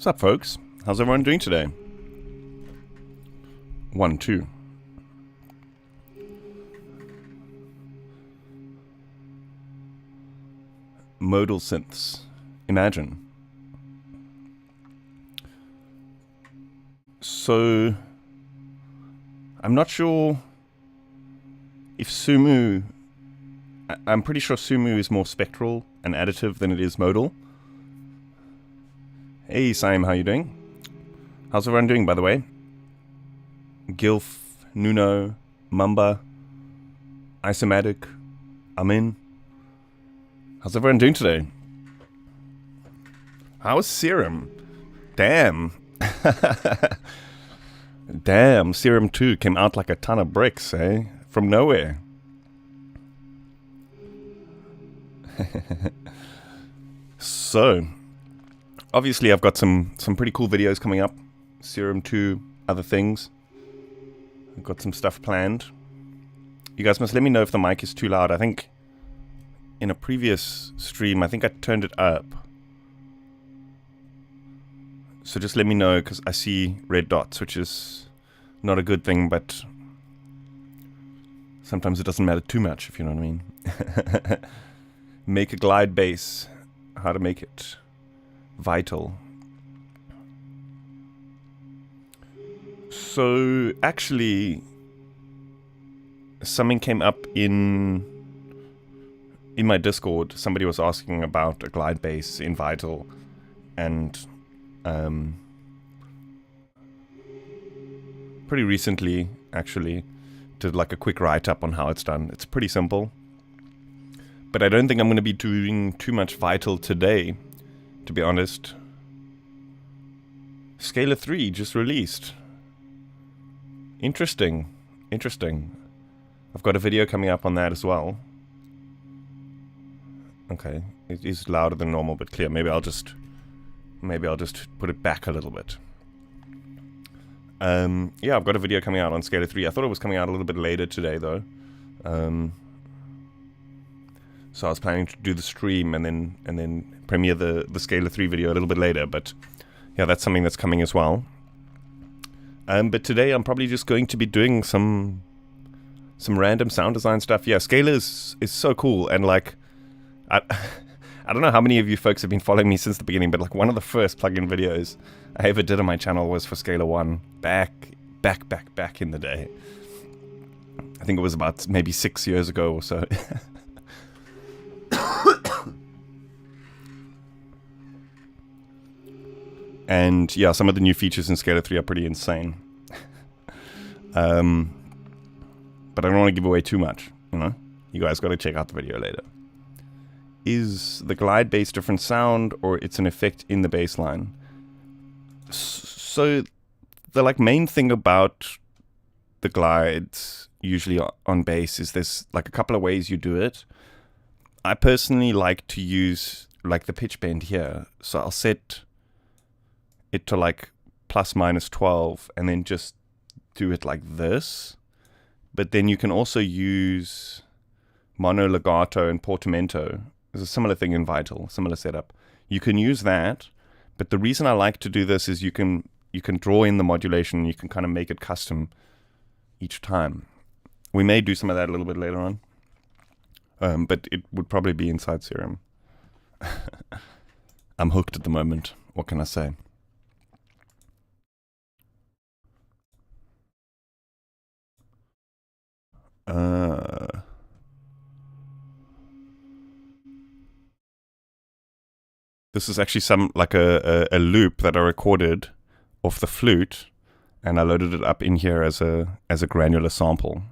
What's up, folks? How's everyone doing today? 1, 2. Modal synths. Imagine. So, I'm not sure if Sumu... I'm pretty sure Sumu is more spectral and additive than it is modal. Hey Sam, how you doing? How's everyone doing, by the way? Gilf, Nuno, Mamba, Isomatic, Amin. How's everyone doing today? How's Serum? Damn. Damn, Serum 2 came out like a ton of bricks, eh? From nowhere. So... obviously, I've got some pretty cool videos coming up. Serum 2, other things. I've got some stuff planned. You guys must let me know if the mic is too loud. I think in a previous stream, I think I turned it up. So just let me know, because I see red dots, which is not a good thing, but sometimes it doesn't matter too much, if you know what I mean. Make a glide bass. How to make it vital. So actually something came up in my Discord. Somebody was asking about a glide bass in Vital, and pretty recently actually did like a quick write-up on how it's done. It's pretty simple, but I don't think I'm going to be doing too much Vital today, to be honest. Scalar 3 just released. Interesting. Interesting. I've got a video coming up on that as well. Okay, it is louder than normal, but clear. Maybe I'll just put it back a little bit. Yeah, I've got a video coming out on Scalar 3. I thought it was coming out a little bit later today, though. So I was planning to do the stream and then premiere the Scalar 3 video a little bit later, but yeah, that's something that's coming as well. But today I'm probably just going to be doing some random sound design stuff. Yeah, Scalar is so cool, and like I don't know how many of you folks have been following me since the beginning, but like one of the first plugin videos I ever did on my channel was for Scalar 1 back in the day. I think it was about maybe 6 years ago or so. And yeah, some of the new features in Scalar 3 are pretty insane. But I don't want to give away too much, you know? You guys got to check out the video later. Is the glide bass different sound, or it's an effect in the bass line? So the like main thing about the glides usually on bass is there's like a couple of ways you do it. I personally like to use like the pitch bend here. So I'll set it to like plus minus 12 and then just do it like this. But then you can also use mono legato and portamento. There's a similar thing in Vital, similar setup. You can use that, but the reason I like to do this is you can draw in the modulation and you can kind of make it custom each time. We may do some of that a little bit later on, but it would probably be inside Serum. I'm hooked at the moment. What can I say? This is actually some like a loop that I recorded off the flute, and I loaded it up in here as a granular sample.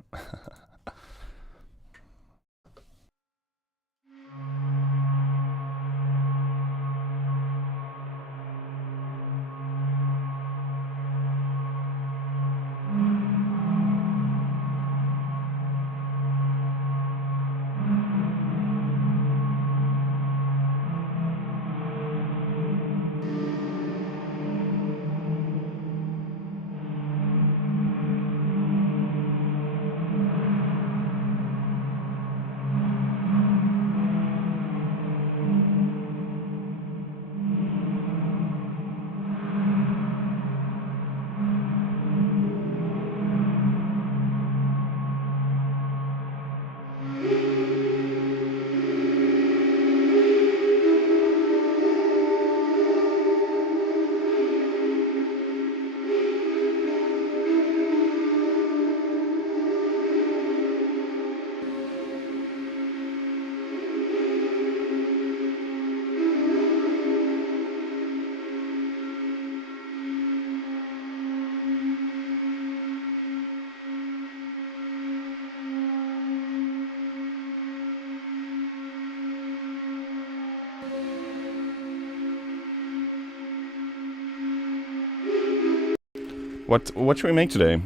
What should we make today?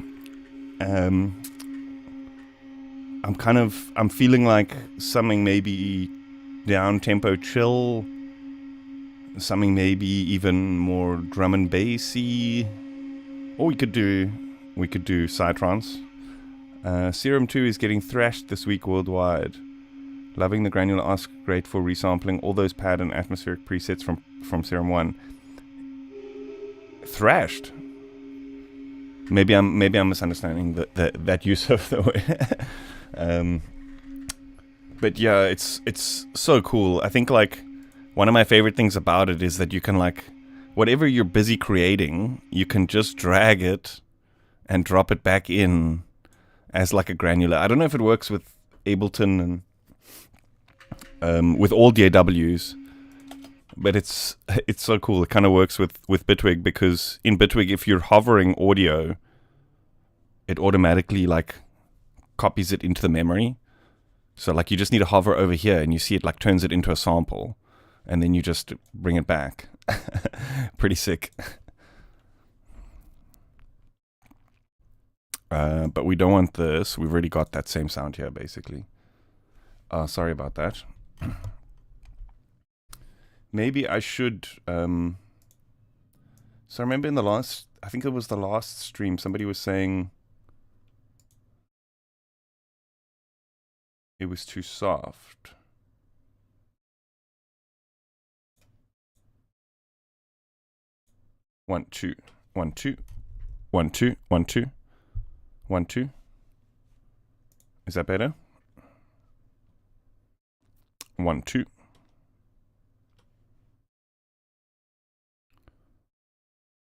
I'm feeling like something maybe down tempo chill, something maybe even more drum and bassy, or we could do psytrance. Serum 2 is getting thrashed this week worldwide. Loving the Granular Ask, great for resampling all those pad and atmospheric presets from Serum 1. Thrashed. Maybe I'm misunderstanding that use of the word. But yeah, it's so cool. I think like one of my favorite things about it is that you can like whatever you're busy creating, you can just drag it and drop it back in as like a granular. I don't know if it works with Ableton and with all DAWs. But it's so cool. It kind of works with Bitwig, because in Bitwig, if you're hovering audio, it automatically like copies it into the memory. So like you just need to hover over here and you see it like turns it into a sample, and then you just bring it back. Pretty sick. But we don't want this. We've already got that same sound here, basically. Sorry about that. Maybe I should, so I remember in the last, I think it was the last stream, somebody was saying it was too soft. One, two, one, two, one, two, one, two, one, two. Is that better? 1, 2.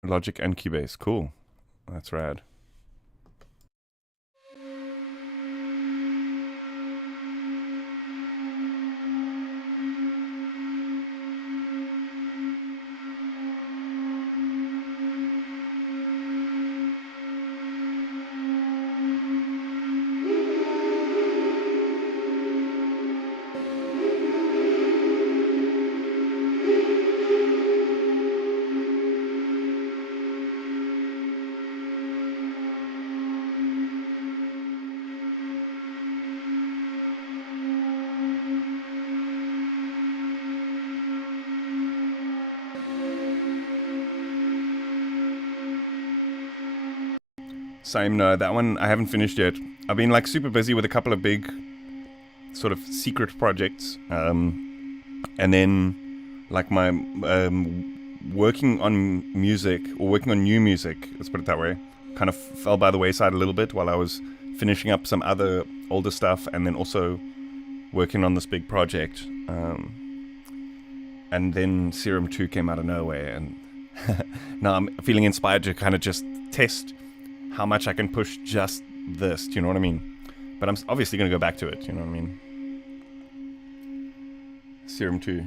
Logic and Cubase. Cool. That's rad. Same, no, that one I haven't finished yet. I've been like super busy with a couple of big sort of secret projects. And then like my working on music, or working on new music, let's put it that way, kind of fell by the wayside a little bit while I was finishing up some other older stuff, and then also working on this big project. And then Serum 2 came out of nowhere, and now I'm feeling inspired to kind of just test how much I can push just this, do you know what I mean? But I'm obviously going to go back to it, you know what I mean? Serum 2.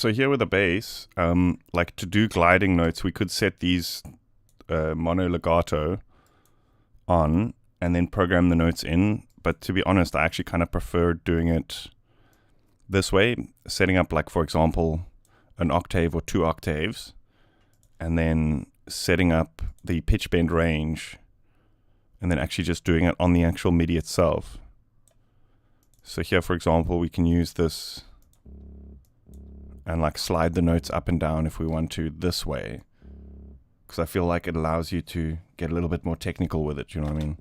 So here with the bass, like to do gliding notes, we could set these mono legato on and then program the notes in. But to be honest, I actually kind of prefer doing it this way, setting up like, for example, an octave or 2 octaves, and then setting up the pitch bend range, and then actually just doing it on the actual MIDI itself. So here, for example, we can use this and like slide the notes up and down if we want to this way, because I feel like it allows you to get a little bit more technical with it, you know what I mean?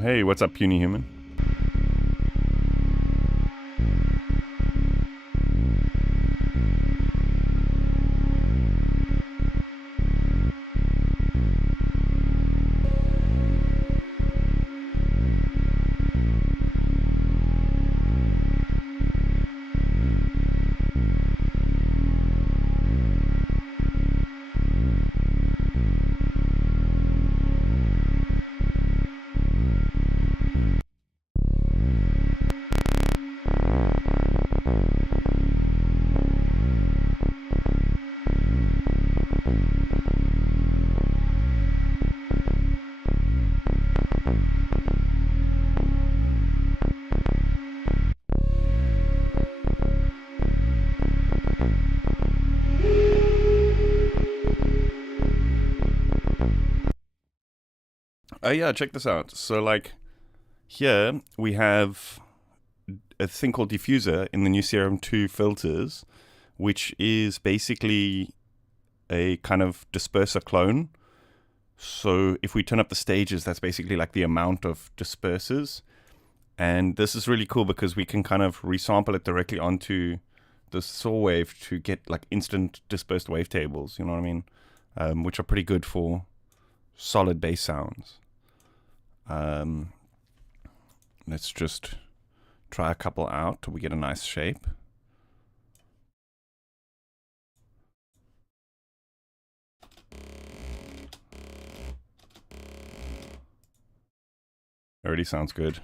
Hey, what's up, puny human? Yeah, check this out. So like here we have a thing called diffuser in the new Serum 2 filters, which is basically a kind of disperser clone. So if we turn up the stages, that's basically like the amount of dispersers. And this is really cool because we can kind of resample it directly onto the saw wave to get like instant dispersed wavetables, you know what I mean? Which are pretty good for solid bass sounds. Let's just try a couple out till we get a nice shape. Already sounds good.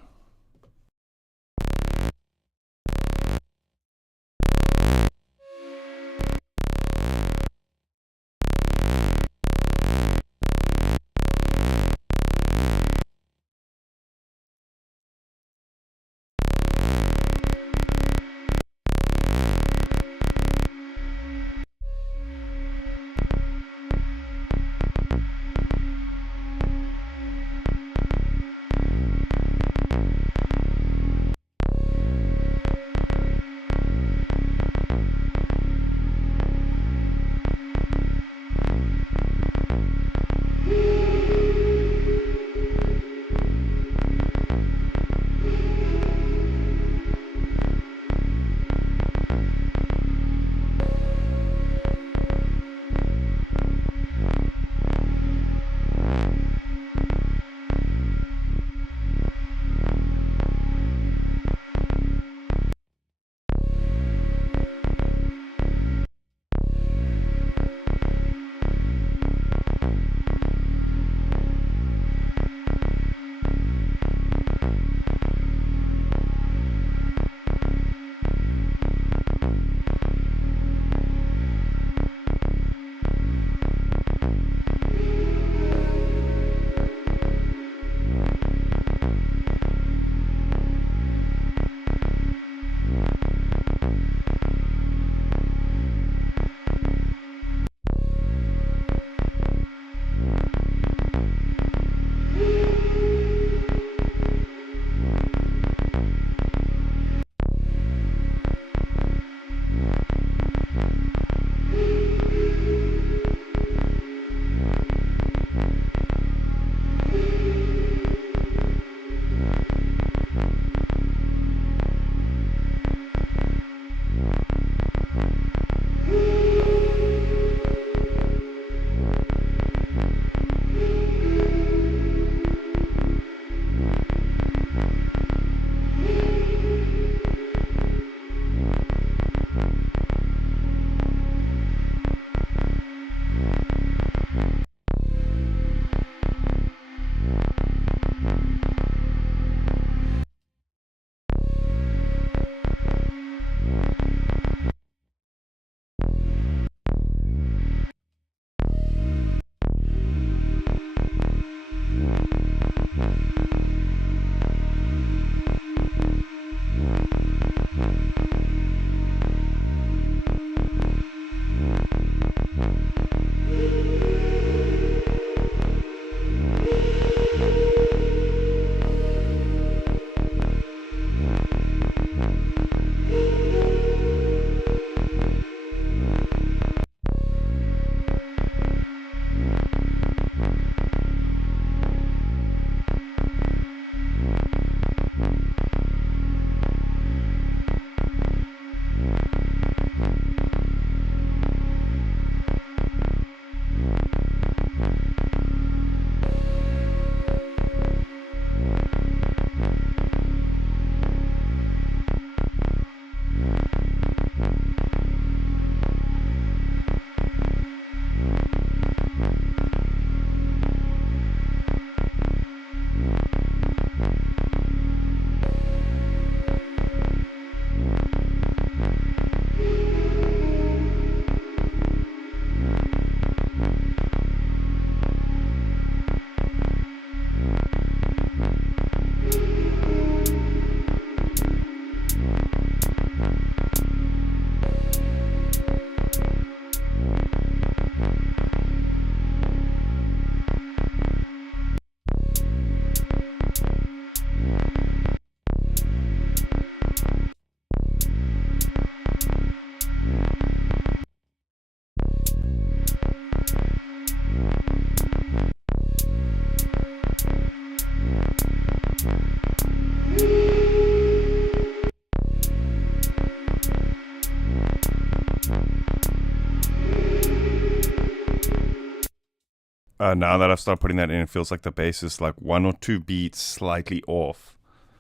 Now that I've started putting that in, it feels like the bass is like 1 or 2 beats slightly off.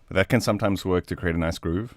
But that can sometimes work to create a nice groove.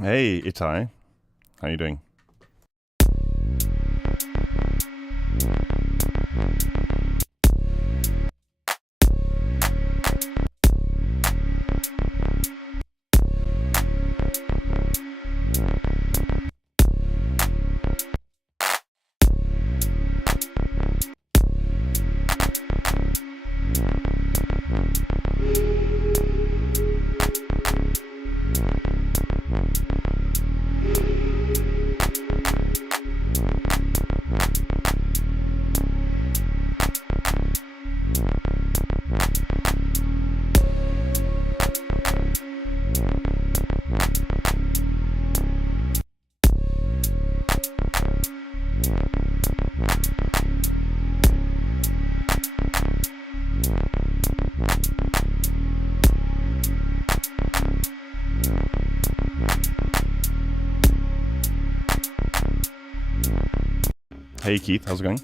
Hey, Itai. How you doing? Hey Keith, how's it going?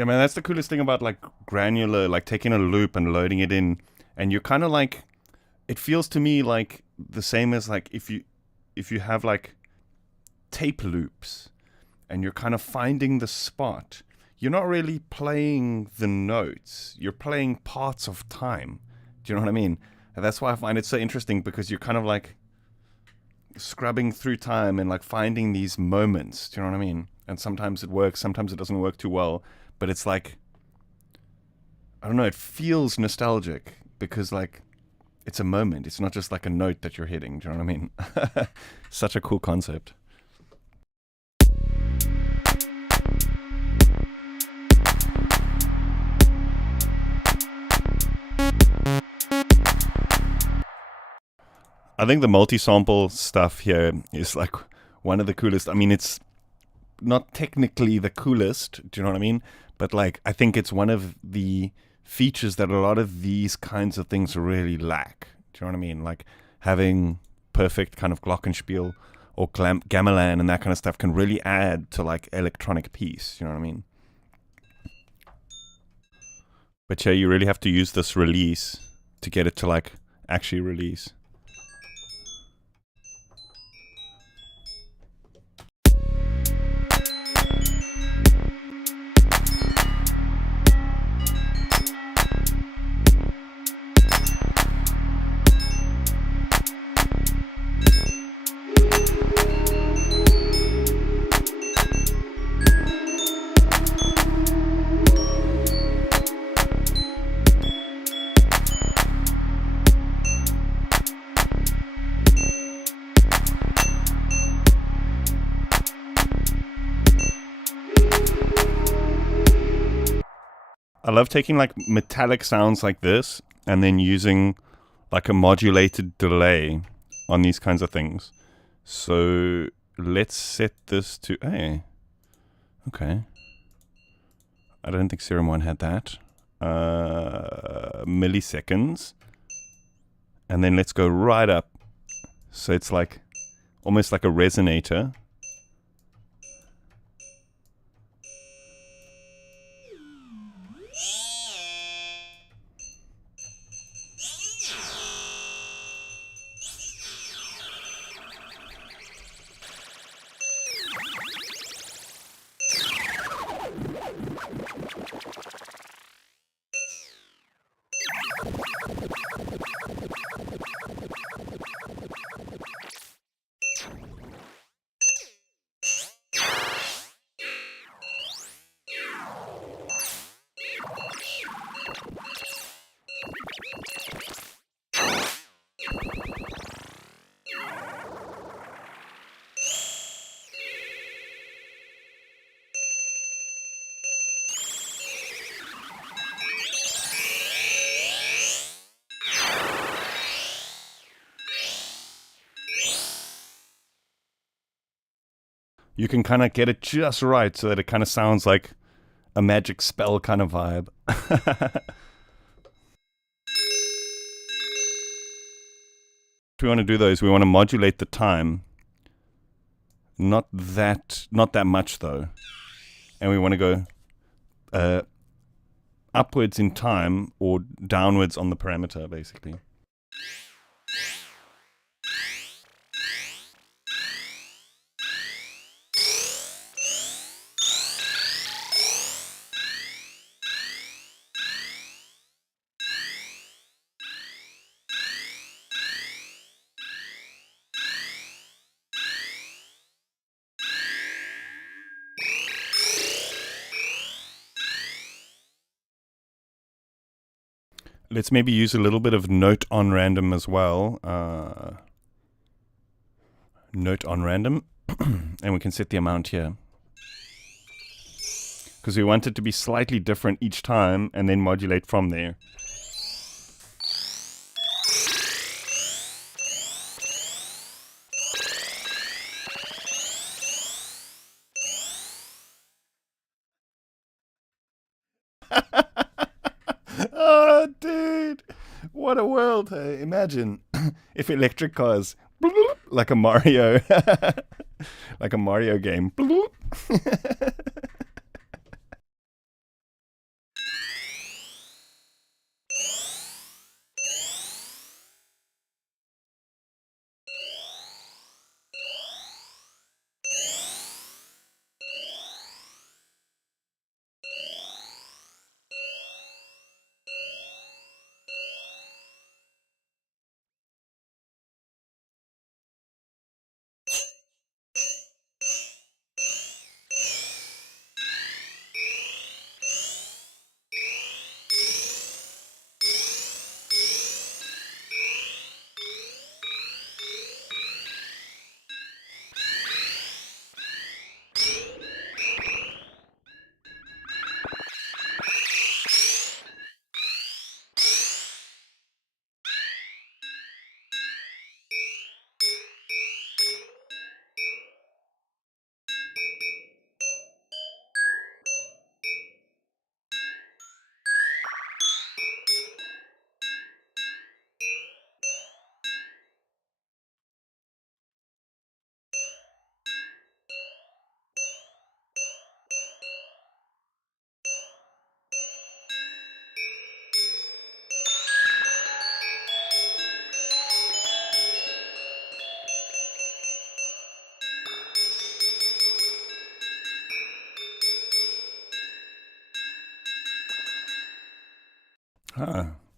Yeah, man, that's the coolest thing about like Granular, like taking a loop and loading it in, and you're kind of like, it feels to me like the same as like if you have like tape loops and you're kind of finding the spot. You're not really playing the notes. You're playing parts of time. Do you know what I mean? And that's why I find it so interesting, because you're kind of like scrubbing through time and like finding these moments. Do you know what I mean? And sometimes it works, sometimes it doesn't work too well. But it's like, I don't know, it feels nostalgic because like it's a moment. It's not just like a note that you're hitting. Do you know what I mean? Such a cool concept. I think the multi-sample stuff here is like one of the coolest. I mean, it's not technically the coolest, do you know what I mean? But like, I think it's one of the features that a lot of these kinds of things really lack. Do you know what I mean? Like having perfect kind of glockenspiel or gamelan and that kind of stuff can really add to like electronic piece. You know what I mean? But yeah, you really have to use this release to get it to like actually release. I love taking like metallic sounds like this and then using like a modulated delay on these kinds of things. So let's set this to, hey, okay. I don't think Serum 1 had that. Milliseconds. And then let's go right up. So it's like almost like a resonator. You can kind of get it just right so that it kind of sounds like a magic spell kind of vibe. What we want to do though is we want to modulate the time. Not that much though. And we want to go upwards in time or downwards on the parameter basically. Let's maybe use a little bit of note on random as well. Note on random. And we can set the amount here. Because we want it to be slightly different each time and then modulate from there. Oh, dude. What a world. Hey, imagine if electric cars, like a Mario, like a Mario game.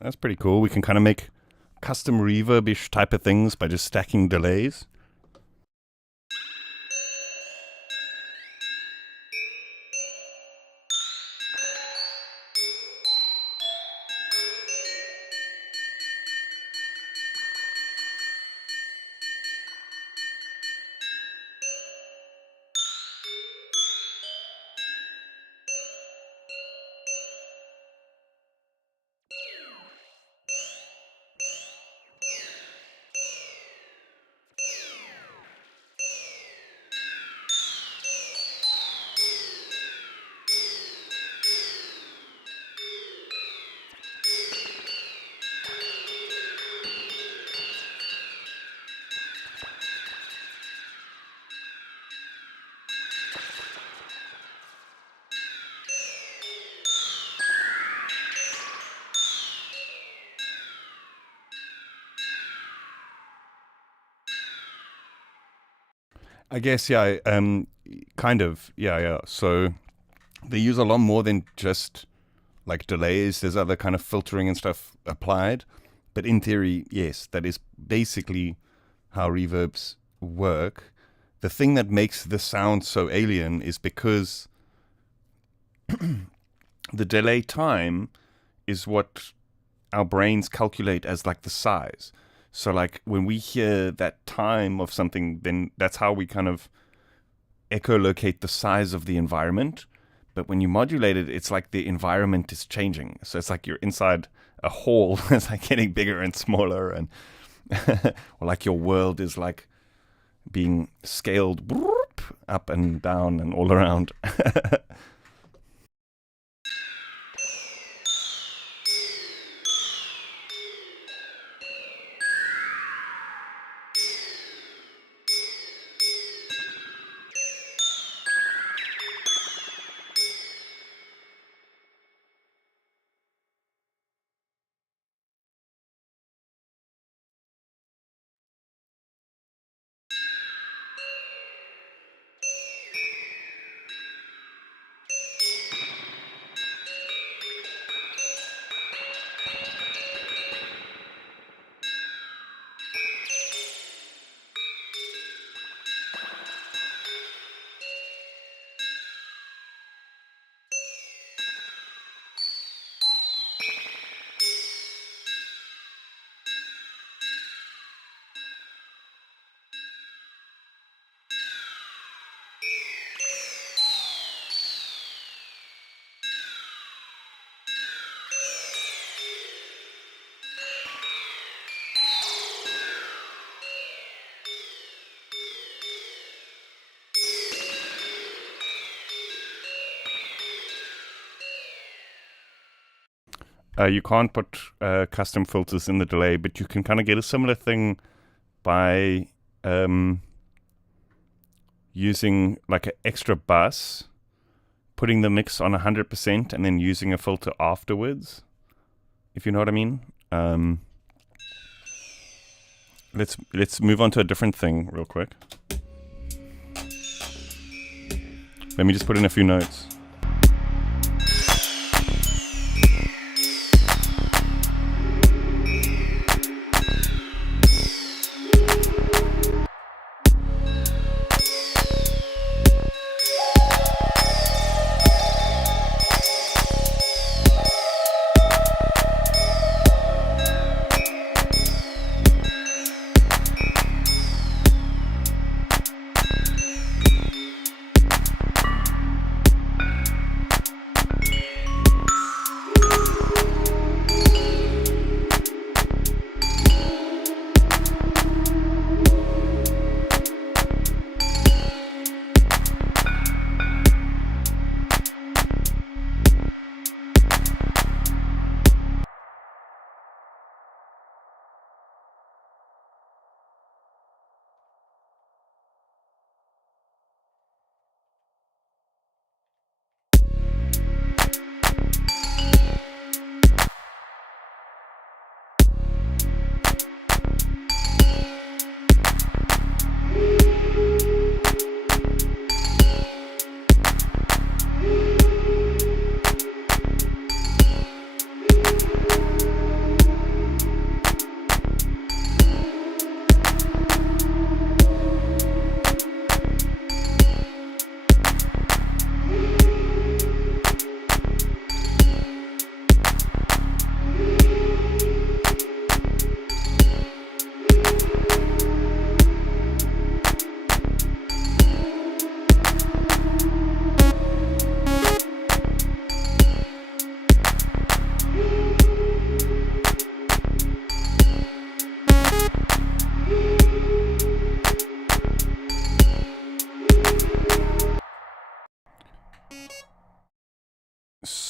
That's pretty cool. We can kind of make custom reverb-ish type of things by just stacking delays. I guess, yeah, kind of, yeah. So they use a lot more than just like delays. There's other kind of filtering and stuff applied. But in theory, yes, that is basically how reverbs work. The thing that makes the sound so alien is because the delay time is what our brains calculate as like the size. So like when we hear that time of something, then that's how we kind of echolocate the size of the environment. But when you modulate it, it's like the environment is changing. So it's like you're inside a hall. It's like getting bigger and smaller, and or like your world is like being scaled up and down and all around. You can't put custom filters in the delay, but you can kind of get a similar thing by using like an extra bus, putting the mix on 100% and then using a filter afterwards, if you know what I mean. Let's move on to a different thing real quick. Let me just put in a few notes.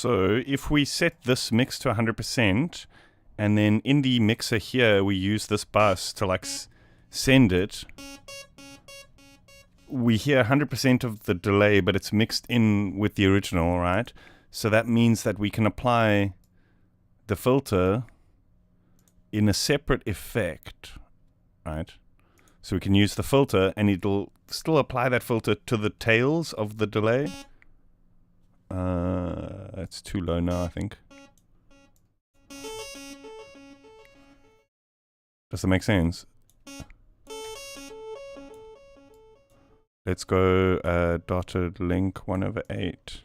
So if we set this mix to 100%, and then in the mixer here, we use this bus to like send it, we hear 100% of the delay, but it's mixed in with the original, right? So that means that we can apply the filter in a separate effect, right? So we can use the filter and it'll still apply that filter to the tails of the delay. It's too low now, I think. Does that make sense? Let's go dotted link 1/8.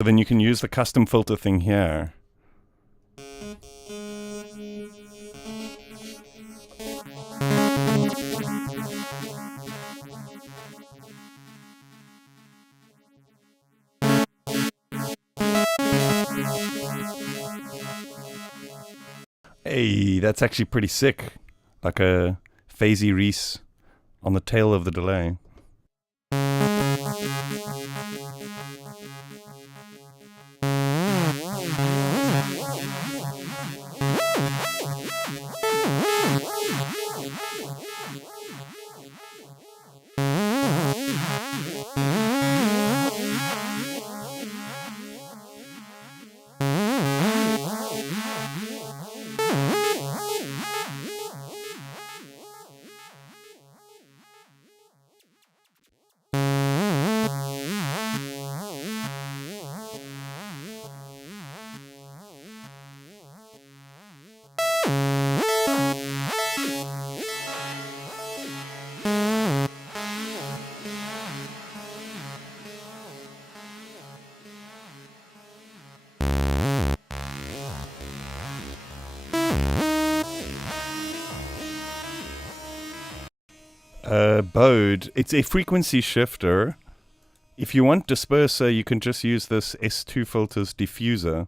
So then you can use the custom filter thing here. Hey, that's actually pretty sick. Like a phasey Reese on the tail of the delay. Bode, it's a frequency shifter. If you want disperser, you can just use this S2 filters diffuser.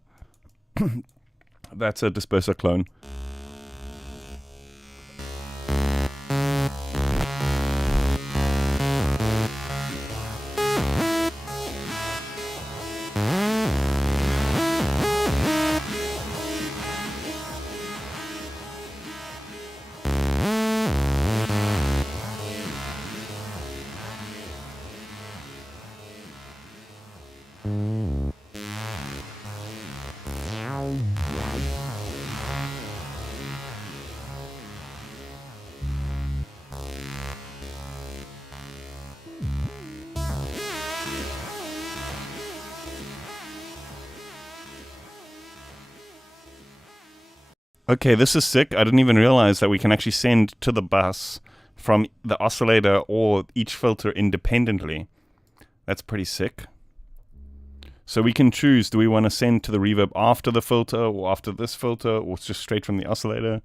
That's a disperser clone. Okay, this is sick. I didn't even realize that we can actually send to the bus from the oscillator or each filter independently. That's pretty sick. So we can choose, do we want to send to the reverb after the filter or after this filter or just straight from the oscillator?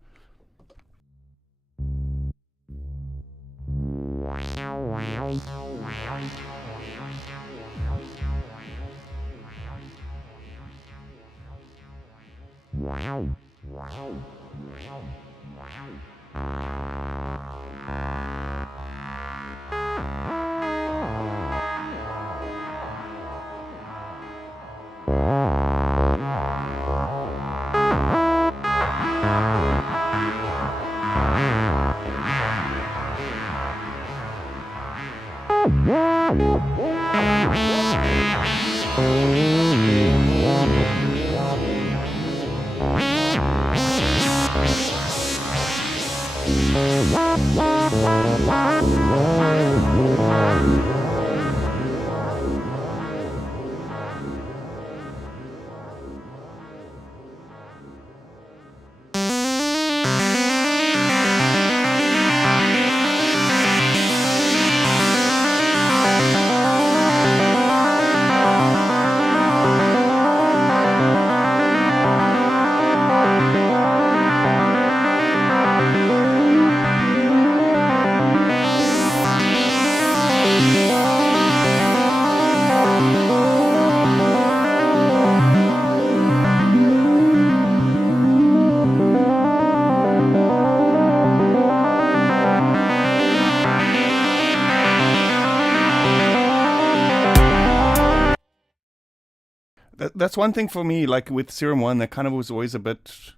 That's one thing for me, like with Serum 1, that kind of was always a bit...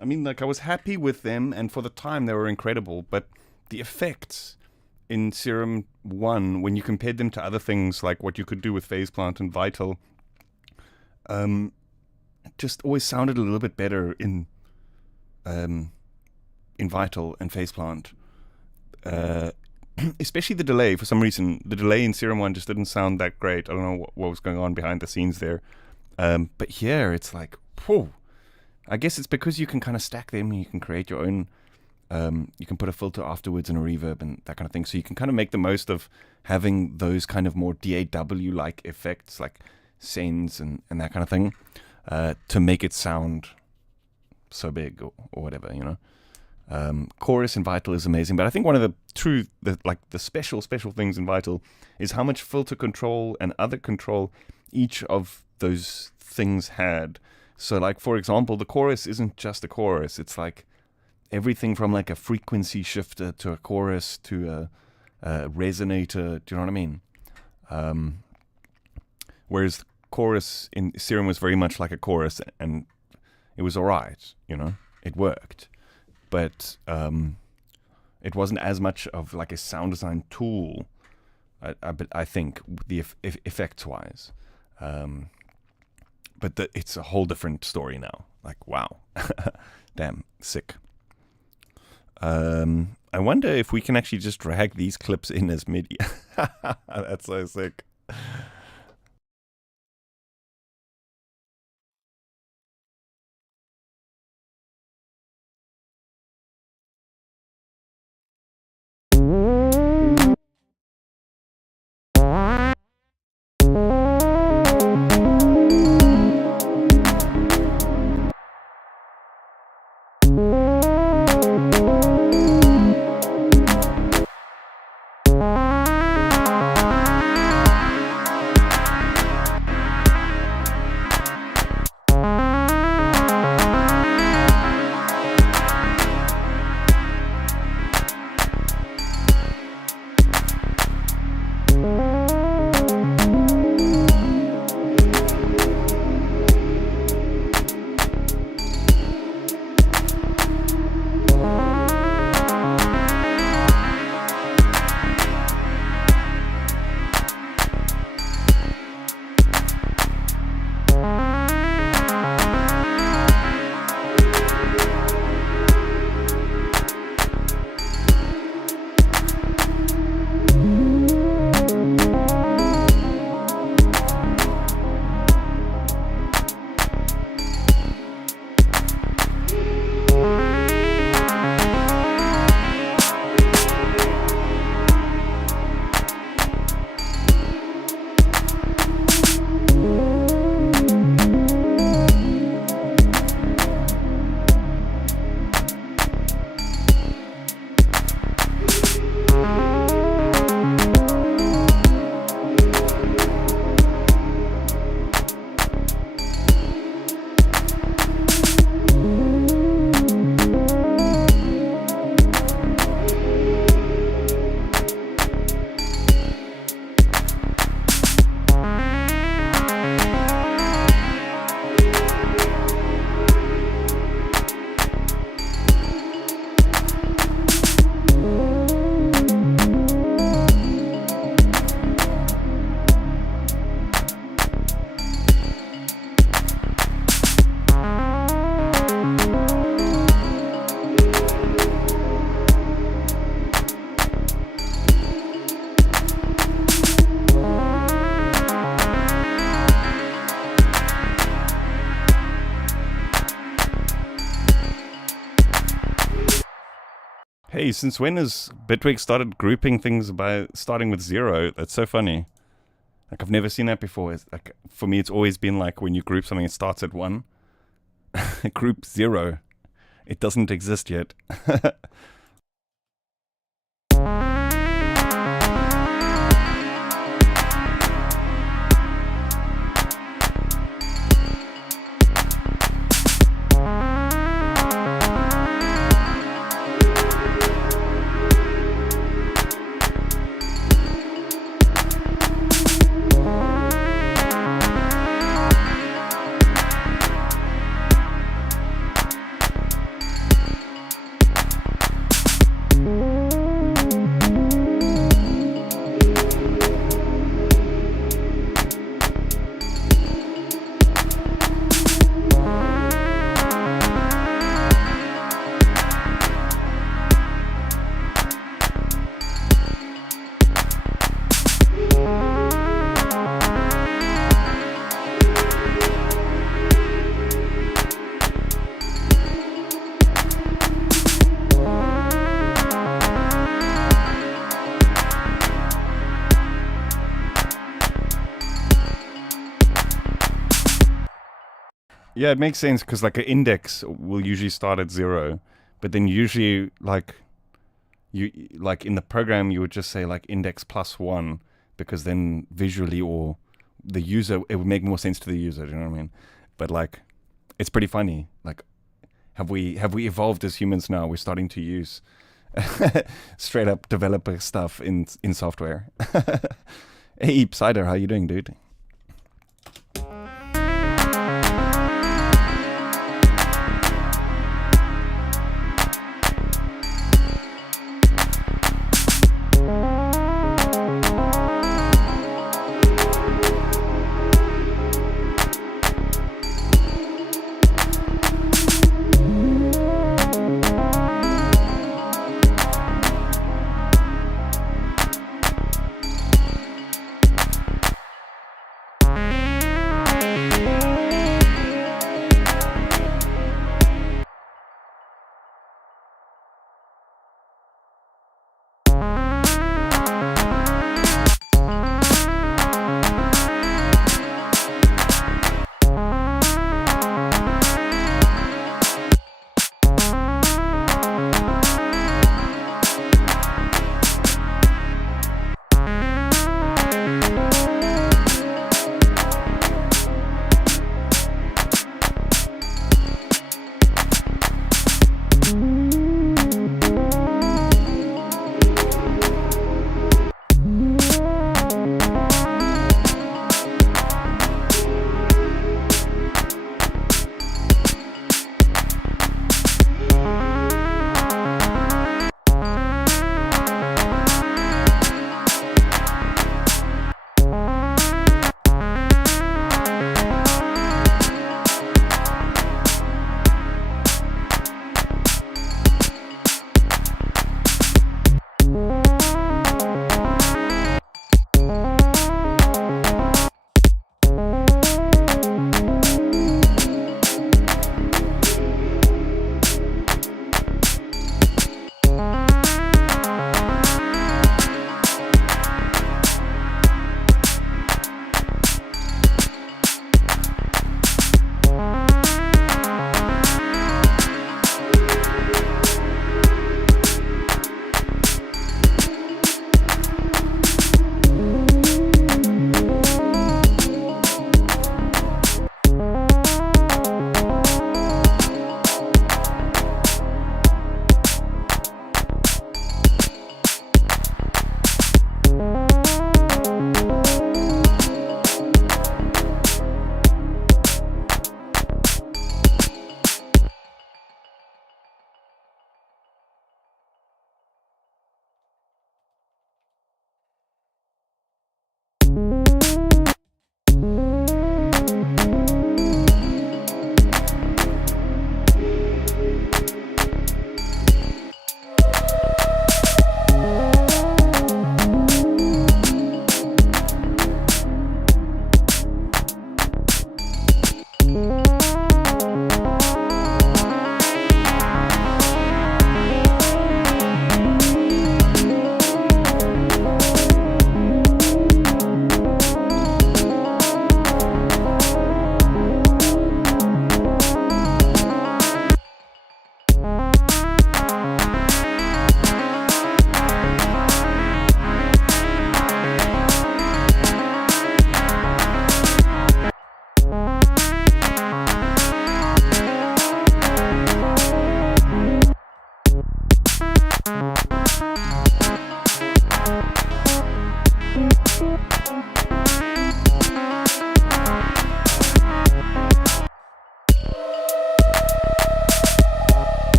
I mean, like, I was happy with them, and for the time, they were incredible, but the effects in Serum 1, when you compared them to other things, like what you could do with Phase Plant and Vital, just always sounded a little bit better in Vital and Phase Plant. Especially the delay, for some reason. The delay in Serum 1 just didn't sound that great. I don't know what was going on behind the scenes there. But here, it's like, whew. I guess it's because you can kind of stack them. You can create your own... you can put a filter afterwards and a reverb and that kind of thing. So you can kind of make the most of having those kind of more DAW-like effects, like sends and that kind of thing, to make it sound so big or whatever, you know. Chorus in Vital is amazing, but I think one of the special things in Vital is how much filter control and other control each of those things had. So, like, for example, the chorus isn't just a chorus. It's like everything from like a frequency shifter to a chorus to a resonator. Do you know what I mean? Whereas the chorus in Serum was very much like a chorus, and it was all right, you know, it worked. But it wasn't as much of like a sound design tool, I think, the effects-wise. But it's a whole different story now. Like, wow. Damn, sick. I wonder if we can actually just drag these clips in as MIDI. That's so sick. Hey, since when has Bitwig started grouping things by starting with 0? That's so funny. Like, I've never seen that before. It's like, for me, it's always been like when you group something, it starts at 1. Group 0. It doesn't exist yet. Yeah, it makes sense because like an index will usually start at 0, but then usually like you like in the program you would just say like index +1 because then visually or the user it would make more sense to the user. Do you know what I mean? But like it's pretty funny. Like have we evolved as humans now? We're starting to use straight up developer stuff in software. Hey, Cider, how you doing, dude?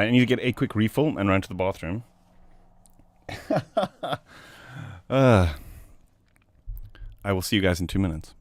I need to get a quick refill and run to the bathroom. I will see you guys in 2 minutes.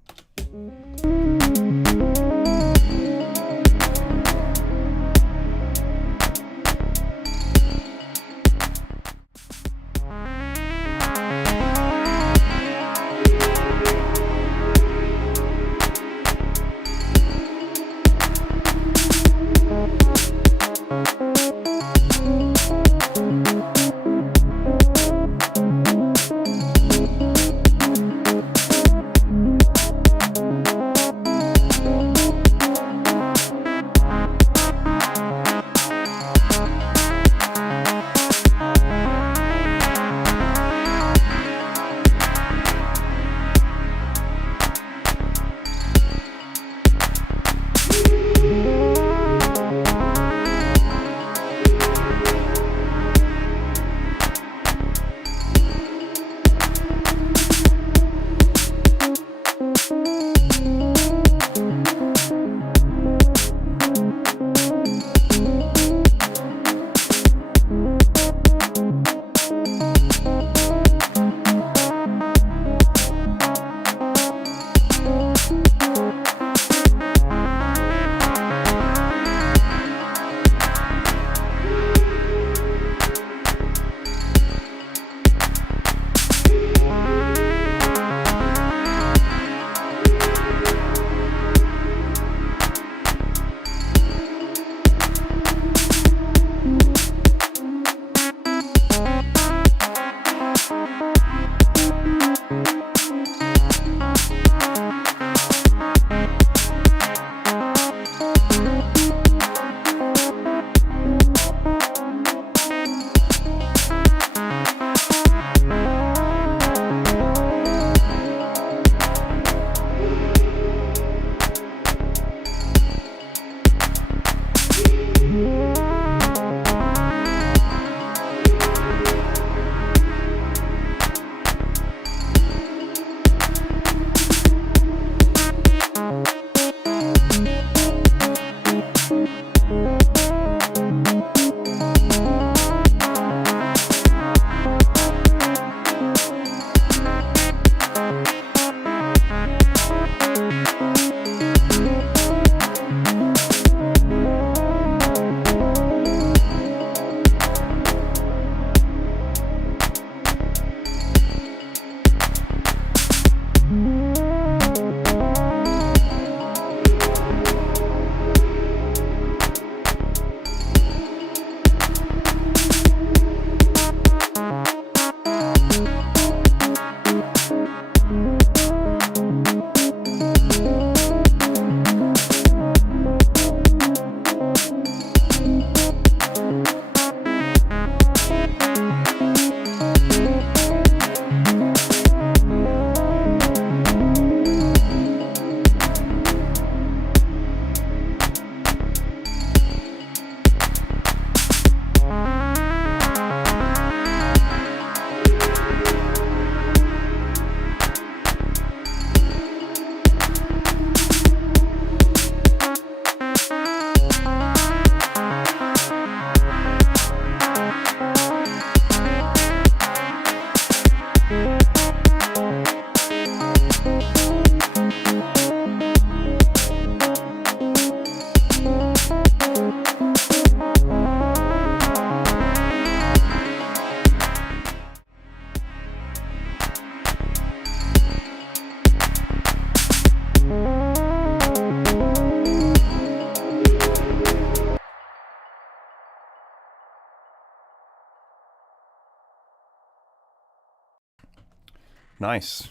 Nice.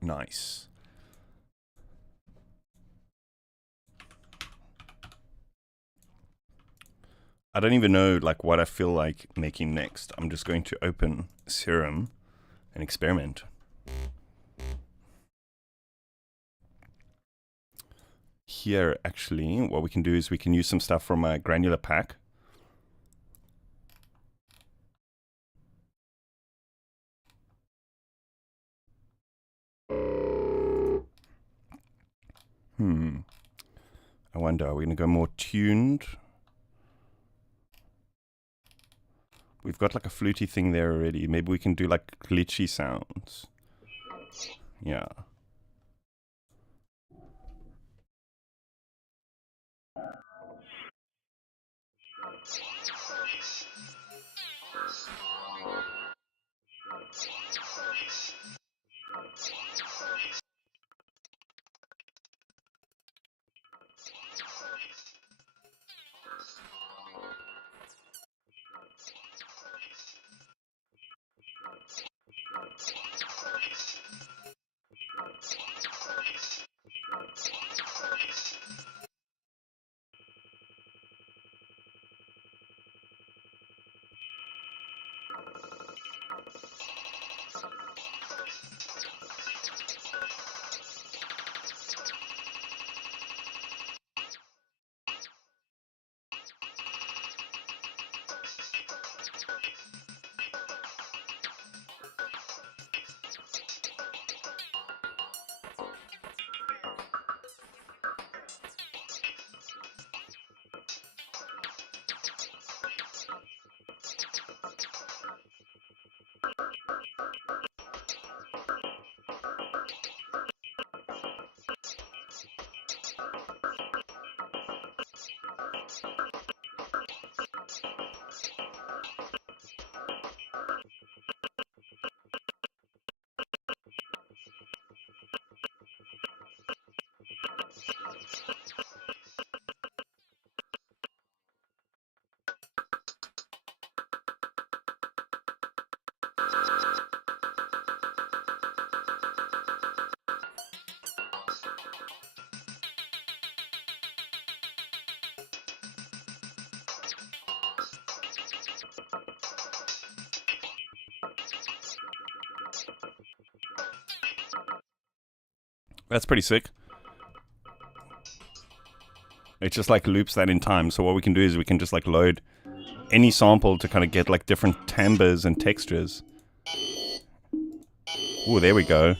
Nice. I don't even know like what I feel like making next. I'm just going to open Serum and experiment. Here, actually, what we can do is we can use some stuff from a Granular pack. I wonder, are we going to go more tuned? We've got like a fluty thing there already. Maybe we can do like glitchy sounds. Yeah. That's pretty sick. It just like loops that in time. So what we can do is we can just like load any sample to kind of get like different timbres and textures. Oh, there we go.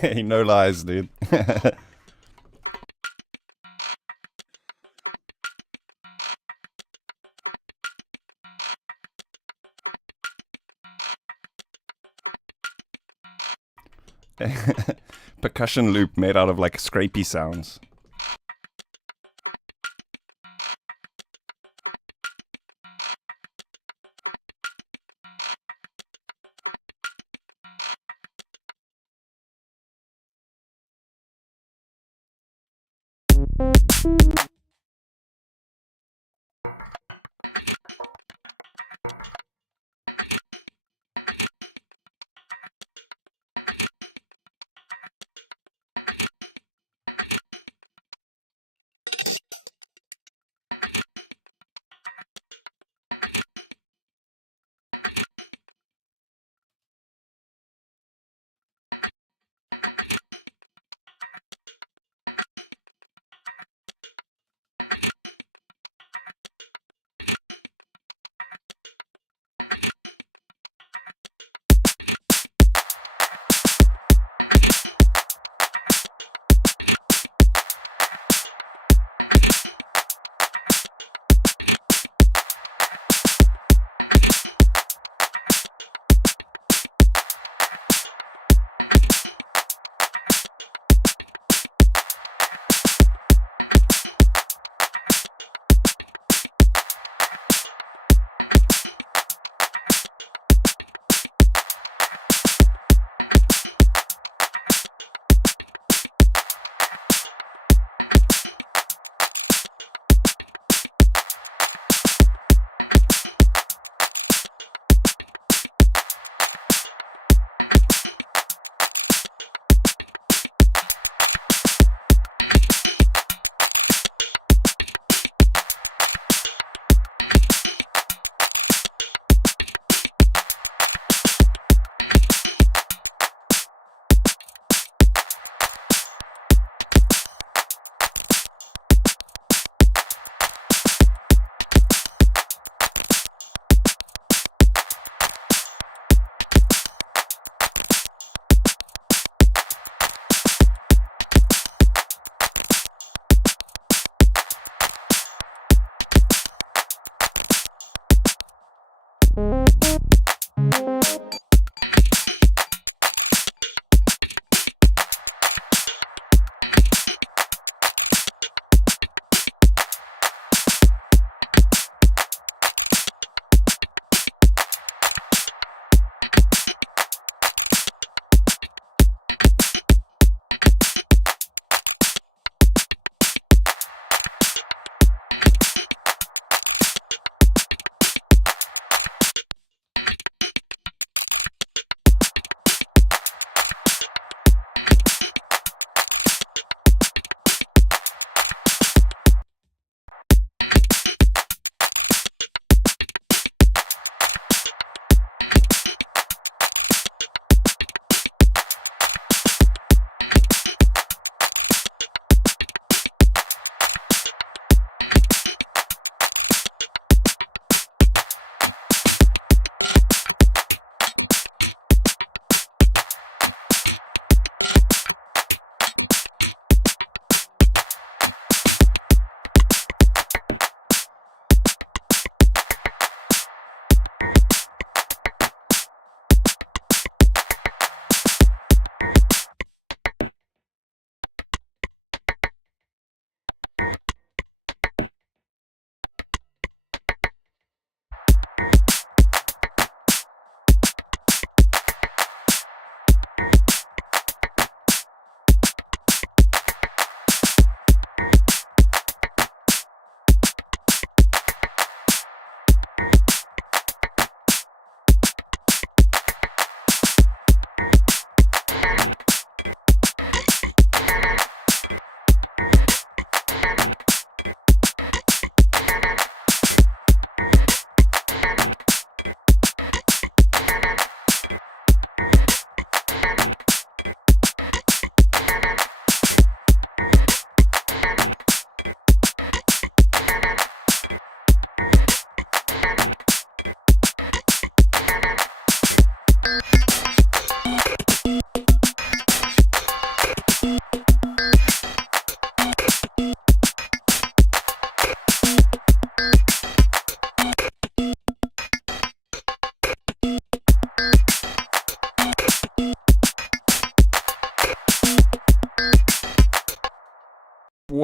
Hey, no lies, dude. Percussion loop made out of like scrapey sounds.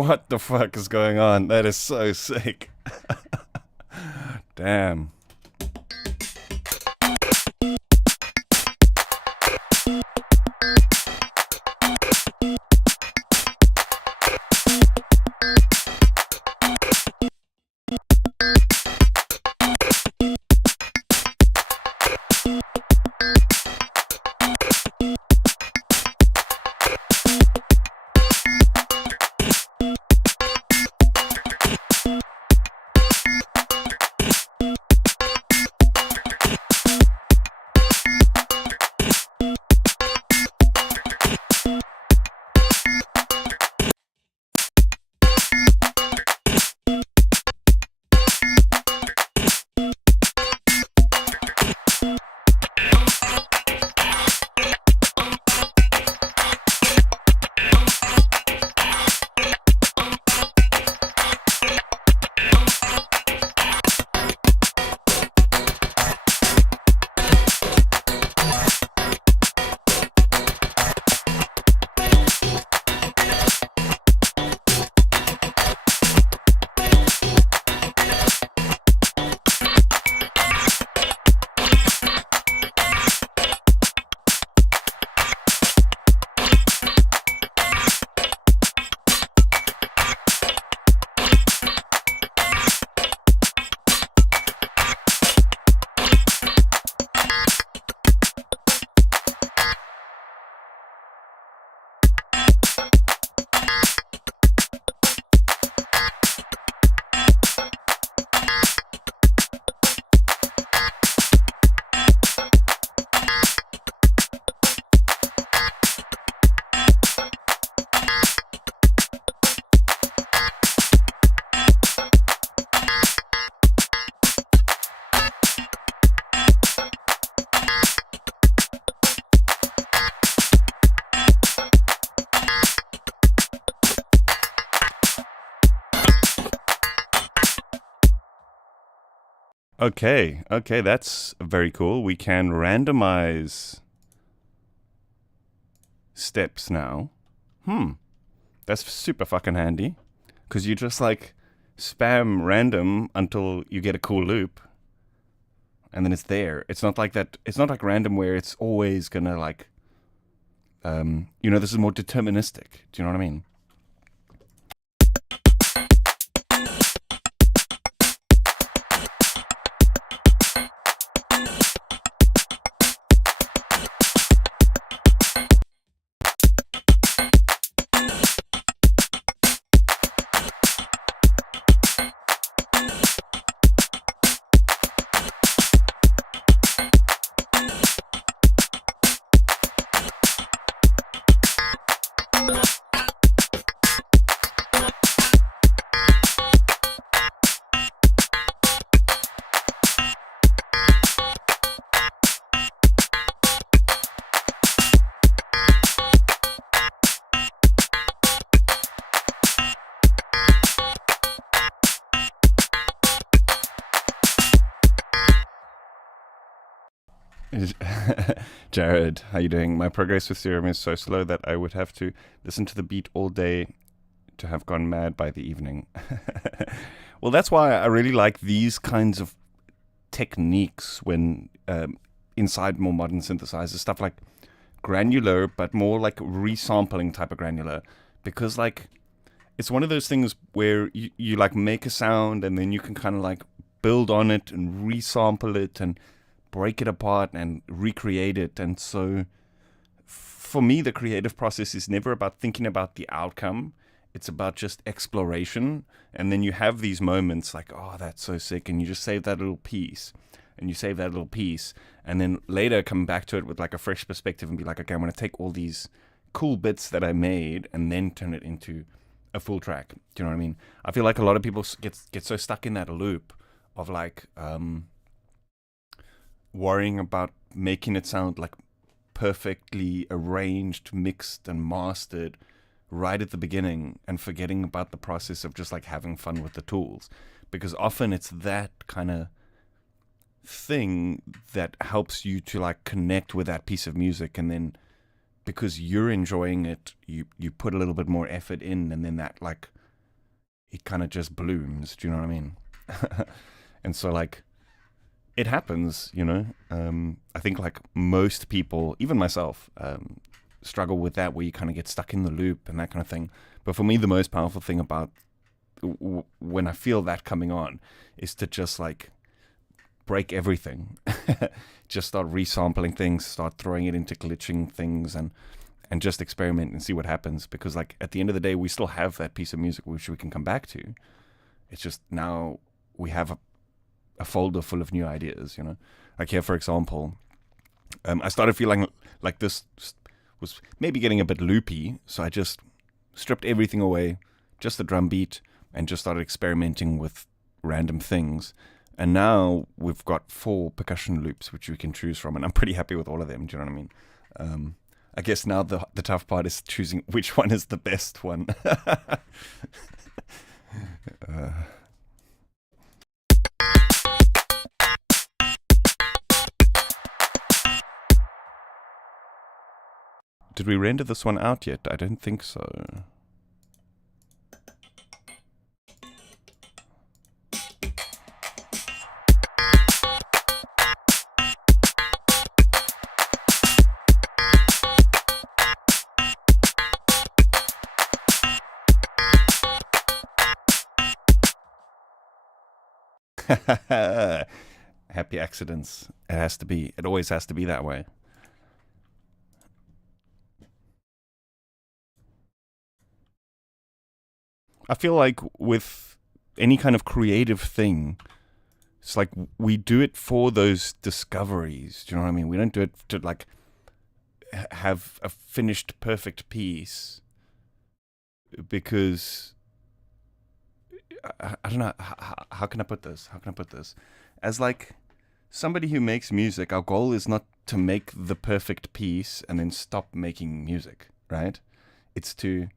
What the fuck is going on? That is so sick. Damn. Okay, that's very cool. We can randomize steps now. That's super fucking handy. Because you just like spam random until you get a cool loop. And then it's there. It's not like that. It's not like random where it's always gonna like, this is more deterministic. Do you know what I mean? Jared, how you doing? My progress with Serum is so slow that I would have to listen to the beat all day to have gone mad by the evening. Well, that's why I really like these kinds of techniques when inside more modern synthesizers, stuff like granular, but more like resampling type of granular, because like it's one of those things where you like make a sound and then you can kind of like build on it and resample it and break it apart and recreate it. And so for me, the creative process is never about thinking about the outcome. It's about just exploration. And then you have these moments like, oh, that's so sick. And you just save that little piece and you save that little piece. And then later come back to it with like a fresh perspective and be like, okay, I'm going to take all these cool bits that I made and then turn it into a full track. Do you know what I mean? I feel like a lot of people get so stuck in that loop of like, worrying about making it sound like perfectly arranged, mixed, and mastered right at the beginning and forgetting about the process of just like having fun with the tools. Because often it's that kind of thing that helps you to like connect with that piece of music, and then because you're enjoying it, you put a little bit more effort in, and then that like it kind of just blooms. Do you know what I mean? And so like it happens, you know. I think like most people, even myself, struggle with that, where you kind of get stuck in the loop and that kind of thing. But for me, the most powerful thing about when I feel that coming on is to just like break everything. Just start resampling things, start throwing it into glitching things, and just experiment and see what happens. Because like at the end of the day, we still have that piece of music which we can come back to. It's just now we have a folder full of new ideas, you know. Like here, for example, I started feeling like this was maybe getting a bit loopy, so I just stripped everything away, just the drum beat, and just started experimenting with random things. And now we've got 4 percussion loops which we can choose from, and I'm pretty happy with all of them. Do you know what I mean? I guess now the tough part is choosing which one is the best one. Did we render this one out yet? I don't think so. Happy accidents. It has to be. It always has to be that way. I feel like with any kind of creative thing, it's like we do it for those discoveries. Do you know what I mean? We don't do it to like have a finished perfect piece, because I don't know, how can I put this? How can I put this? As like somebody who makes music, our goal is not to make the perfect piece and then stop making music, right? It's to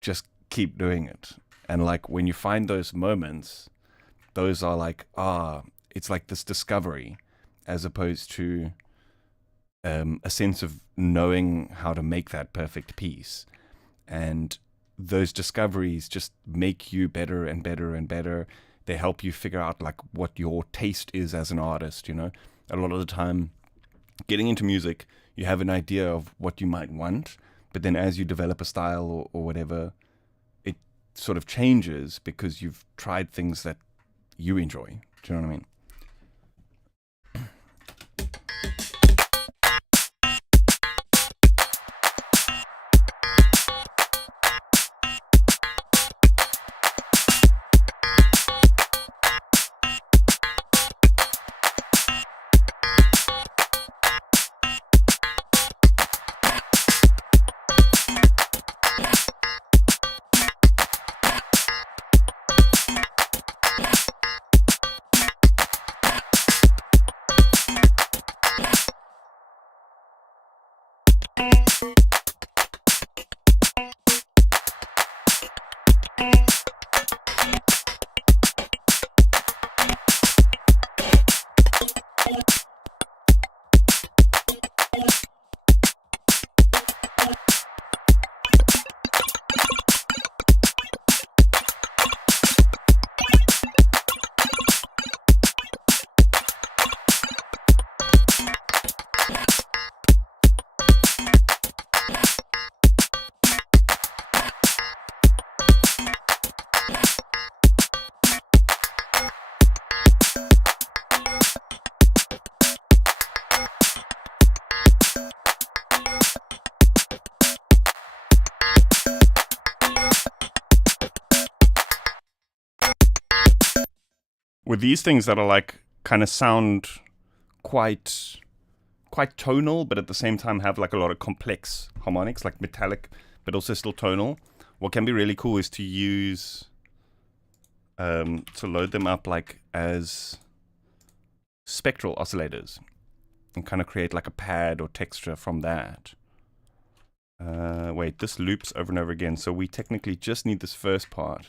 just keep doing it. And like when you find those moments, those are like, it's like this discovery, as opposed to a sense of knowing how to make that perfect piece. And those discoveries just make you better and better and better. They help you figure out like what your taste is as an artist, you know. A lot of the time, getting into music, you have an idea of what you might want, but then as you develop a style or whatever, it sort of changes because you've tried things that you enjoy. Do you know what I mean? With these things that are like kind of sound quite tonal, but at the same time have like a lot of complex harmonics, like metallic, but also still tonal. What can be really cool is to use to load them up like as spectral oscillators and kind of create like a pad or texture from that. Wait, this loops over and over again, so we technically just need this first part.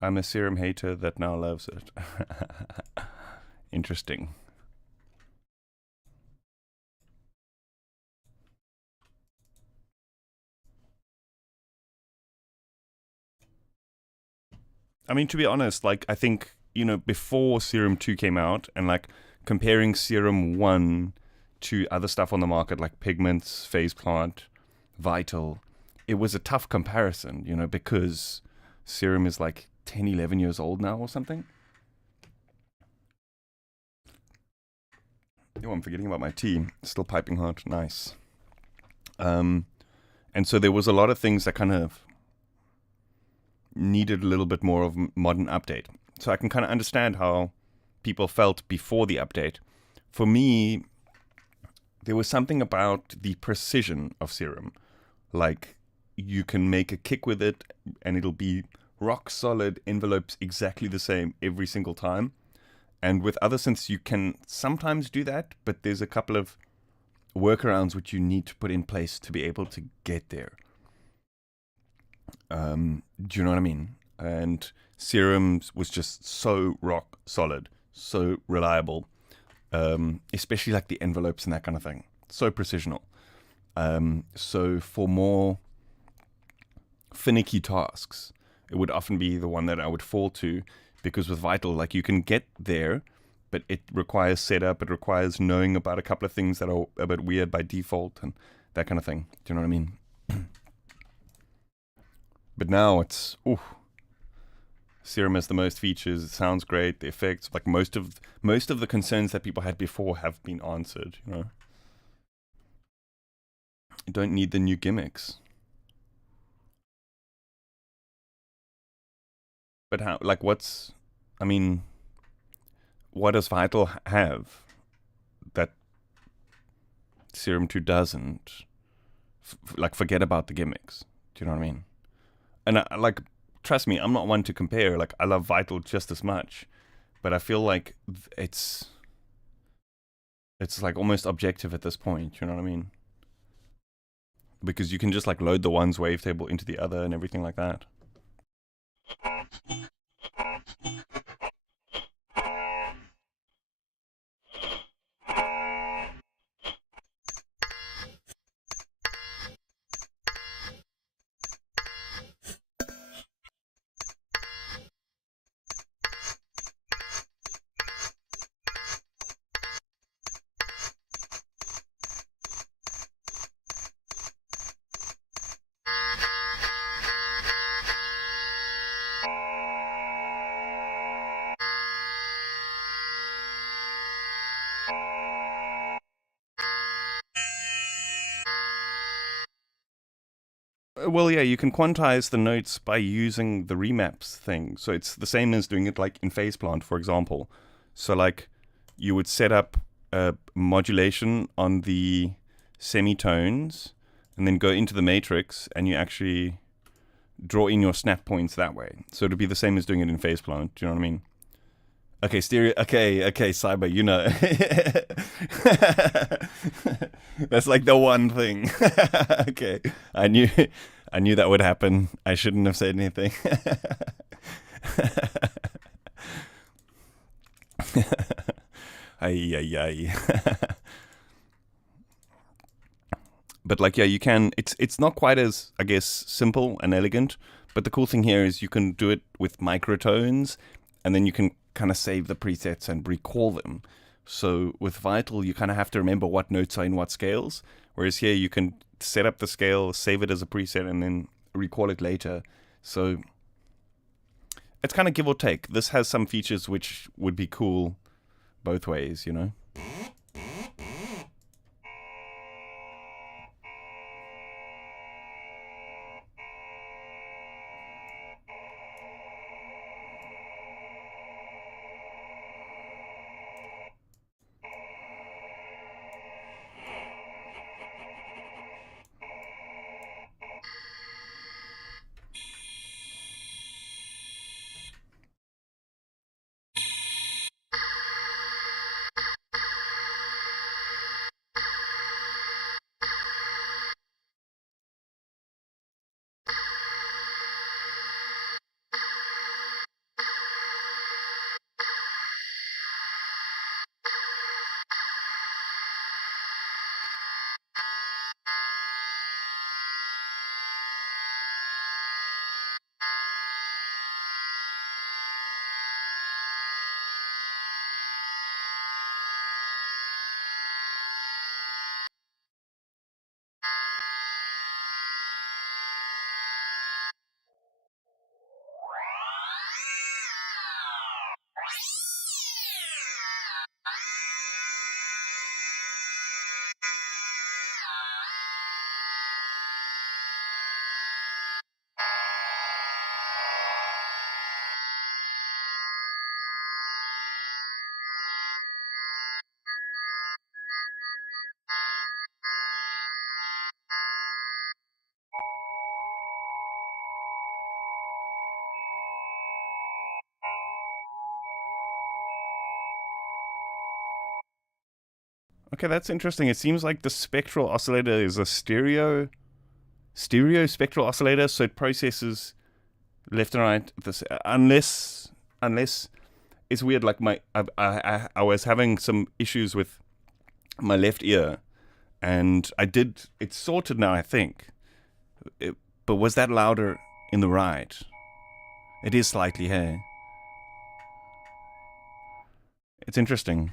I'm a Serum hater that now loves it. Interesting. I mean, to be honest, like, I think, you know, before Serum 2 came out, and like comparing Serum 1 to other stuff on the market like Pigments, Phase Plant, Vital, it was a tough comparison, you know, because Serum is like 10, 11 years old now or something. Oh, I'm forgetting about my tea. Still piping hot. Nice. And so there was a lot of things that kind of needed a little bit more of modern update. So I can kind of understand how people felt before the update. For me, there was something about the precision of Serum. Like, you can make a kick with it and it'll be rock solid, envelopes exactly the same every single time. And with other synths, you can sometimes do that, but there's a couple of workarounds which you need to put in place to be able to get there. Do you know what I mean? And Serum was just so rock solid, so reliable, especially like the envelopes and that kind of thing. So precisional. So for more finicky tasks, it would often be the one that I would fall to, because with Vital, like, you can get there, but it requires setup, it requires knowing about a couple of things that are a bit weird by default and that kind of thing. Do you know what I mean? But now it's, Serum has the most features, it sounds great, the effects, like most of the concerns that people had before have been answered, you know. You don't need the new gimmicks. But how, like, what does Vital have that Serum 2 doesn't? Like, forget about the gimmicks. Do you know what I mean? And like, trust me, I'm not one to compare. Like, I love Vital just as much, but I feel like it's like almost objective at this point. You know what I mean? Because you can just like load the one's wavetable into the other and everything like that. Well, yeah, you can quantize the notes by using the remaps thing. So it's the same as doing it like in Phase Plant, for example. So like, you would set up a modulation on the semitones and then go into the matrix and you actually draw in your snap points that way. So it'd be the same as doing it in Phase Plant. Do you know what I mean? Okay, stereo. Okay, Cyber, you know. That's like the one thing. Okay, I knew that would happen. I shouldn't have said anything. Ay. But like, yeah, you can. It's not quite as, I guess, simple and elegant. But the cool thing here is you can do it with microtones, and then you can kind of save the presets and recall them. So with Vital, you kind of have to remember what notes are in what scales. Whereas here, you can set up the scale, save it as a preset, and then recall it later. So it's kind of give or take. This has some features which would be cool both ways, you know? Okay, that's interesting. It seems like the spectral oscillator is a stereo spectral oscillator, so it processes left and right. Unless it's weird. Like I was having some issues with my left ear, and it's sorted now, I think. But was that louder in the right? It is slightly, hey. It's interesting.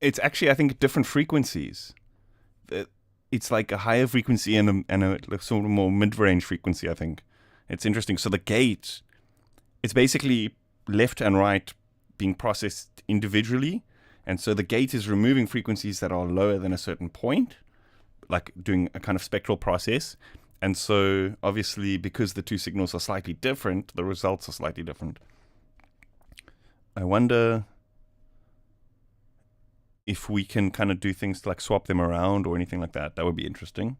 It's actually, I think, different frequencies. It's like a higher frequency and a like sort of more mid-range frequency, I think. It's interesting. So the gate, it's basically left and right being processed individually. And so the gate is removing frequencies that are lower than a certain point, like doing a kind of spectral process. And so obviously, because the two signals are slightly different, the results are slightly different. I wonder if we can kind of do things like swap them around or anything like that. That would be interesting.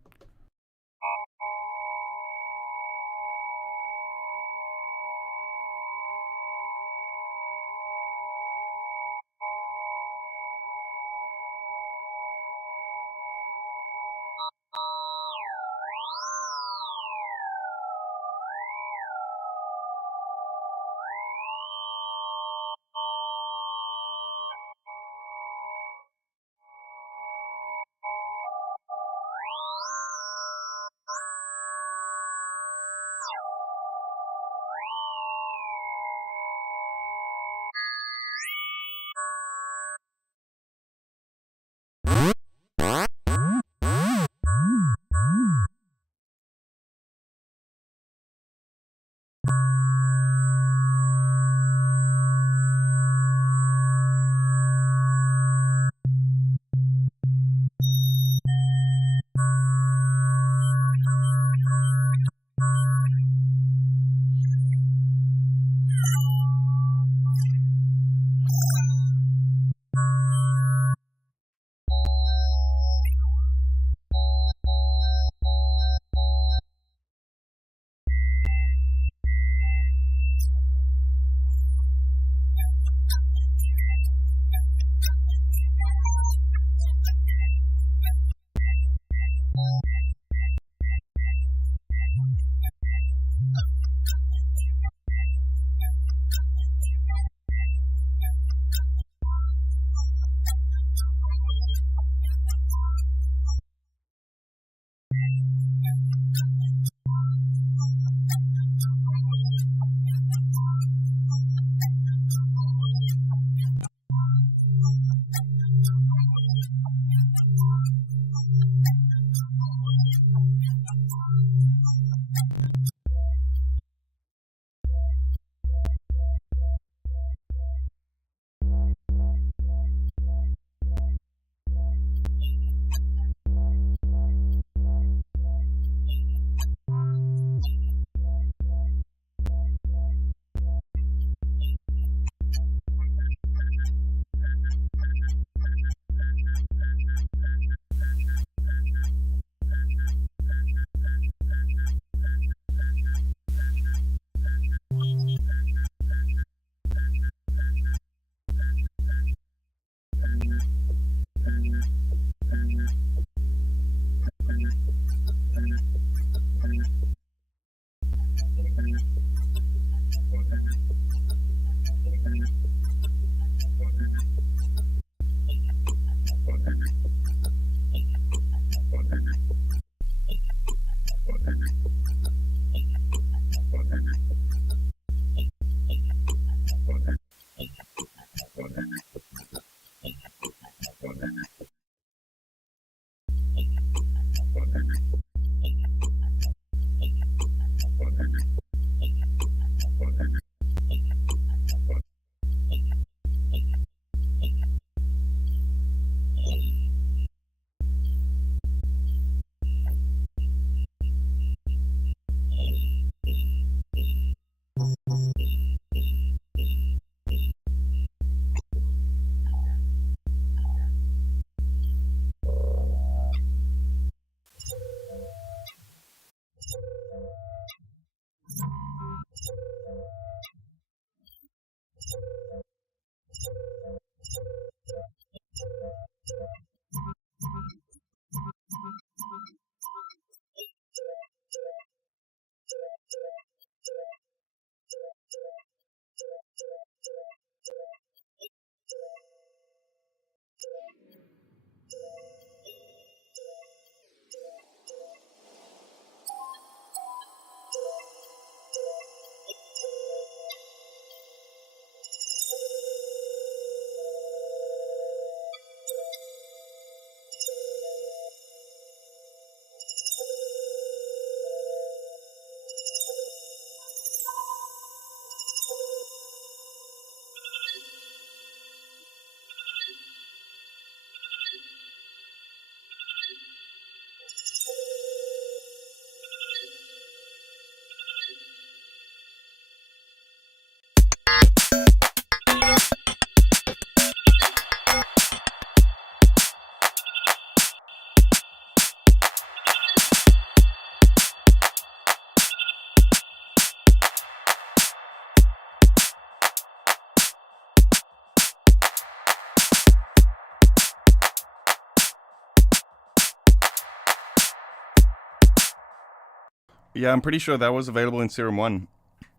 Yeah, I'm pretty sure that was available in Serum 1,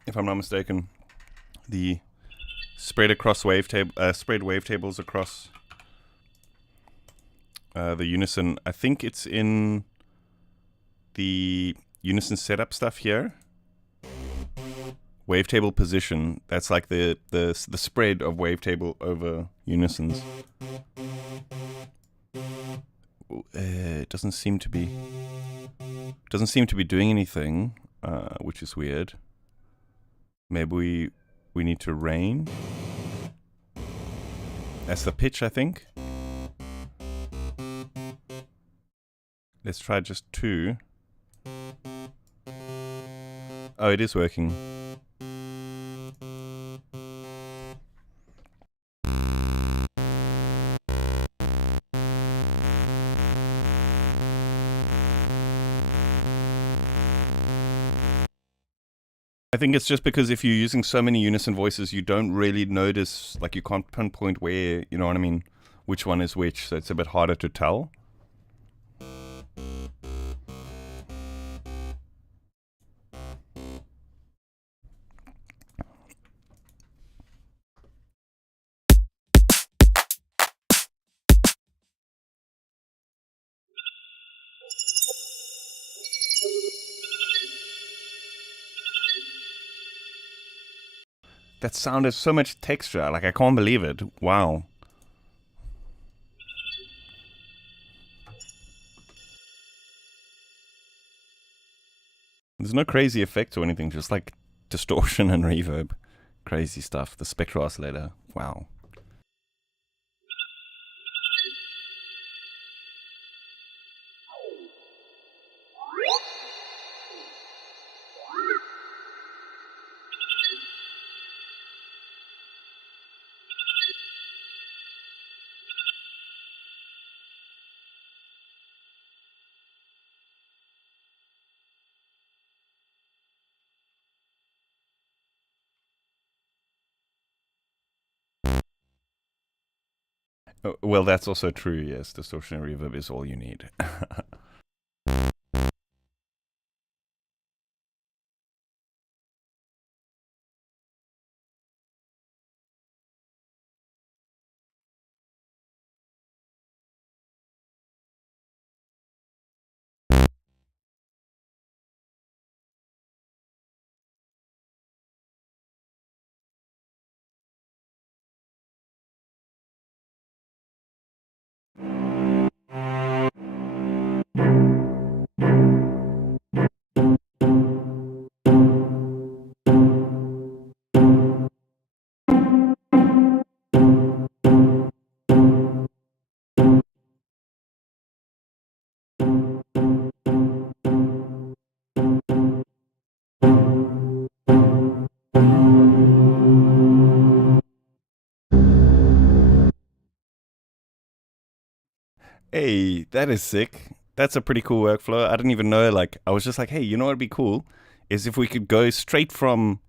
if I'm not mistaken. The spread across spread wavetables across the Unison. I think it's in the Unison setup stuff here. Wavetable position. That's like the spread of wavetable over Unisons. It doesn't seem to be doing anything, which is weird. Maybe we need to rain. That's the pitch, I think. Let's try just 2. Oh, it is working. I think it's just because if you're using so many unison voices, you don't really notice, like you can't pinpoint where, you know what I mean, which one is which, so it's a bit harder to tell. That sound has so much texture, like I can't believe it. Wow. There's no crazy effects or anything, just like distortion and reverb. Crazy stuff. The Spectral oscillator. Wow. Oh, well, that's also true, yes. Distortion and reverb is all you need. Hey, that is sick. That's a pretty cool workflow. I didn't even know, like, I was just like, hey, you know what would be cool? Is if we could go straight from,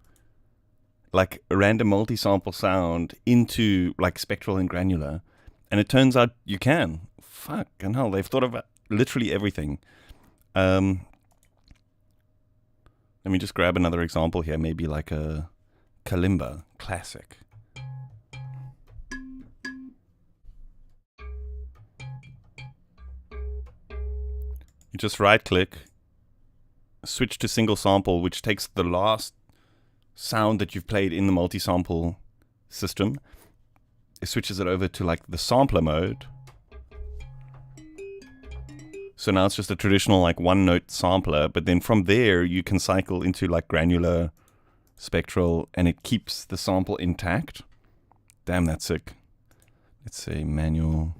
like, a random multi-sample sound into, like, Spectral and Granular. And it turns out you can. Fucking hell, they've thought about literally everything. Let me just grab another example here. Maybe like a kalimba, classic. You just right click, switch to single sample, which takes the last sound that you've played in the multi-sample system. It switches it over to like the sampler mode. So now it's just a traditional like one note sampler, but then from there you can cycle into like granular, spectral, and it keeps the sample intact. Damn, that's sick. Let's say manual.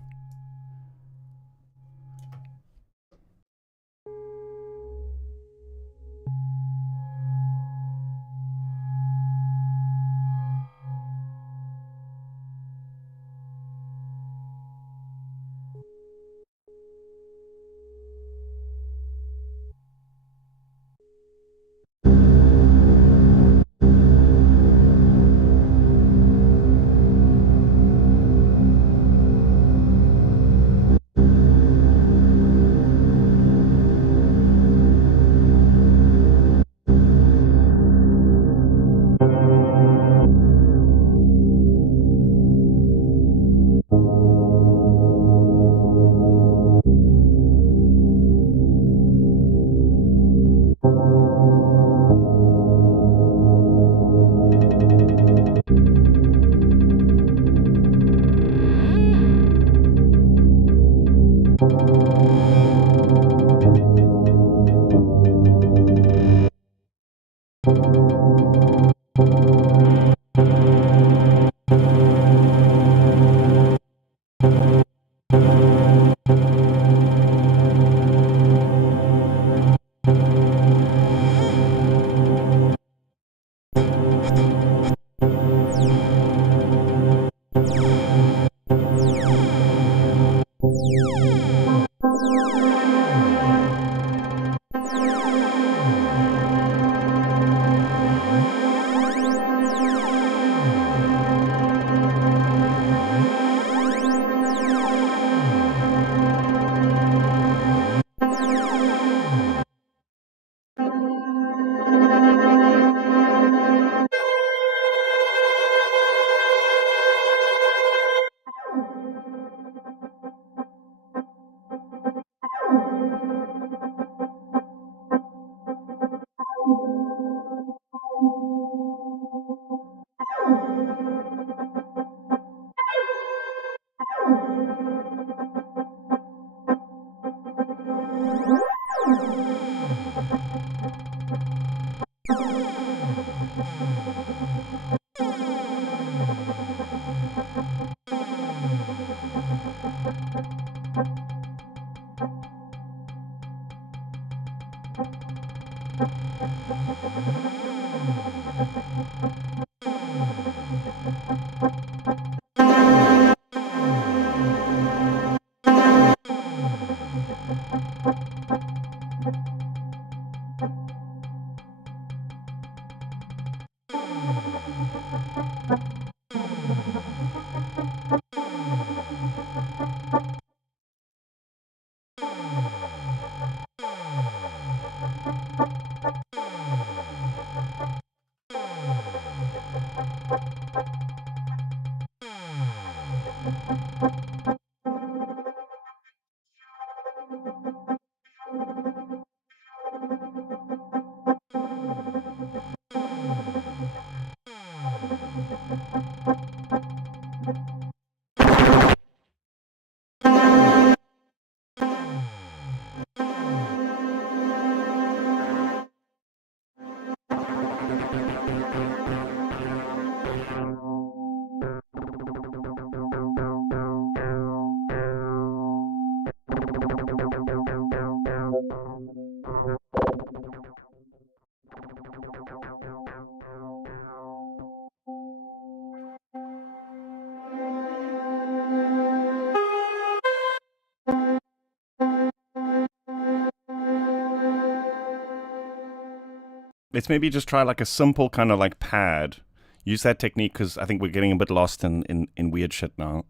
Let's maybe just try like a simple kind of like pad. Use that technique because I think we're getting a bit lost in weird shit now.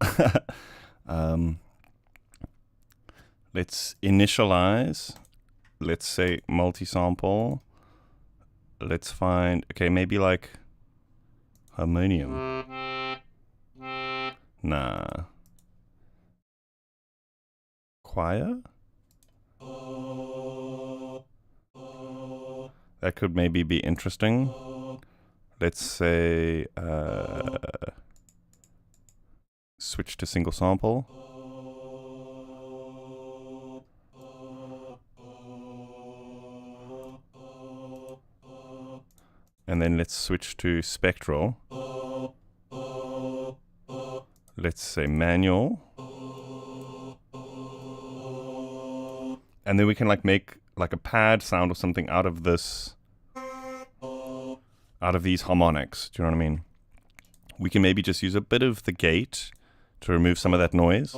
Let's initialize. Let's say multi-sample. Let's find, okay, maybe like harmonium. Nah. Choir? That could maybe be interesting. Let's say switch to single sample. And then let's switch to Spectral. Let's say manual. And then we can like make like a pad sound or something out of this, out of these harmonics. Do you know what I mean? We can maybe just use a bit of the gate to remove some of that noise.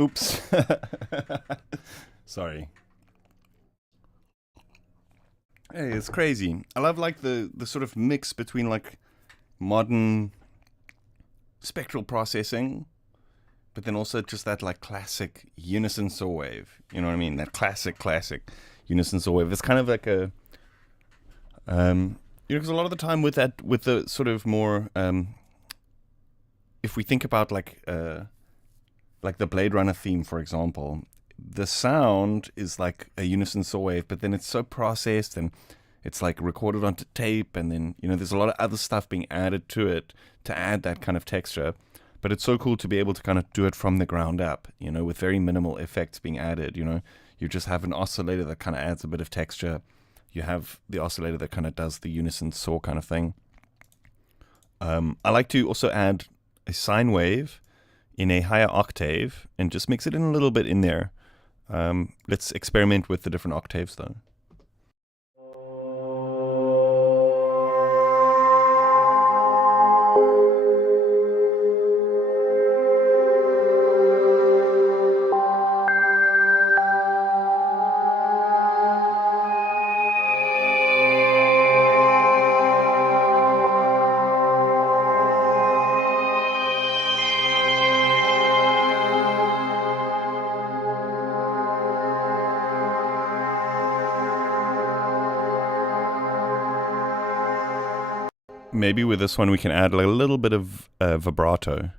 Oops. Sorry. Hey, it's crazy. I love like the sort of mix between like modern spectral processing, but then also just that like classic unison saw wave. You know what I mean? That classic unison saw wave. It's kind of like a because a lot of the time with the sort of more if we think about like the Blade Runner theme, for example, the sound is like a unison saw wave, but then it's so processed and it's like recorded onto tape, and then there's a lot of other stuff being added to it to add that kind of texture. But it's so cool to be able to kind of do it from the ground up, with very minimal effects being added. You just have an oscillator that kind of adds a bit of texture. You have the oscillator that kind of does the unison saw kind of thing. I like to also add a sine wave in a higher octave and just mix it in a little bit in there. Let's experiment with the different octaves though. Maybe with this one we can add like a little bit of vibrato.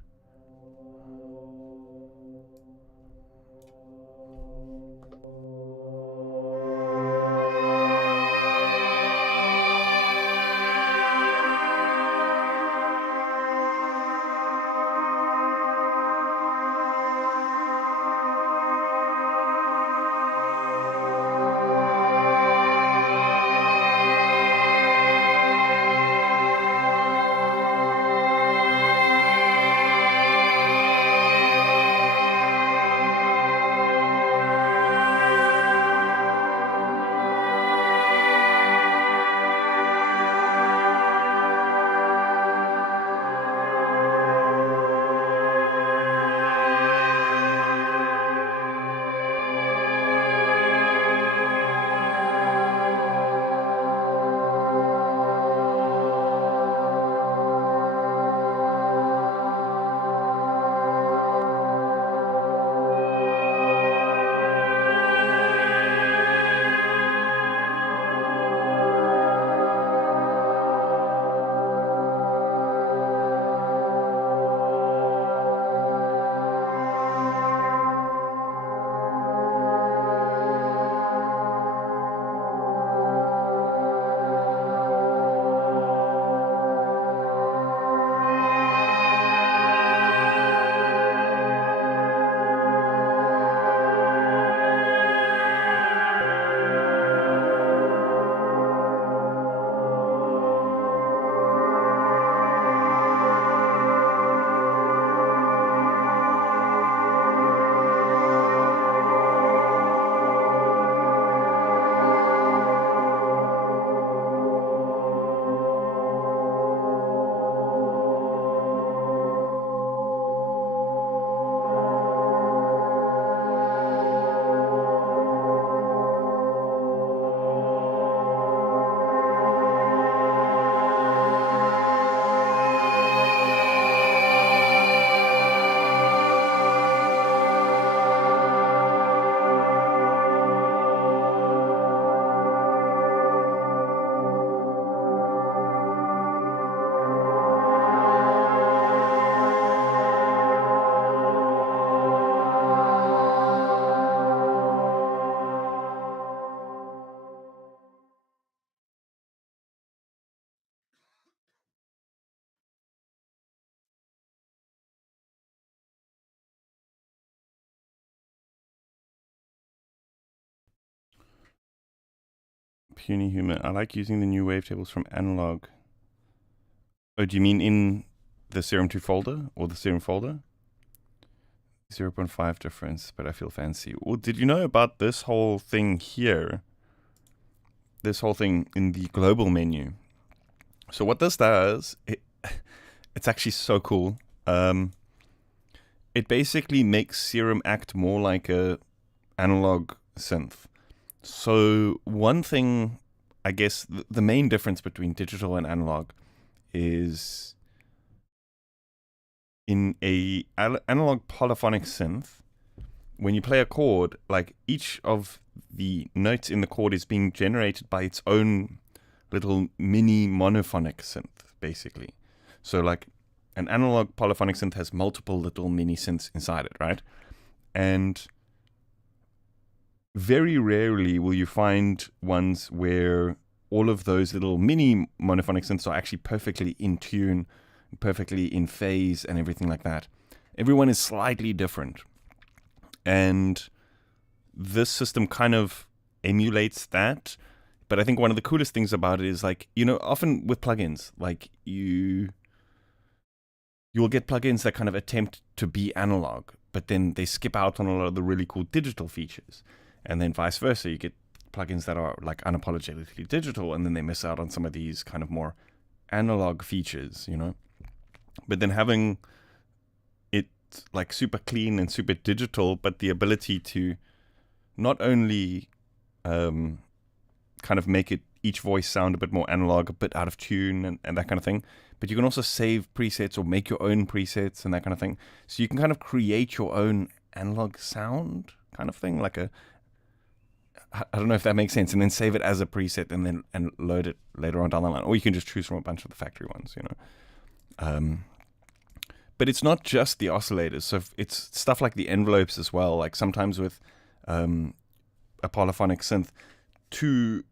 Puny Human. I like using the new wavetables from analog. Oh, do you mean in the Serum 2 folder or the Serum folder? 0.5 difference, but I feel fancy. Well, did you know about this whole thing here? This whole thing in the global menu. So what this does, it's actually so cool. it basically makes Serum act more like a analog synth. So one thing, I guess, the main difference between digital and analog is in a analog polyphonic synth, when you play a chord, like each of the notes in the chord is being generated by its own little mini monophonic synth, basically. So like an analog polyphonic synth has multiple little mini synths inside it, right? And very rarely will you find ones where all of those little mini monophonic synths are actually perfectly in tune, perfectly in phase and everything like that. Everyone is slightly different. And this system kind of emulates that. But I think one of the coolest things about it is, like, you know, often with plugins, like you'll get plugins that kind of attempt to be analog, but then they skip out on a lot of the really cool digital features. And then vice versa, you get plugins that are like unapologetically digital, and then they miss out on some of these kind of more analog features, you know. But then having it like super clean and super digital, but the ability to not only kind of make it each voice sound a bit more analog, a bit out of tune and that kind of thing, but you can also save presets or make your own presets and that kind of thing. So you can kind of create your own analog sound kind of thing, like I don't know if that makes sense, and then save it as a preset and load it later on down the line. Or you can just choose from a bunch of the factory ones, you know. But it's not just the oscillators. So it's stuff like the envelopes as well. Like sometimes with a polyphonic synth, two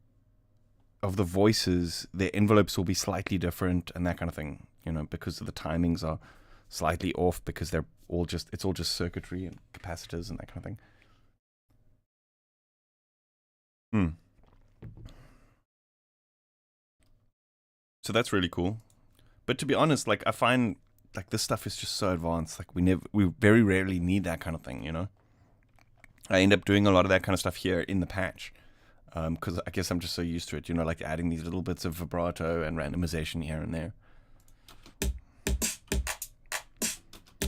of the voices, their envelopes will be slightly different and that kind of thing, you know, because the timings are slightly off, because it's all just circuitry and capacitors and that kind of thing. So that's really cool. But to be honest, like I find like this stuff is just so advanced. Like we very rarely need that kind of thing, you know. I end up doing a lot of that kind of stuff here in the patch, because I guess I'm just so used to it, you know, like adding these little bits of vibrato and randomization here and there.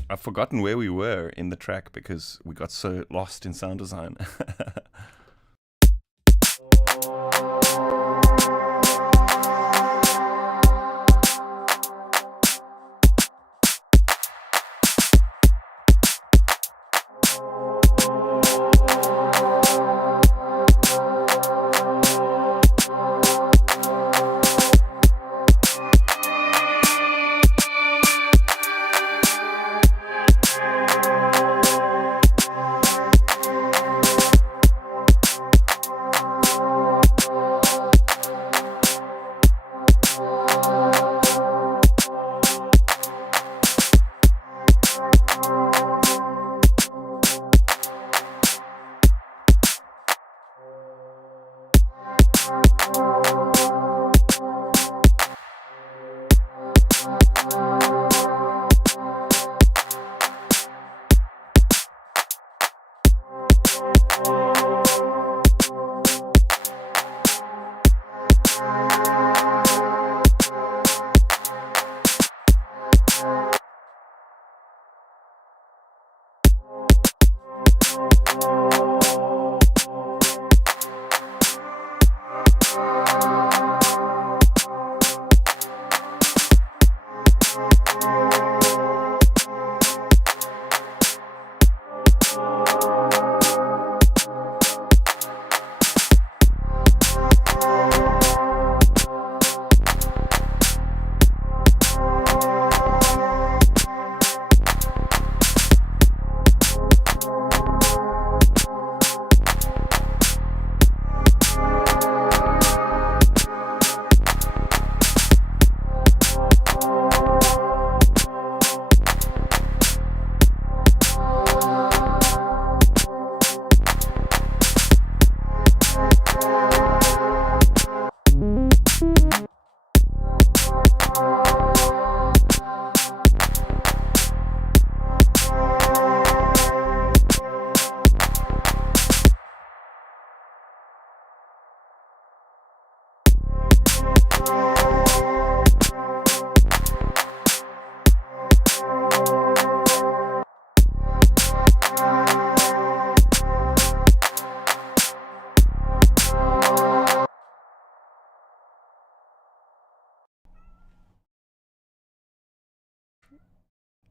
I've forgotten where we were in the track because we got so lost in sound design.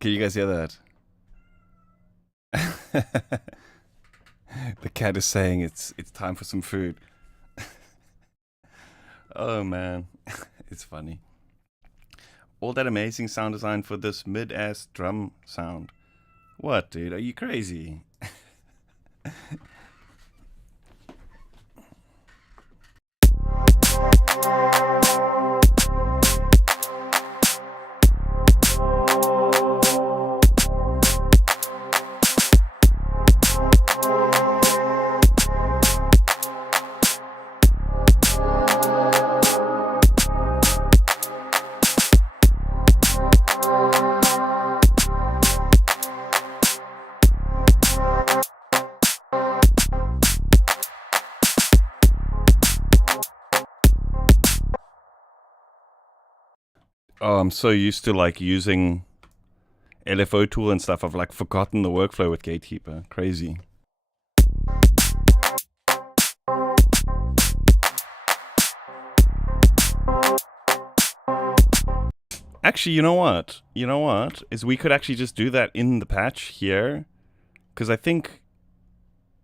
Can you guys hear that? The cat is saying it's time for some food. Oh man, it's funny. All that amazing sound design for this mid-ass drum sound. What, dude? Are you crazy? Oh, I'm so used to like using LFO tool and stuff. I've like forgotten the workflow with Gatekeeper. Crazy. Actually, you know what? You know what? Is we could actually just do that in the patch here. Because I think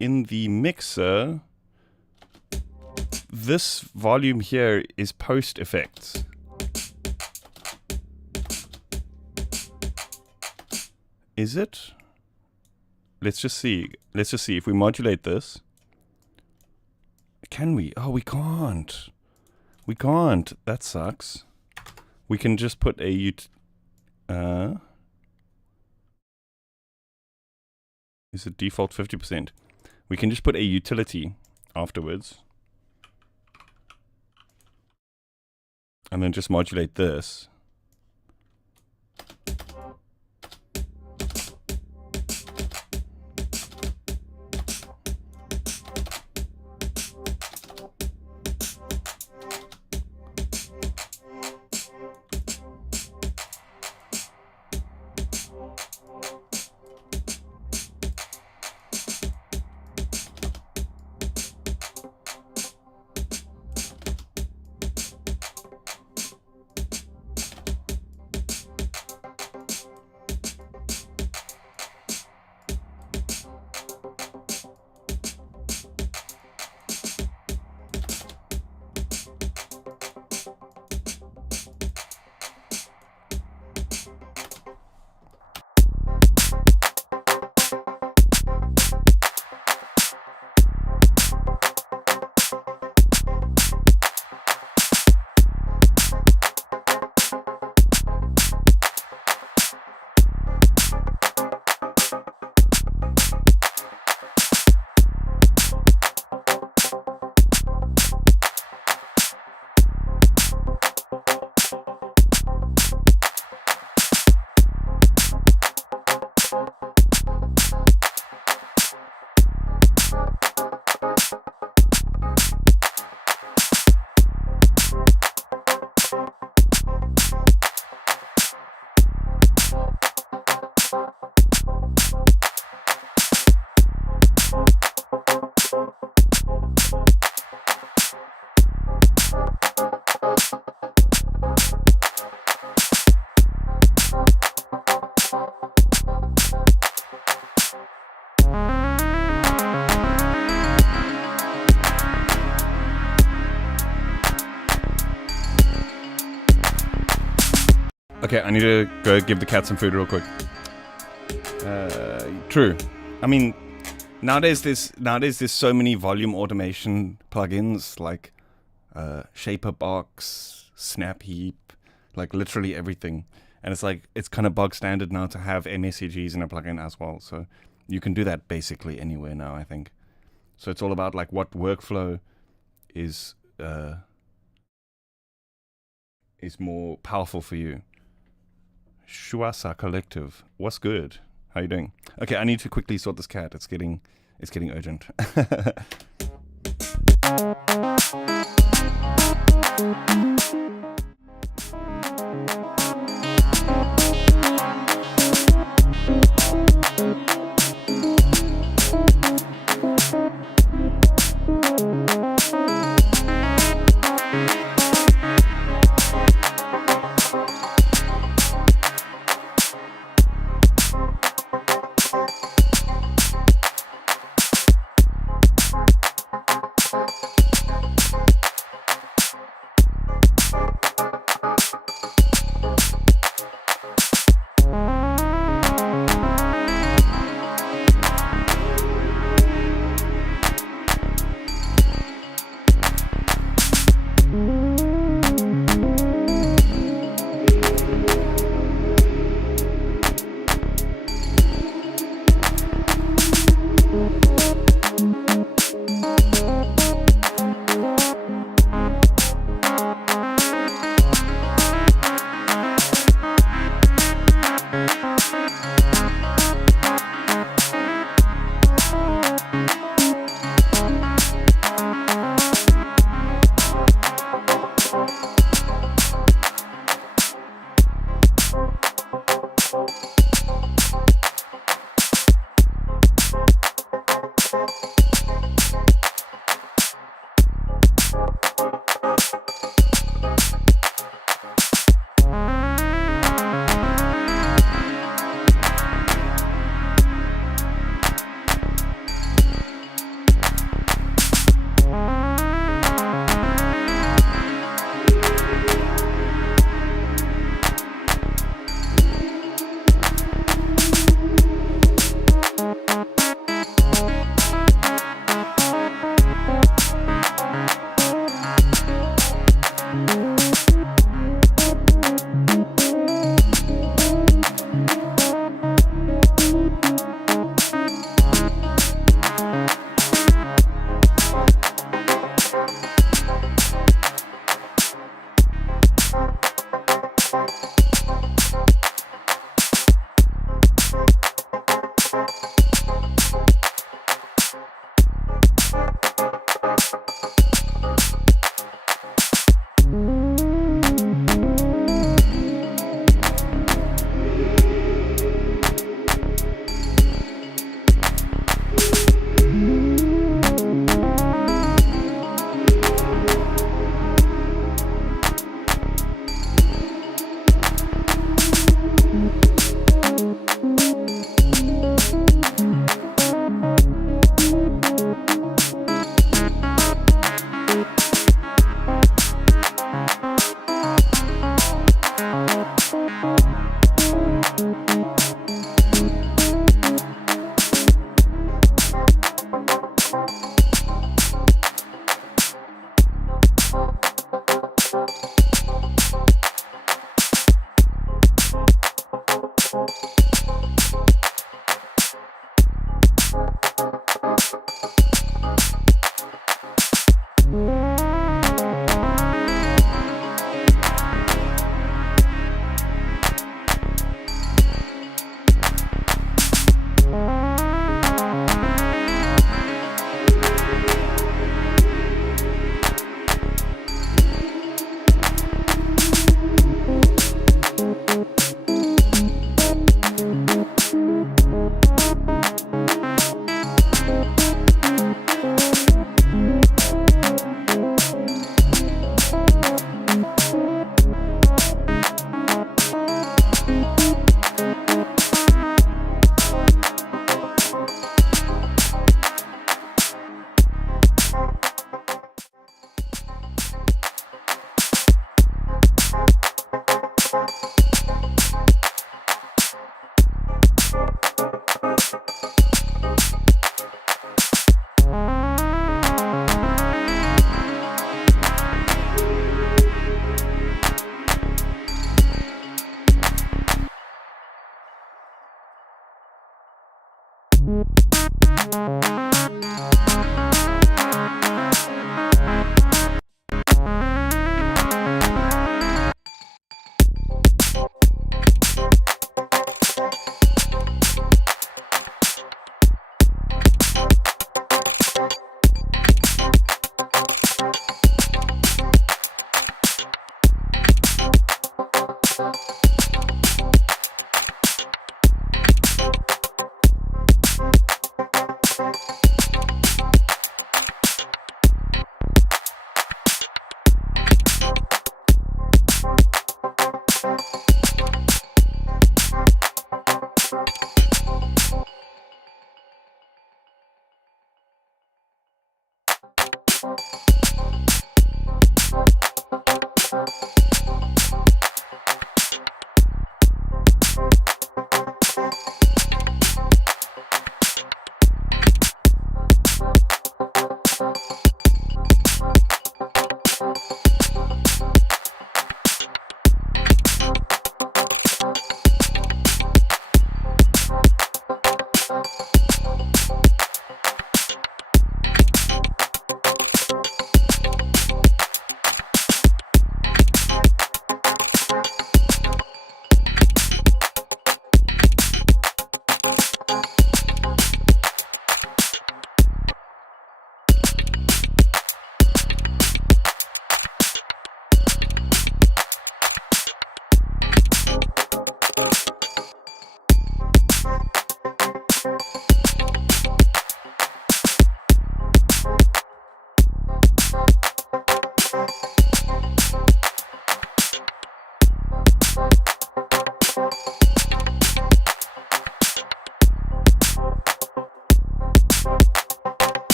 in the mixer, this volume here is post effects. Is it? Let's just see. Let's just see if we modulate this. Can we? Oh, we can't. We can't. That sucks. We can just put a is it default 50%? We can just put a utility afterwards. And then just modulate this. Okay, I need to go give the cat some food real quick. True. I mean, nowadays there's so many volume automation plugins like Shaper Box, Snap Heap, like literally everything. And it's like it's kind of bog standard now to have MSCGs in a plugin as well. So you can do that basically anywhere now, I think. So it's all about like what workflow is more powerful for you. Shuasa Collective, what's good? How you doing? Okay, I need to quickly sort this cat. It's getting urgent.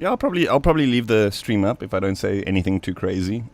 Yeah, I'll probably leave the stream up if I don't say anything too crazy.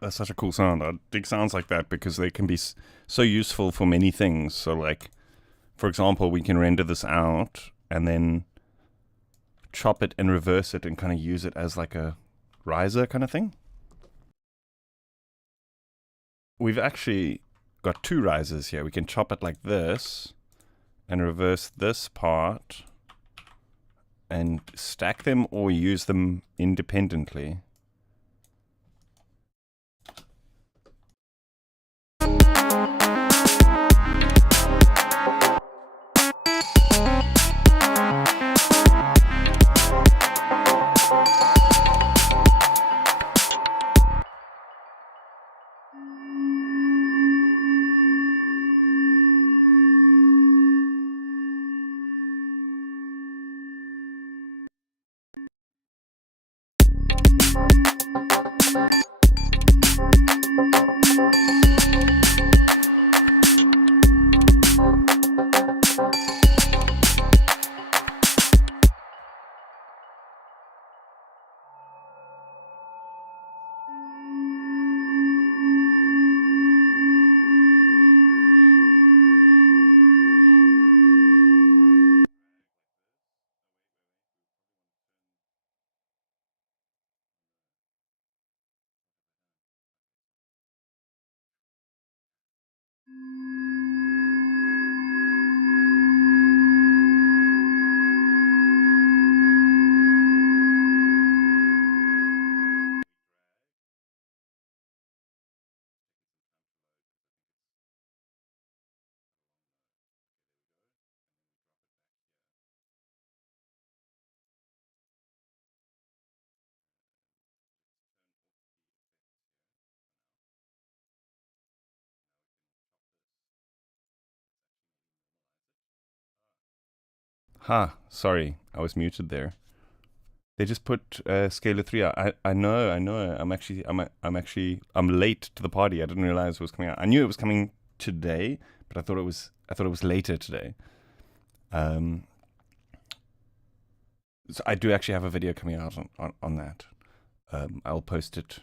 That's such a cool sound. I dig sounds like that because they can be so useful for many things. So like, for example, we can render this out and then chop it and reverse it and kind of use it as like a riser kind of thing. We've actually got two risers here. We can chop it like this and reverse this part and stack them or use them independently. Sorry, I was muted there. They just put Scalar 3 out. I know. I'm late to the party. I didn't realize it was coming out. I knew it was coming today, but I thought it was later today. So I do actually have a video coming out on that. I'll post it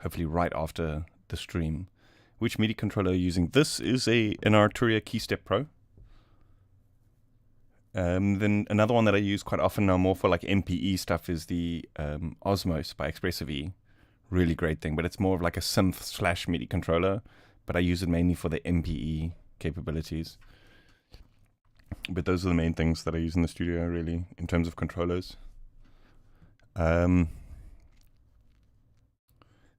hopefully right after the stream. Which MIDI controller are you using? This is an Arturia Keystep Pro. Then another one that I use quite often now, more for like MPE stuff, is the Osmos by Expressive E. Really great thing, but it's more of like a synth / MIDI controller, but I use it mainly for the MPE capabilities. But those are the main things that I use in the studio, really, in terms of controllers.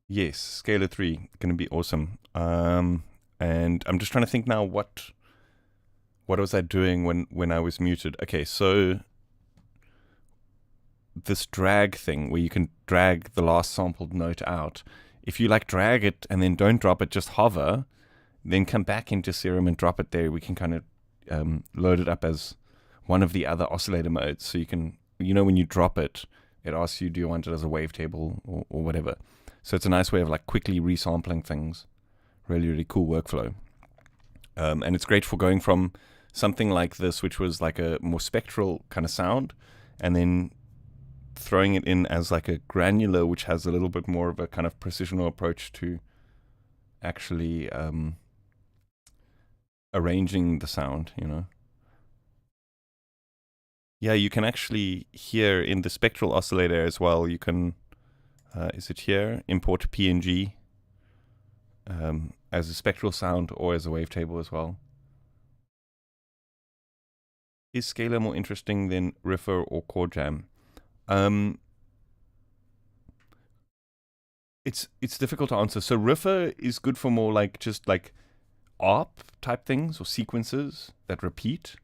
Yes, Scalar 3, going to be awesome. And I'm just trying to think now what was I doing when I was muted? Okay, so this drag thing where you can drag the last sampled note out. If you like drag it and then don't drop it, just hover, then come back into Serum and drop it there. We can kind of load it up as one of the other oscillator modes. So you can, when you drop it, it asks you, do you want it as a wavetable or whatever. So it's a nice way of like quickly resampling things. Really, really cool workflow. And it's great for going from something like this, which was like a more spectral kind of sound, and then throwing it in as like a granular, which has a little bit more of a kind of precisional approach to actually arranging the sound, Yeah, you can actually hear in the spectral oscillator as well. You can, is it here? Import PNG as a spectral sound or as a wavetable as well. Is Scalar more interesting than Riffer or Chord Jam? It's difficult to answer. So Riffer is good for more like just like ARP type things or sequences that repeat.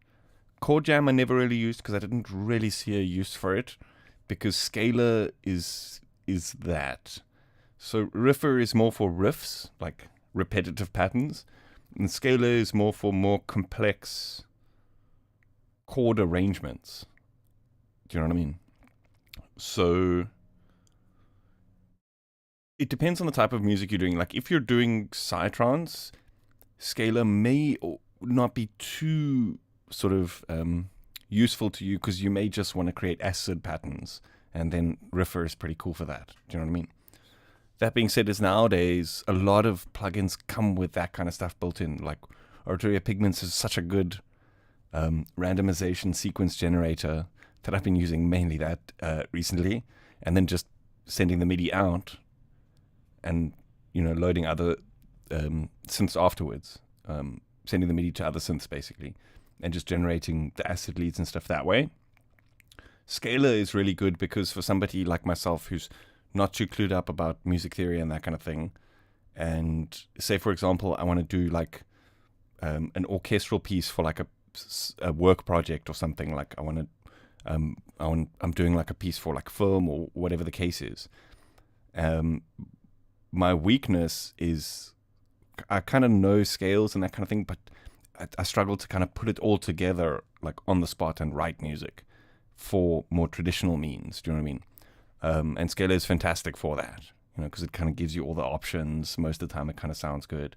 Chord Jam I never really used because I didn't really see a use for it, because Scalar is that. So Riffer is more for riffs, like repetitive patterns, and Scalar is more for more complex chord arrangements. Do you know what I mean? So it depends on the type of music you're doing. Like if you're doing psytrance, Scalar may not be too sort of useful to you, because you may just want to create acid patterns, and then Riffer is pretty cool for that. Do you know what I mean? That being said, is nowadays a lot of plugins come with that kind of stuff built in. Like Oratoria Pigments is such a good randomization sequence generator that I've been using mainly that recently, and then just sending the MIDI out and loading other synths afterwards, sending the MIDI to other synths basically, and just generating the acid leads and stuff that way. Scalar is really good because for somebody like myself who's not too clued up about music theory and that kind of thing, and say for example I want to do like an orchestral piece for like a work project or something, like I'm doing like a piece for like film or whatever the case is. My weakness is I kind of know scales and that kind of thing, but I struggle to kind of put it all together like on the spot and write music for more traditional means. Do you know what I mean? And Scalar is fantastic for that, because it kind of gives you all the options. Most of the time it kind of sounds good.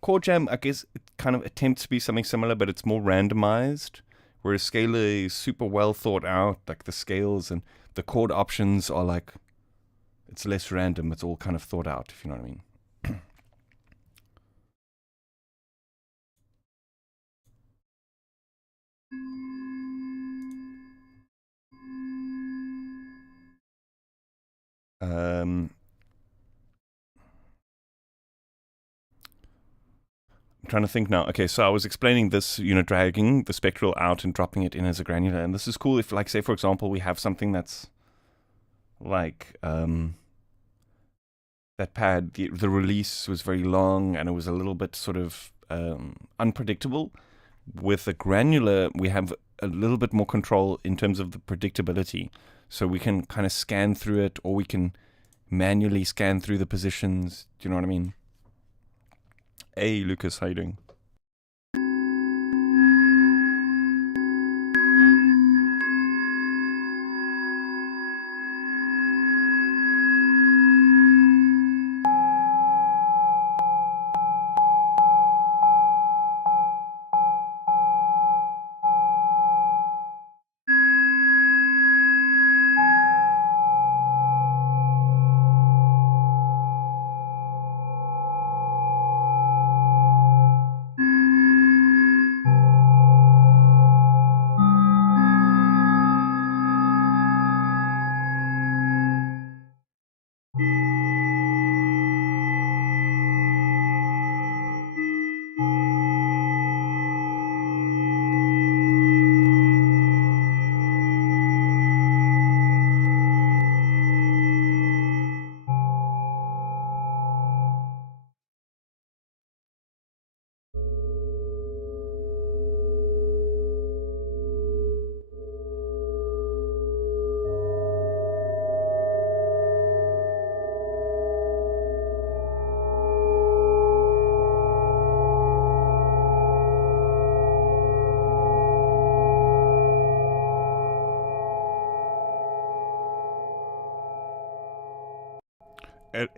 Chord Jam, I guess, it kind of attempts to be something similar, but it's more randomized, whereas Scalar is super well thought out. Like the scales and the chord options are like, it's less random. It's all kind of thought out, if you know what I mean. I'm trying to think now. Okay, so I was explaining this, dragging the spectral out and dropping it in as a granular. And this is cool if, like, say, for example, we have something that's like that pad, the release was very long and it was a little bit sort of unpredictable. With a granular, we have a little bit more control in terms of the predictability. So we can kind of scan through it, or we can manually scan through the positions. Do you know what I mean? Hey, Lucas, how you doing?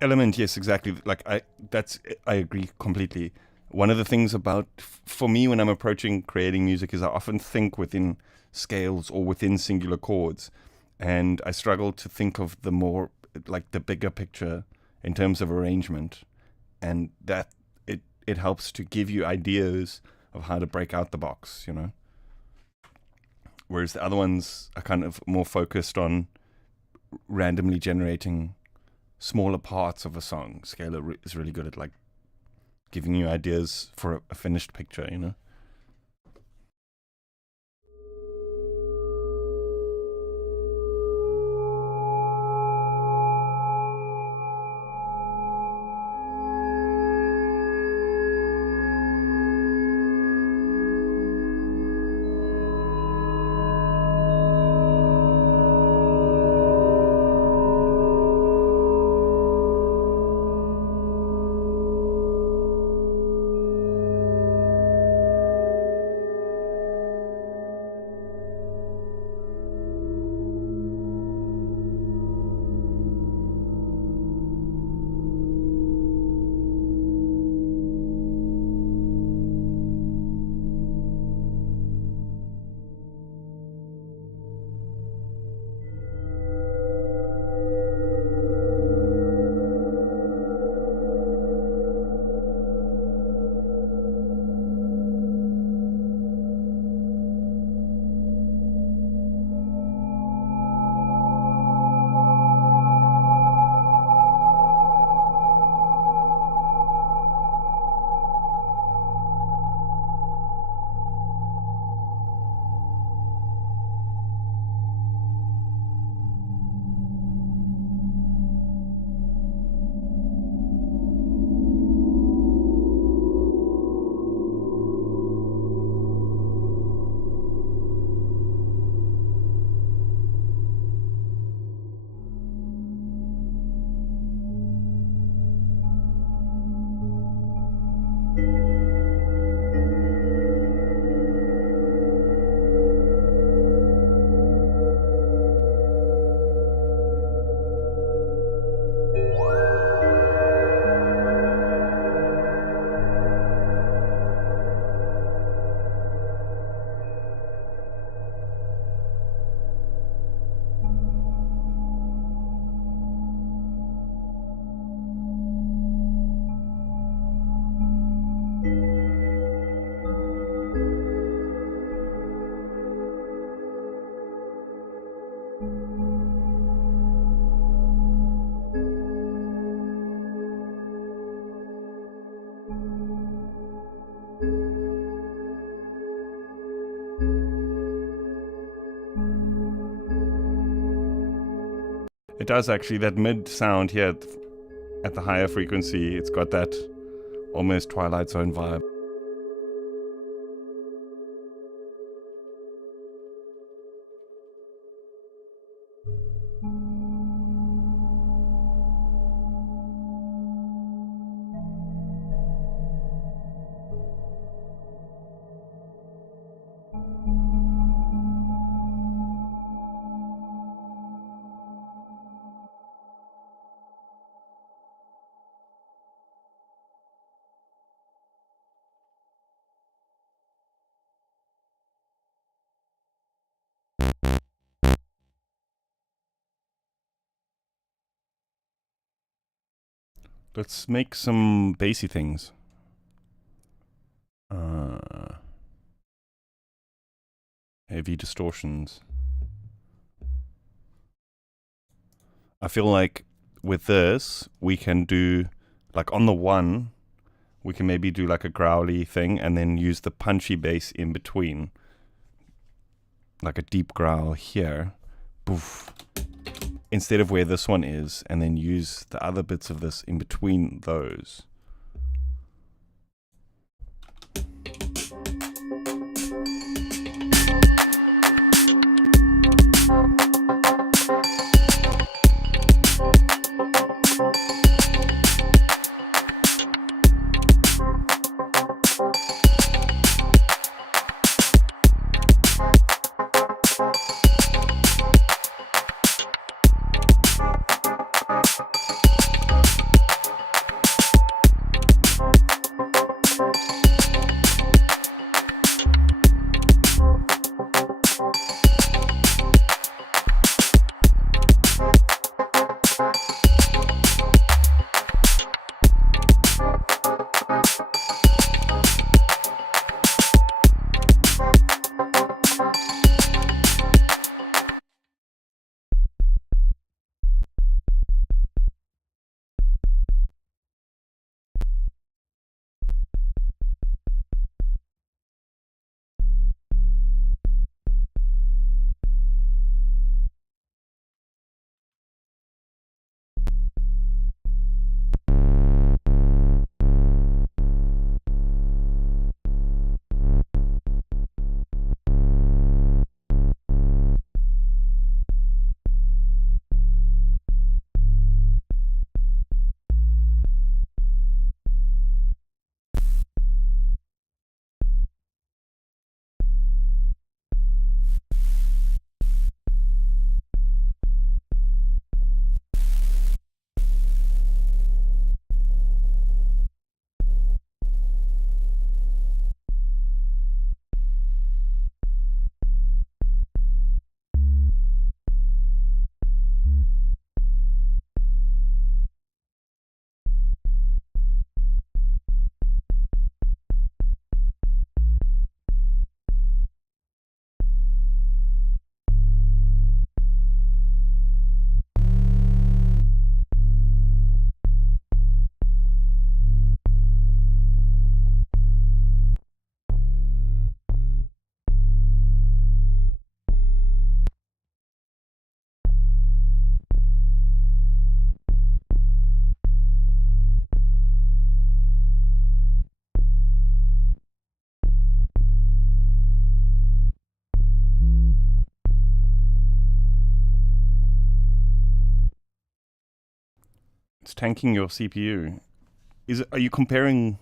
Element, yes, exactly. Like I agree completely. One of the things about for me when I'm approaching creating music is I often think within scales or within singular chords, and I struggle to think of the more like the bigger picture in terms of arrangement, and that it helps to give you ideas of how to break out the box, Whereas the other ones are kind of more focused on randomly generating smaller parts of a song. Scalar is really good at like giving you ideas for a finished picture, It does actually, that mid sound here at the higher frequency, it's got that almost Twilight Zone vibe. Let's make some bassy things. Heavy distortions. I feel like with this, we can do, like on the one, we can maybe do like a growly thing and then use the punchy bass in between. Like a deep growl here. Boof. Instead of where this one is, and then use the other bits of this in between those. It's tanking your CPU. Are you comparing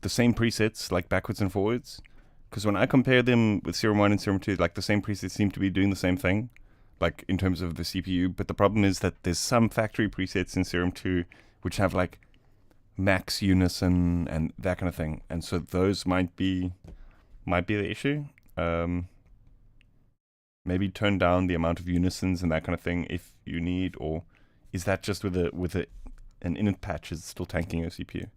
the same presets like backwards and forwards? Because when I compare them with Serum 1 and Serum 2, like the same presets seem to be doing the same thing, like in terms of the CPU. But the problem is that there's some factory presets in Serum 2 which have like max unison and that kind of thing, and so those might be the issue. Maybe turn down the amount of unisons and that kind of thing if you need, or is that just with an init patch is still tanking your CPU?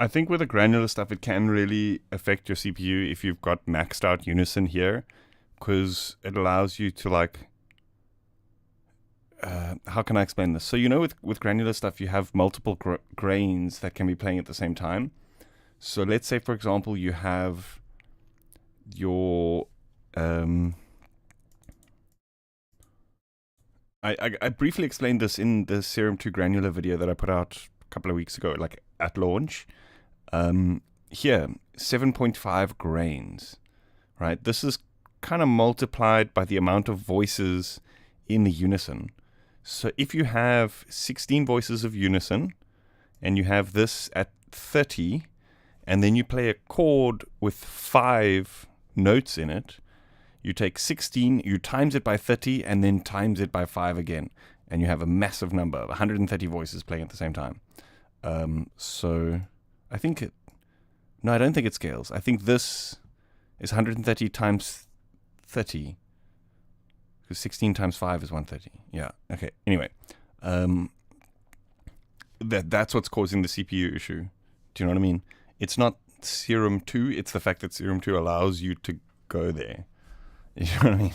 I think with the granular stuff, it can really affect your CPU if you've got maxed out unison here, because it allows you to like, how can I explain this? So, you know, with granular stuff, you have multiple grains that can be playing at the same time. So let's say, for example, you have your, I briefly explained this in the Serum 2 granular video that I put out a couple of weeks ago, like at launch. Here, 7.5 grains, right? This is kind of multiplied by the amount of voices in the unison. So if you have 16 voices of unison, and you have this at 30, and then you play a chord with 5 notes in it, you take 16, you times it by 30, and then times it by 5 again, and you have a massive number of 130 voices playing at the same time. So I think it, no, I don't think it scales. I think this is 130 times 30, because 16 times 5 is 130. Yeah, okay, anyway. That's what's causing the CPU issue. Do you know what I mean? It's not Serum 2, it's the fact that Serum 2 allows you to go there. You know what I mean?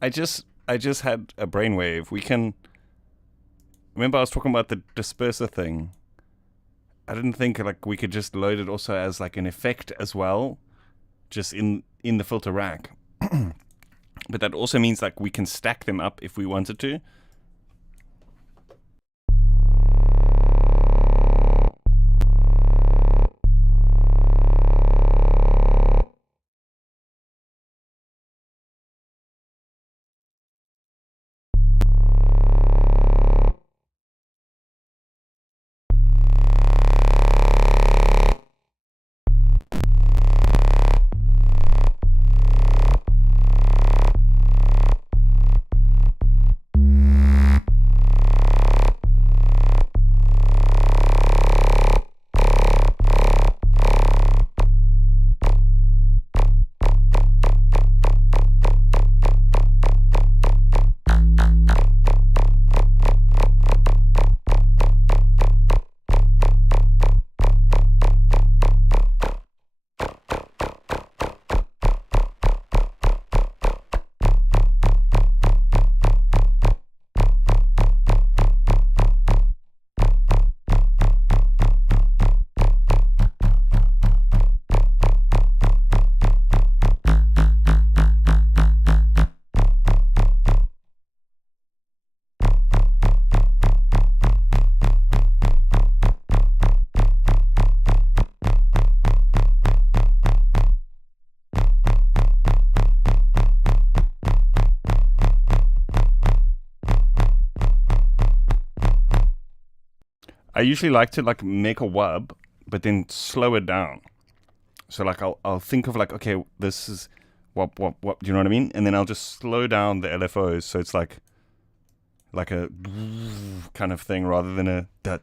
I just had a brainwave. We can remember I was talking about the disperser thing. I didn't think like we could just load it also as like an effect as well, just in the filter rack. But that also means like we can stack them up if we wanted to. I usually like to like make a wub, but then slow it down. So like I'll think of like, okay, this is wub. Do you know what I mean? And then I'll just slow down the LFOs so it's like a kind of thing rather than a dut.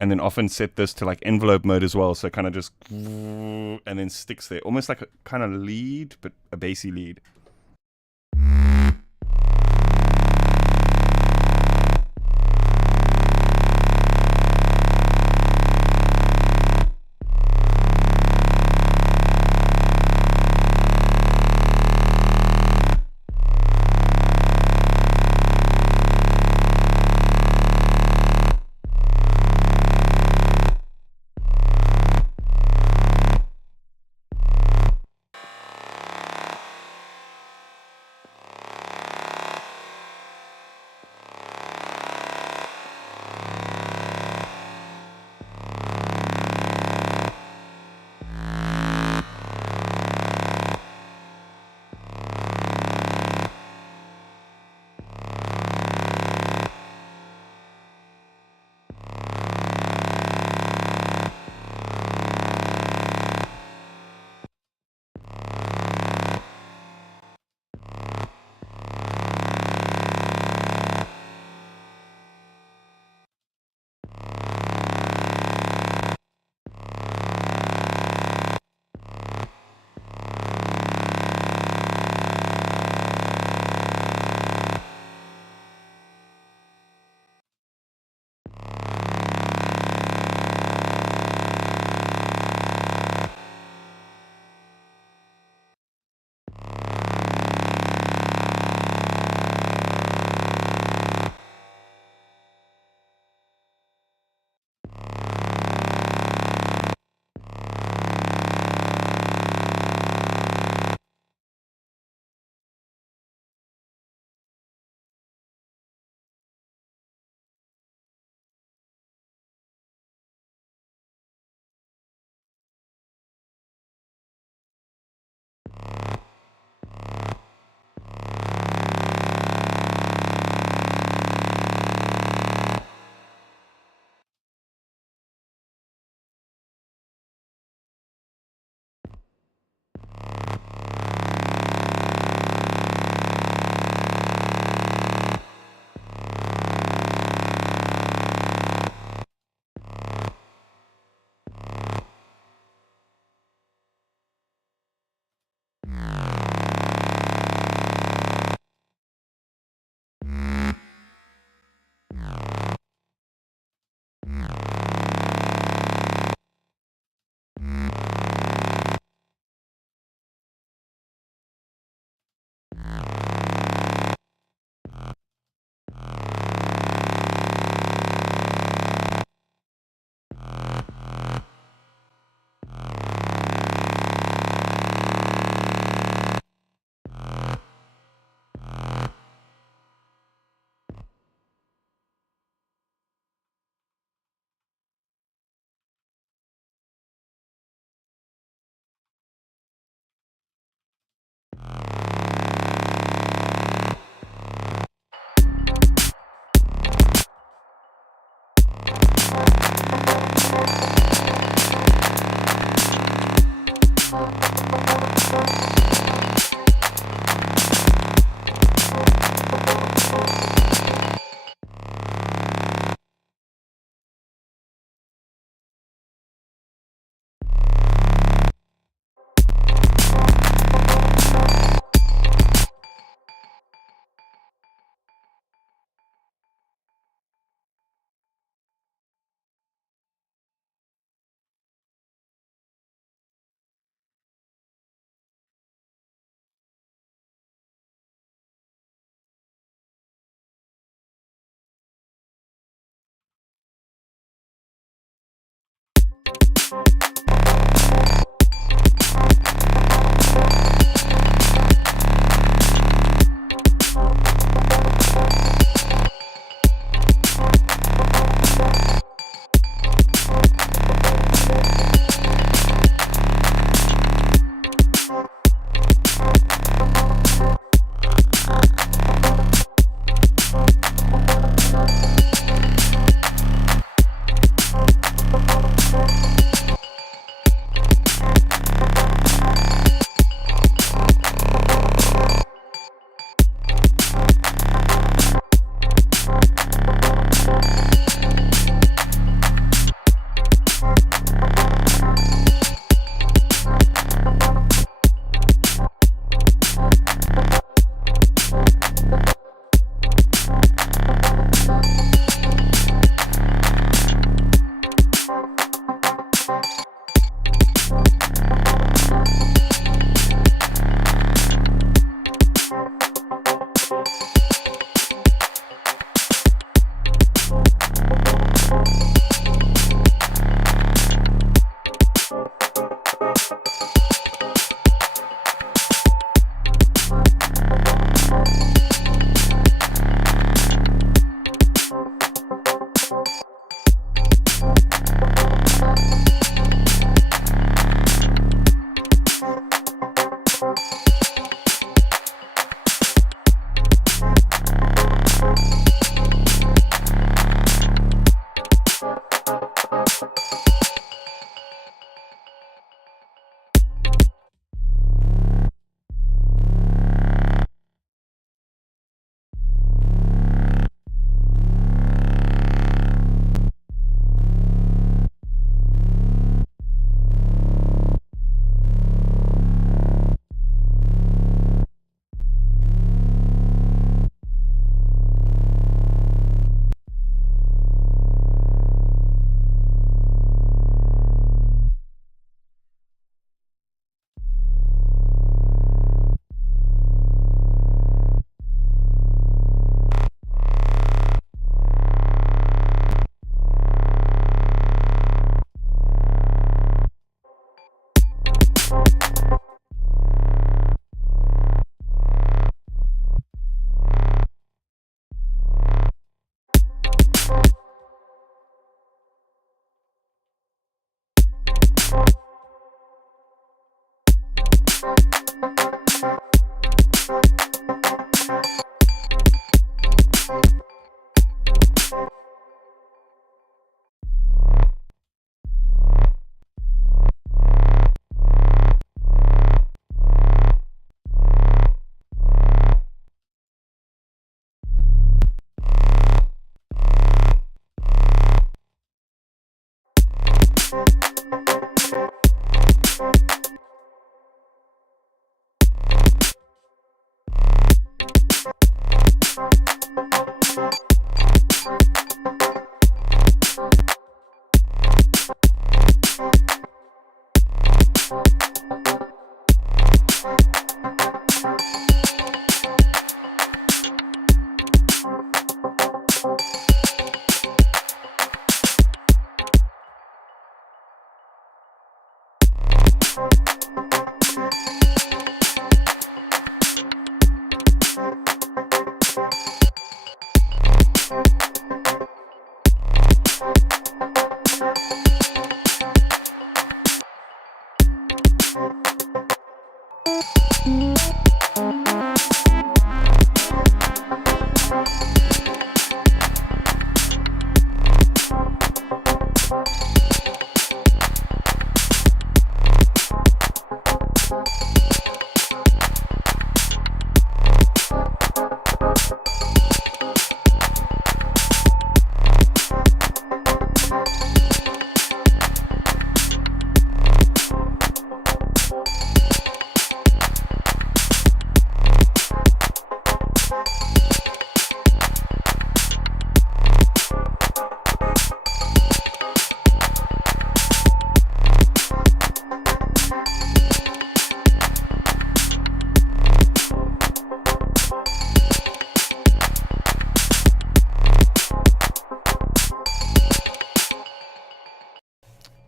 And then often set this to like envelope mode as well, so it kind of just and then sticks there, almost like a kind of lead, but a bassy lead.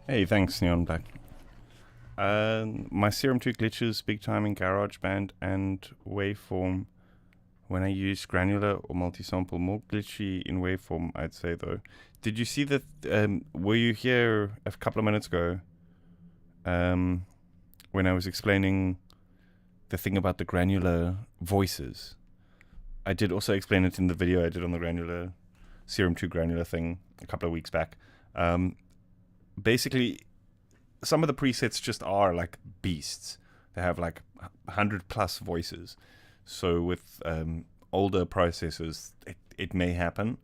Hey, thanks, Neon Black. My Serum 2 glitches big time in GarageBand and Waveform when I use Granular or multi-sample. More glitchy in Waveform, I'd say, though. Did you see that? Were you here a couple of minutes ago when I was explaining the thing about the Granular voices? I did also explain it in the video I did on the Granular, Serum 2 Granular thing a couple of weeks back. Basically, some of the presets just are like beasts. They have like 100+ voices. So with older processors, it may happen.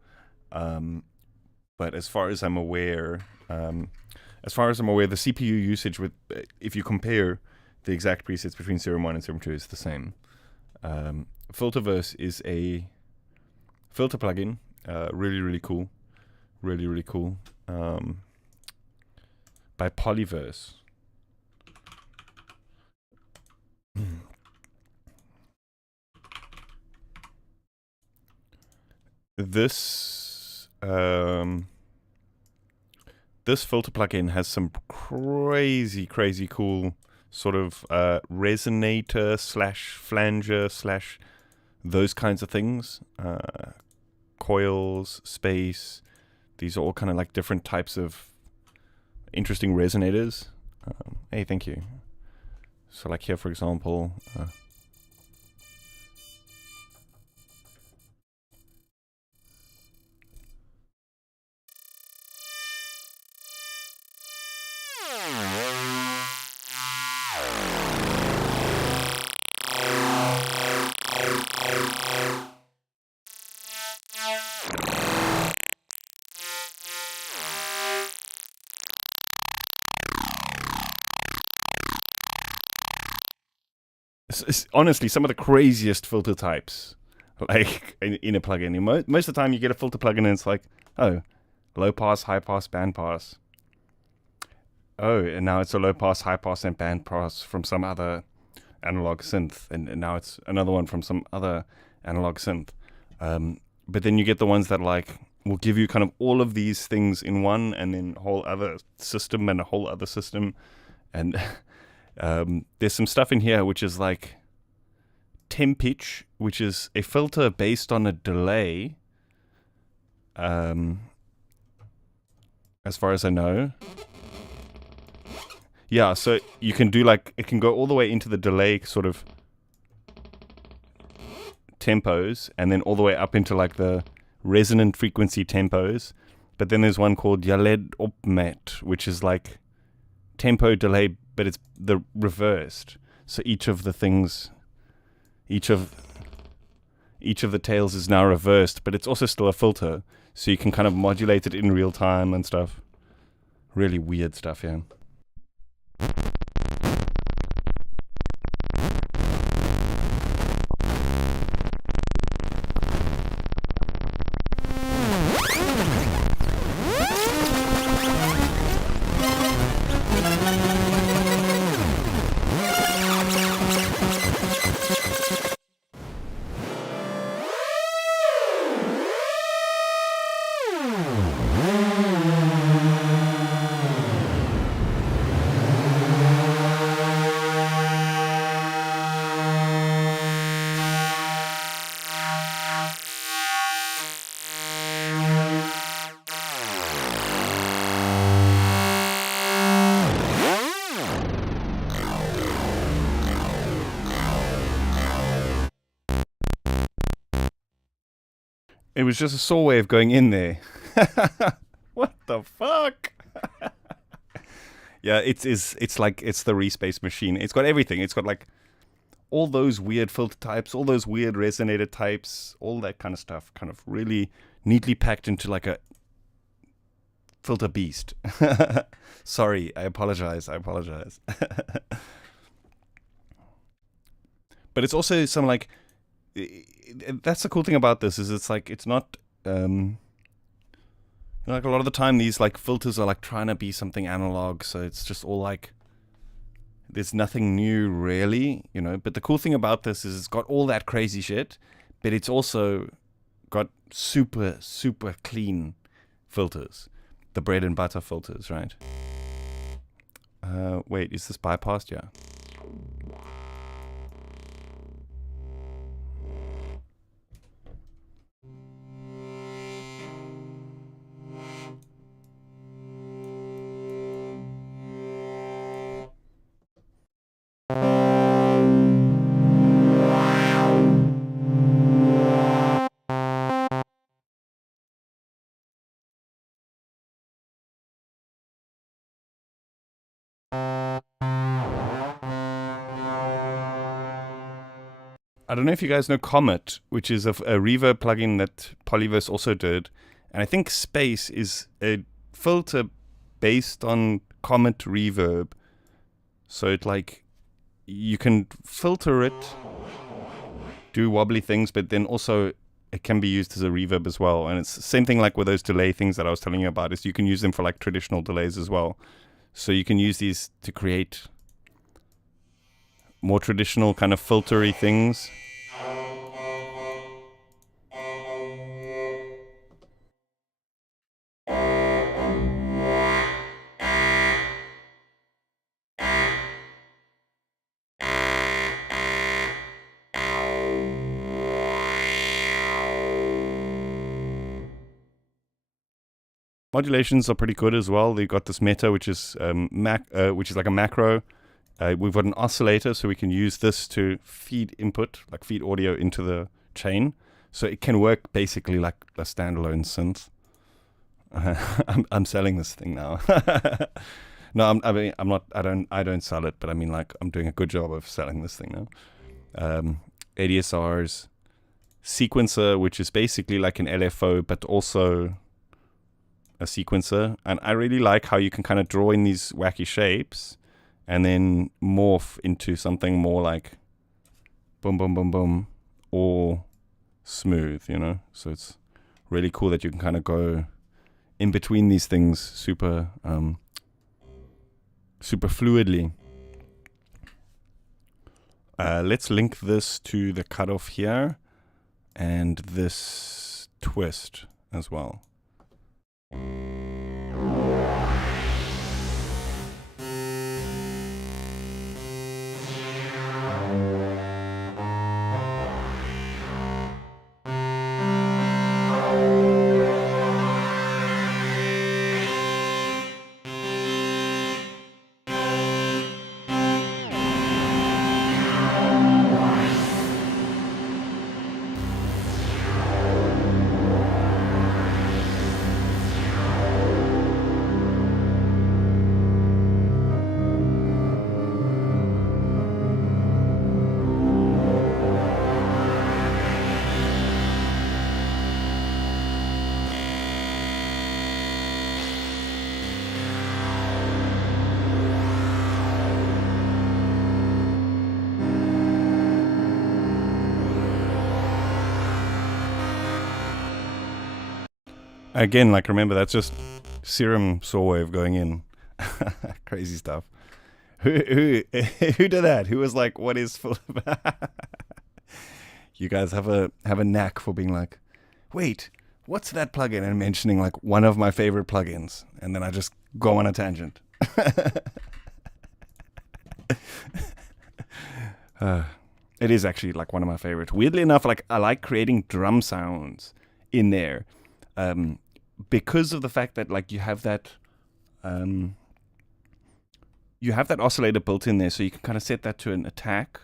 But as far as I'm aware, the CPU usage with if you compare the exact presets between Serum 1 and Serum 2 is the same. Filterverse is a filter plugin, really cool, really cool. By Polyverse. This filter plugin has some crazy cool sort of resonator / flanger / those kinds of things. Coils, space. These are all kind of like different types of interesting resonators. Hey, thank you. So like here, for example, it's honestly some of the craziest filter types, like in a plugin. Most of the time, you get a filter plugin and it's like, oh, low pass, high pass, band pass. Oh, and now it's a low pass, high pass, and band pass from some other analog synth, and now it's another one from some other analog synth. But then you get the ones that like will give you kind of all of these things in one, and then a whole other system and a whole other system, and there's some stuff in here which is like temp pitch, which is a filter based on a delay, as far as I know. Yeah, so you can do like, it can go all the way into the delay sort of tempos, and then all the way up into like the resonant frequency tempos. But then there's one called Yaled Opmet, which is like tempo delay, but it's the reversed. So each of the things, each of the tails is now reversed, but it's also still a filter. So you can kind of modulate it in real time and stuff. Really weird stuff, yeah. It was just a saw wave going in there. What the fuck? Yeah, it's like it's the Respace machine. It's got everything. It's got like all those weird filter types, all those weird resonator types, all that kind of stuff, kind of really neatly packed into like a filter beast. Sorry, I apologize. But it's also some like, that's the cool thing about this, is it's like, it's not, like a lot of the time these like filters are like trying to be something analog, so it's just all like, there's nothing new really, you know. But the cool thing about this is it's got all that crazy shit, but it's also got super, super clean filters. The bread and butter filters, right? Wait, is this bypassed? Yeah. I don't know if you guys know Comet, which is a reverb plugin that Polyverse also did. And I think Space is a filter based on Comet reverb. So it like, you can filter it, do wobbly things, but then also it can be used as a reverb as well. And it's the same thing like with those delay things that I was telling you about, is you can use them for like traditional delays as well. So you can use these to create more traditional kind of filtery things. Modulations are pretty good as well. They've got this meta, which is which is like a macro. We've got an oscillator, so we can use this to feed input, like feed audio into the chain. So it can work basically like a standalone synth. I'm selling this thing now. No, I'm not. I don't sell it, but I mean, like, I'm doing a good job of selling this thing now. ADSRs, sequencer, which is basically like an LFO, but also a sequencer. And I really like how you can kind of draw in these wacky shapes and then morph into something more like boom, boom, boom, boom, or smooth, you know? So it's really cool that you can kind of go in between these things super, super fluidly. Let's link this to the cutoff here and this twist as well. Again, like, remember, that's just Serum saw wave going in. Crazy stuff. Who did that? Who was like, what is full of You guys have a knack for being like, wait, what's that plugin? And mentioning like one of my favorite plugins, and then I just go on a tangent. It is actually like one of my favorites. Weirdly enough, like, I like creating drum sounds in there. Because of the fact that like you have that oscillator built in there, so you can kind of set that to an attack.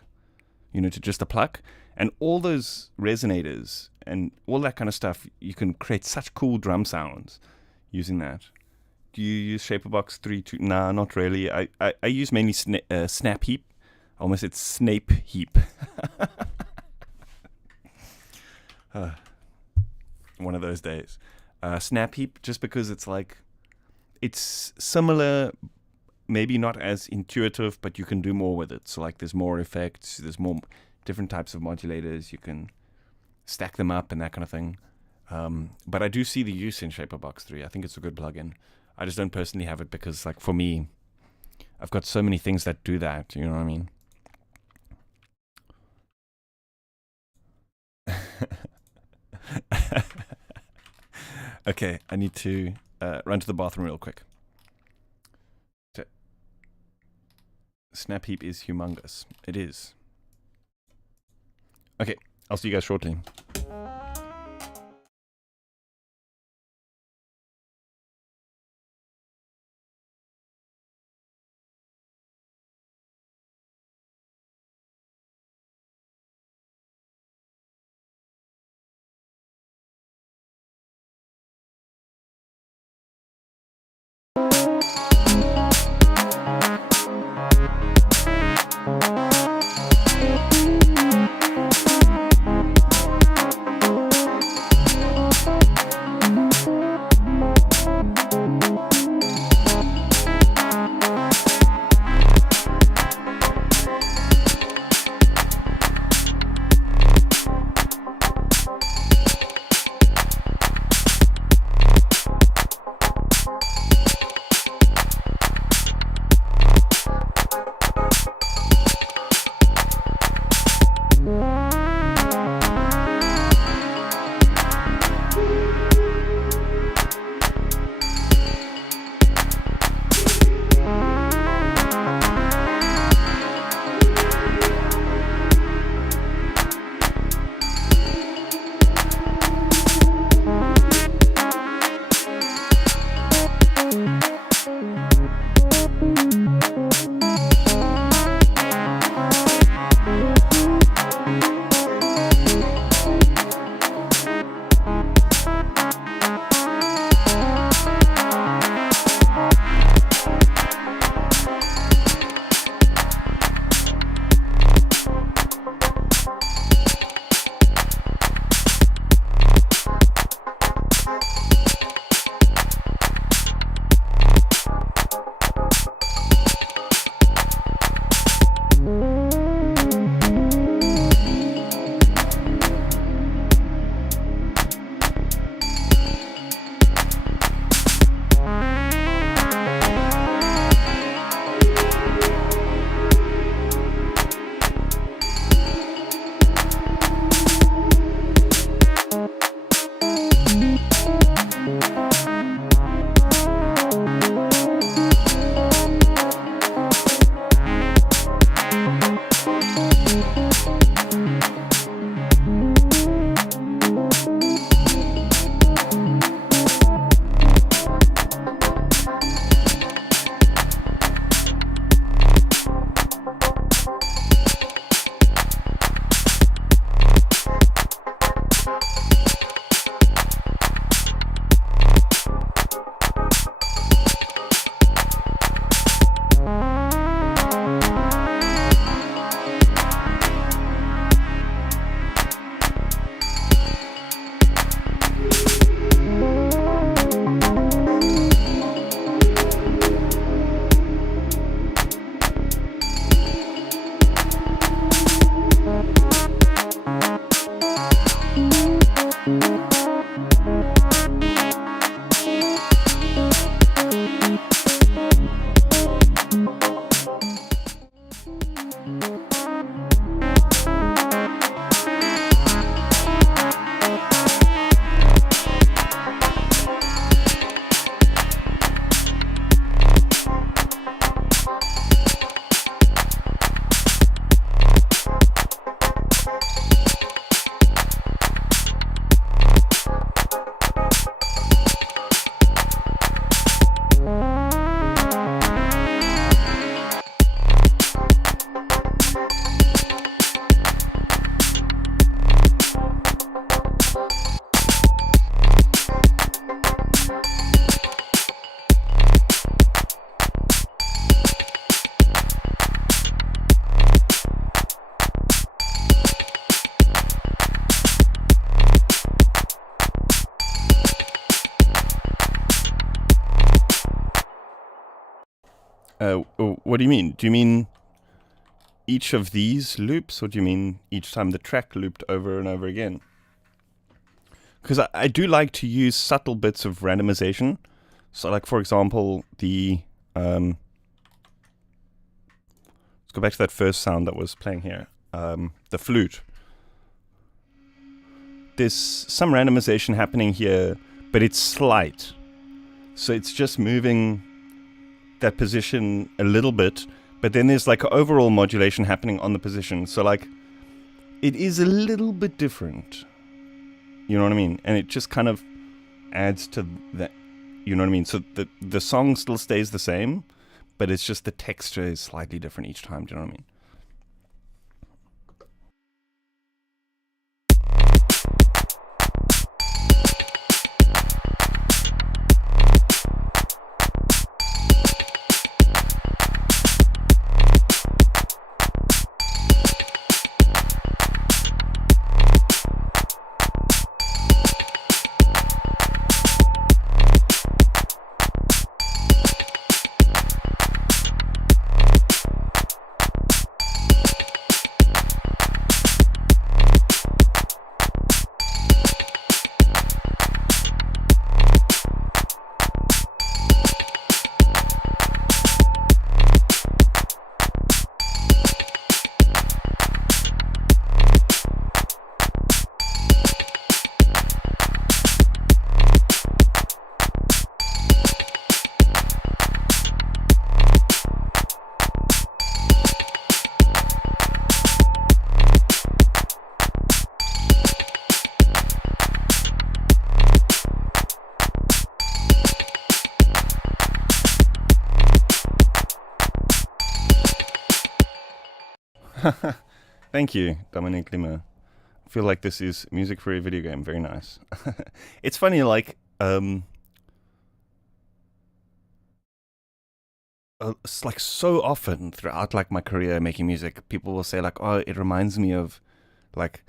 to just a pluck. And all those resonators and all that kind of stuff, you can create such cool drum sounds using that. Do you use Shaperbox 3 too? Nah, not really. I use mainly Snap Heap. I almost said Snape Heap. One of those days. Snap Heap, just because it's similar, maybe not as intuitive, but you can do more with it. So like there's more effects, there's more different types of modulators, you can stack them up and that kind of thing. But I do see the use in Shaperbox 3. I think it's a good plugin. I just don't personally have it because, like, for me, I've got so many things that do that, you know what I mean? Okay, I need to run to the bathroom real quick. Snap Heap is humongous. It is. Okay, I'll see you guys shortly. What do you mean? Do you mean each of these loops, or do you mean each time the track looped over and over again? Because I do like to use subtle bits of randomization. So, like, for example, let's go back to that first sound that was playing here, the flute. There's some randomization happening here, but it's slight. So it's just moving that position a little bit, but then there's like overall modulation happening on the position. So like, it is a little bit different. You know what I mean? And it just kind of adds to that. You know what I mean? So the song still stays the same, but it's just the texture is slightly different each time. Do you know what I mean? Thank you, Dominic Lima. I feel like this is music for a video game. Very nice. It's funny, like, it's like so often throughout like my career making music, people will say like, oh, it reminds me of, like,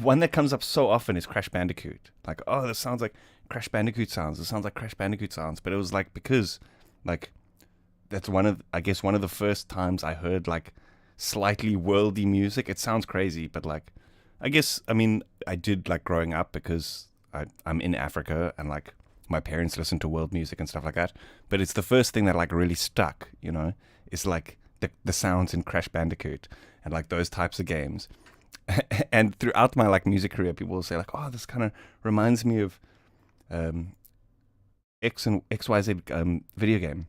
one that comes up so often is Crash Bandicoot. Like, oh, this sounds like Crash Bandicoot sounds. This sounds like Crash Bandicoot sounds. But it was like, because like that's one of the first times I heard like slightly worldy music. It sounds crazy, but like, I mean, I did like growing up because I'm in Africa and like my parents listen to world music and stuff like that. But it's the first thing that like really stuck, you know, is like the sounds in Crash Bandicoot and like those types of games. And throughout my like music career, people will say like, oh, this kind of reminds me of X and XYZ video game.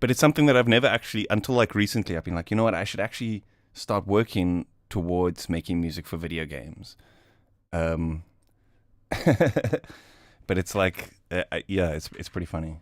But it's something that I've never actually, until like recently, I've been like, you know what, I should actually start working towards making music for video games. But it's like, yeah, it's pretty funny.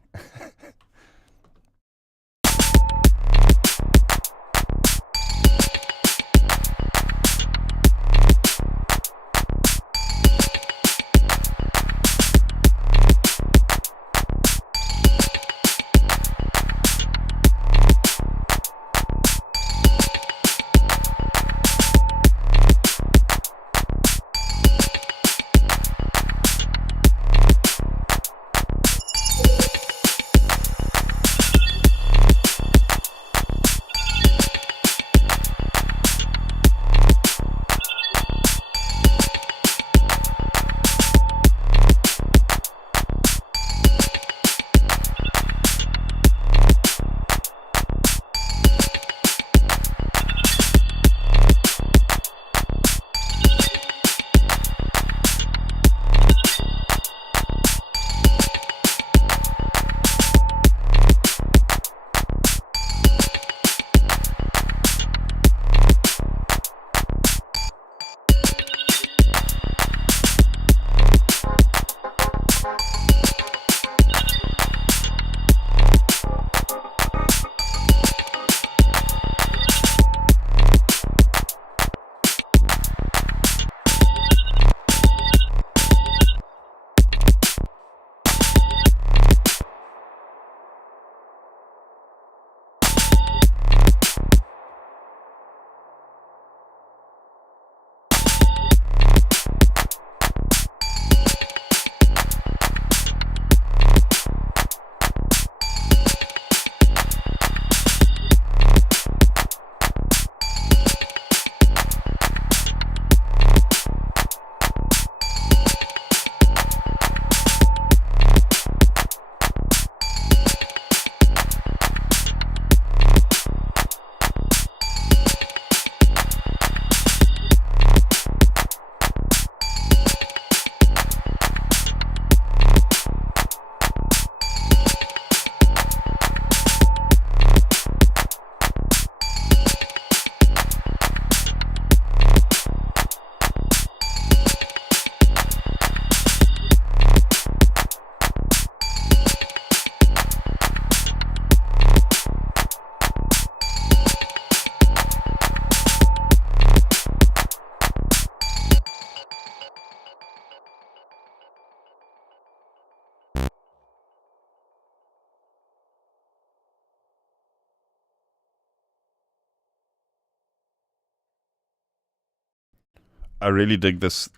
I really dig this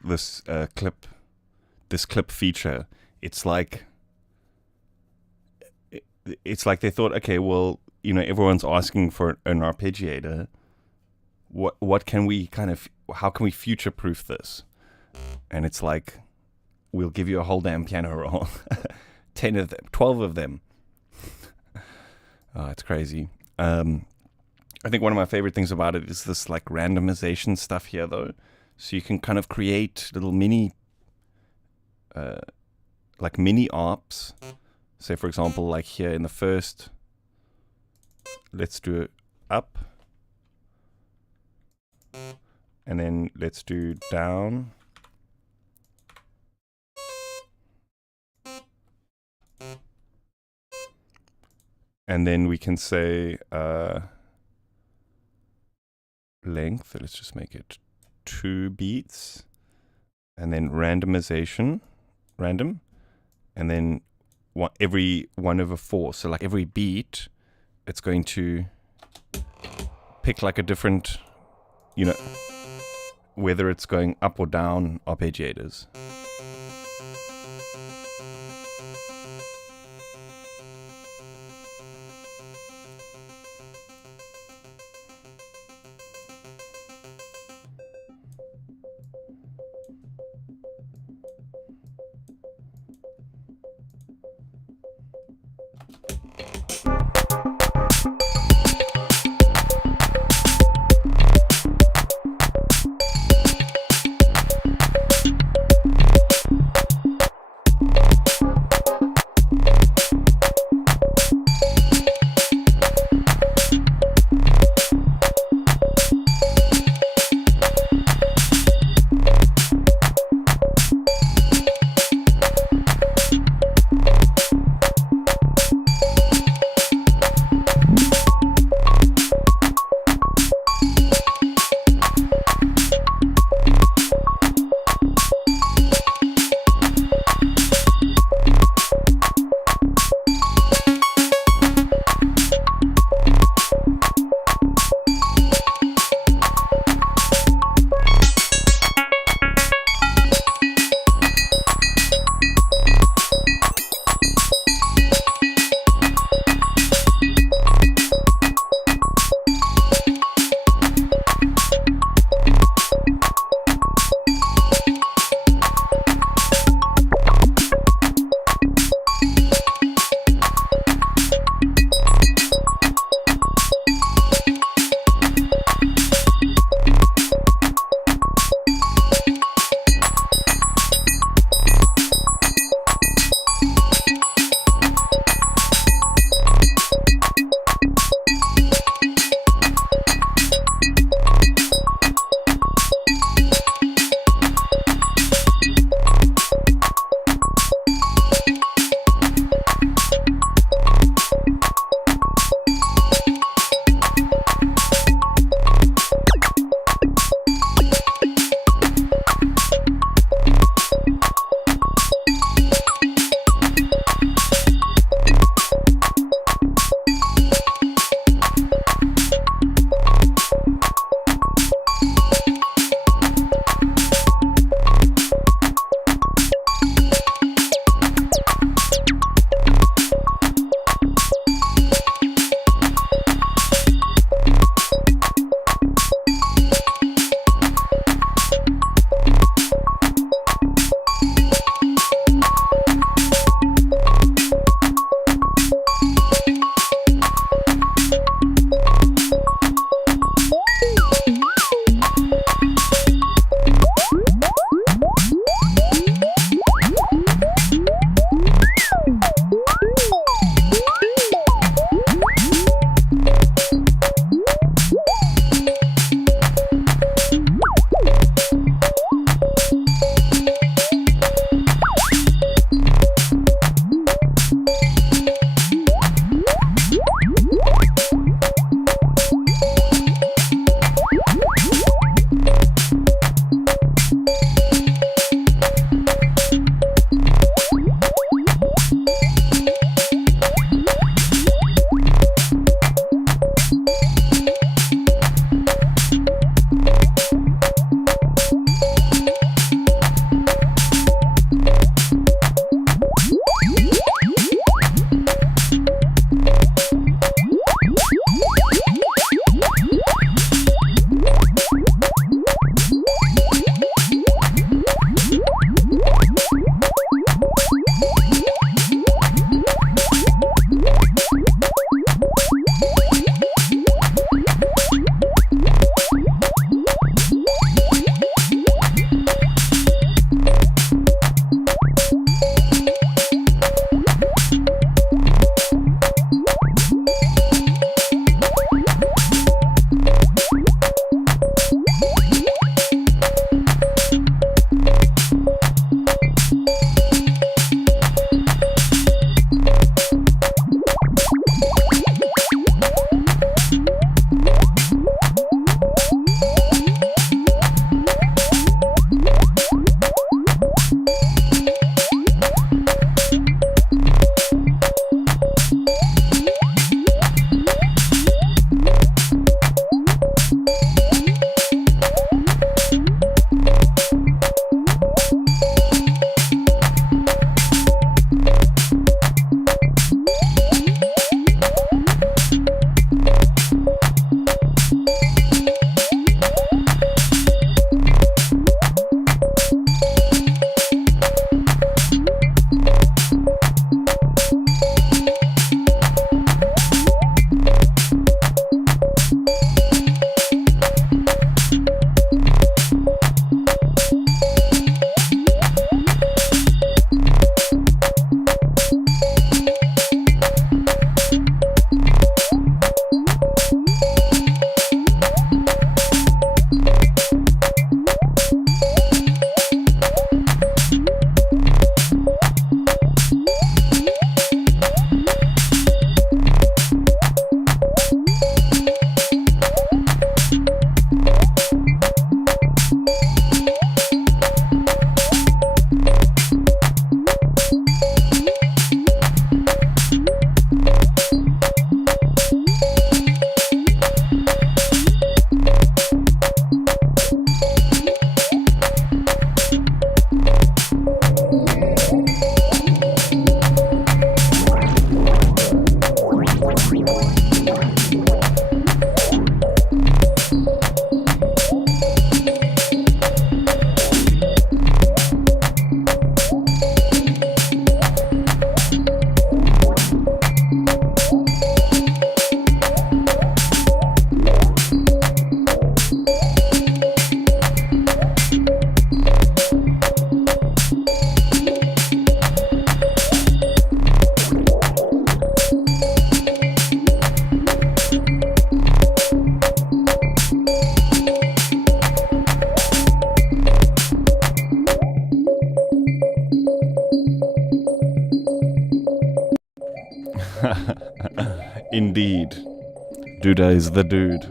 clip feature. It's like they thought, okay, well, you know, everyone's asking for an arpeggiator. What can we how can we future proof this? And it's like, we'll give you a whole damn piano roll, 10 of them, 12 of them. Oh, it's crazy. I think one of my favorite things about it is this like randomization stuff here, though. So you can kind of create little mini arps. Say, for example, like here in the first, let's do it up. And then let's do down. And then we can say length, let's just make it 2 beats. And then randomization, random. And then every 1/4. So like every beat, it's going to pick like a different, you know, whether it's going up or down arpeggiators. Indeed. Duda is the dude.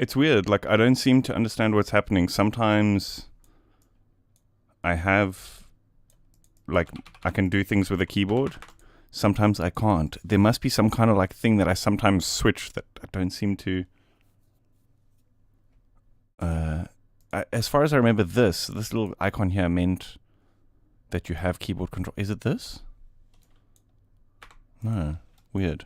It's weird, like I don't seem to understand what's happening. Sometimes I have, like, I can do things with a keyboard. Sometimes I can't. There must be some kind of like thing that I sometimes switch that I don't seem to. As far as I remember, this little icon here meant that you have keyboard control. Is it this? No. Weird.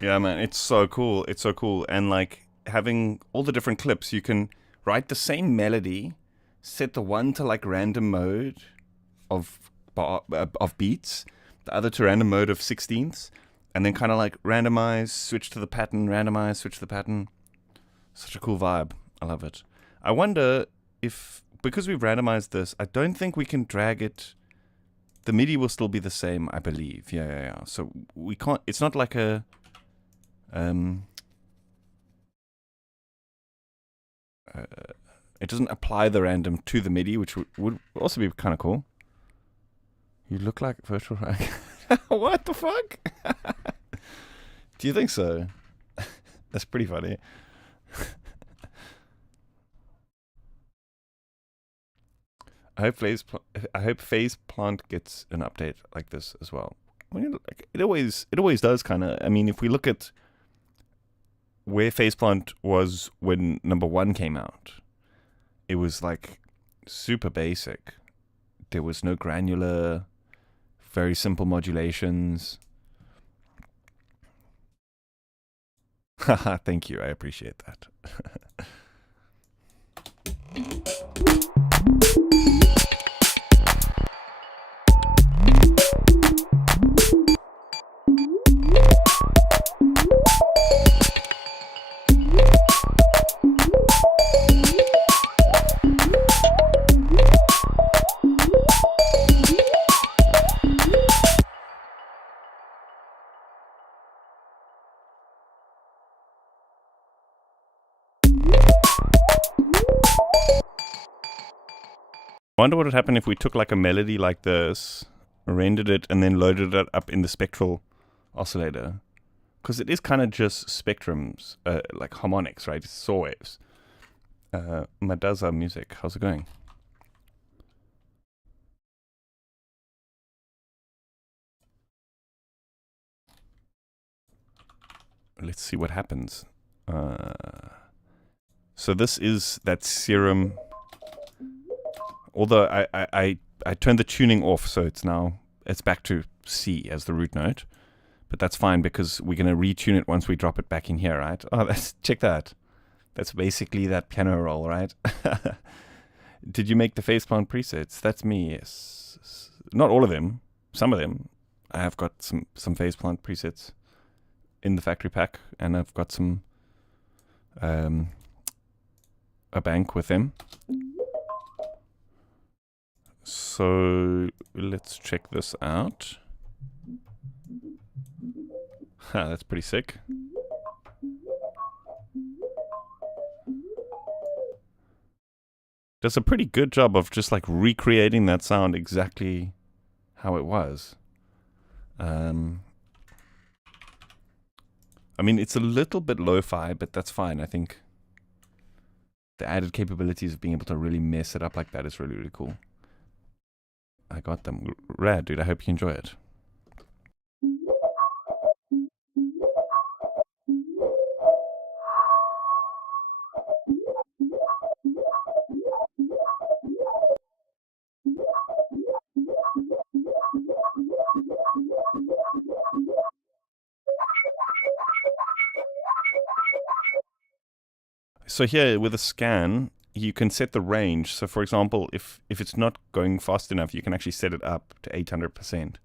Yeah, man, it's so cool. It's so cool. And like having all the different clips, you can write the same melody, set the one to like random mode of beats, the other to random mode of 16ths, and then kind of like randomize, switch to the pattern, randomize, switch to the pattern. Such a cool vibe. I love it. I wonder if, because we've randomized this, I don't think we can drag it. The MIDI will still be the same, I believe. Yeah. So we can't, it's not like a, it doesn't apply the random to the MIDI, which would also be kind of cool. You look like virtual. What the fuck? Do you think so? That's pretty funny. I hope Phase Plant gets an update like this as well. I mean, it always does, kind of. I mean, if we look at where Phase Plant was when number 1 came out, it was like super basic. There was no granular, very simple modulations. Haha, thank you. I appreciate that. I wonder what would happen if we took like a melody like this, rendered it, and then loaded it up in the Spectral oscillator. Because it is kind of just spectrums, like harmonics, right? It's saw waves. Madaza Music, how's it going? Let's see what happens. So this is that Serum. Although I turned the tuning off, so it's back to C as the root note. But that's fine because we're going to retune it once we drop it back in here, right? Oh, check that. That's basically that piano roll, right? Did you make the Phase Plant presets? That's me, yes. Not all of them. Some of them. I have got some Phase Plant presets in the factory pack, and I've got some a bank with them. So let's check this out. That's pretty sick. Does a pretty good job of just like recreating that sound exactly how it was. I mean, it's a little bit lo-fi, but that's fine. I think the added capabilities of being able to really mess it up like that is really, really cool. I got them. Rad, dude. I hope you enjoy it. So here with a scan, you can set the range. So for example, if it's not going fast enough, you can actually set it up to 800%.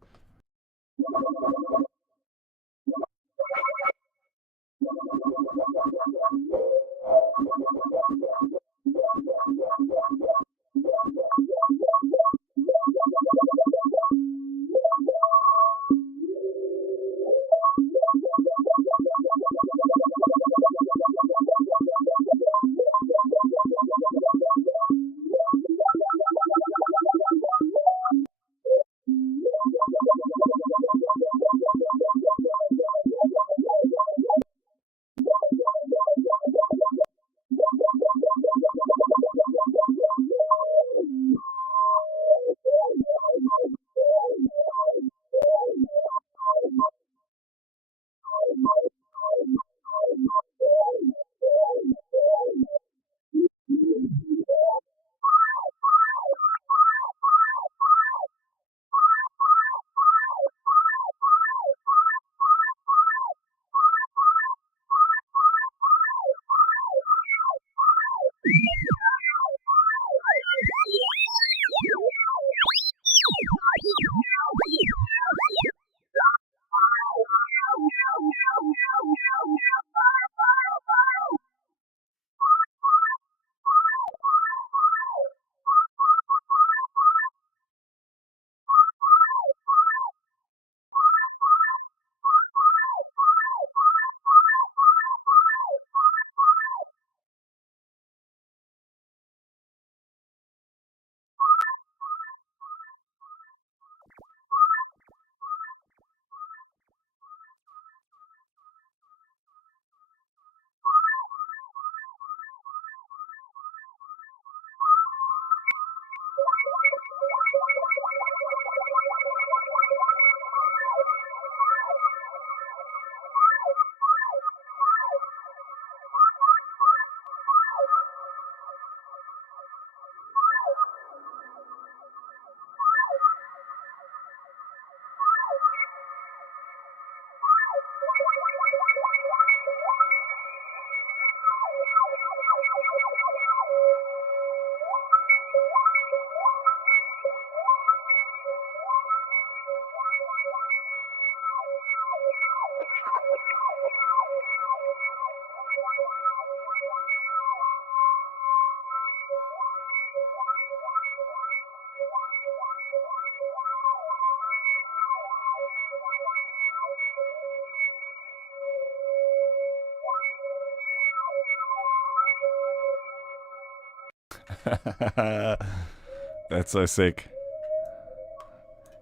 That's so sick.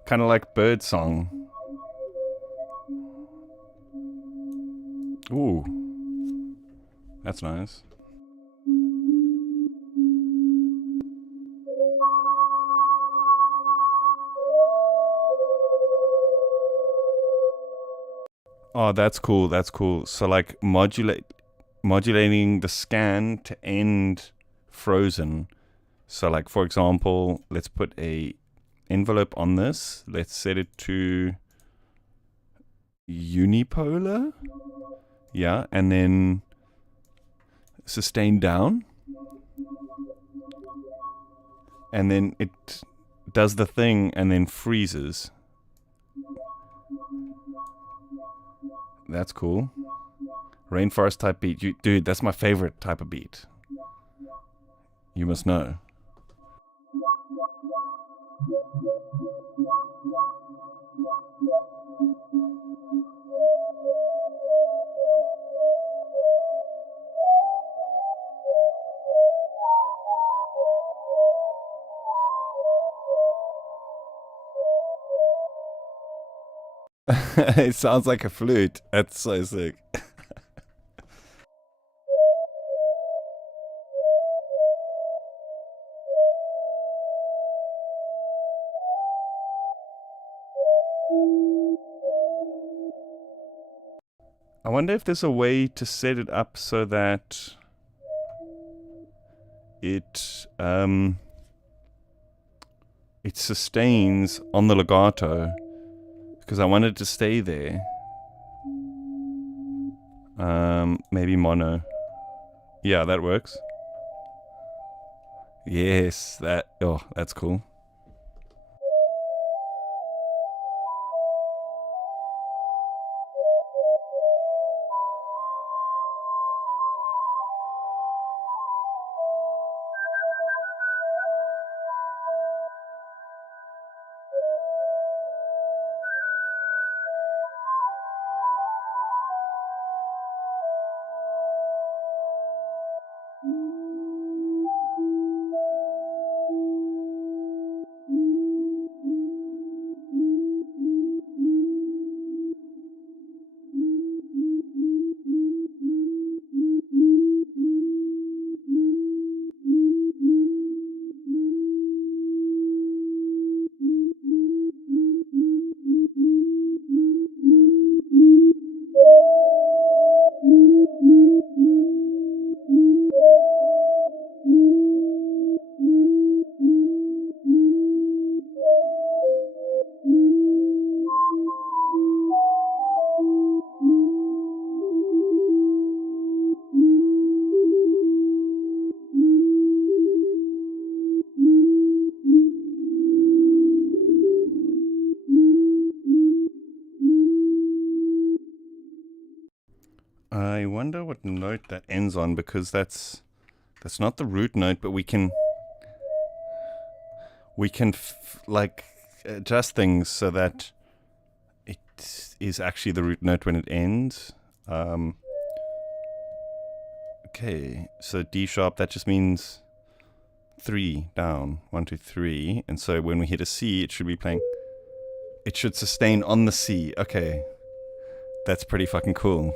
Kind of like bird song. Ooh. That's nice. Oh, that's cool. That's cool. So like modulating the scan to end frozen. So like, for example, let's put a envelope on this. Let's set it to unipolar. Yeah, and then sustain down. And then it does the thing and then freezes. That's cool. Rainforest type beat. Dude, that's my favorite type of beat. You must know. It sounds like a flute. That's so sick. I wonder if there's a way to set it up so that it sustains on the legato, because I want it to stay there. Maybe mono. Yeah, that works. Yes, that's cool. I wonder what note that ends on, because that's not the root note, but we can like adjust things so that it is actually the root note when it ends. Okay, so D sharp, that just means 3 down, 1, 2, 3, and so when we hit a C, it should be playing. It should sustain on the C. Okay, that's pretty fucking cool.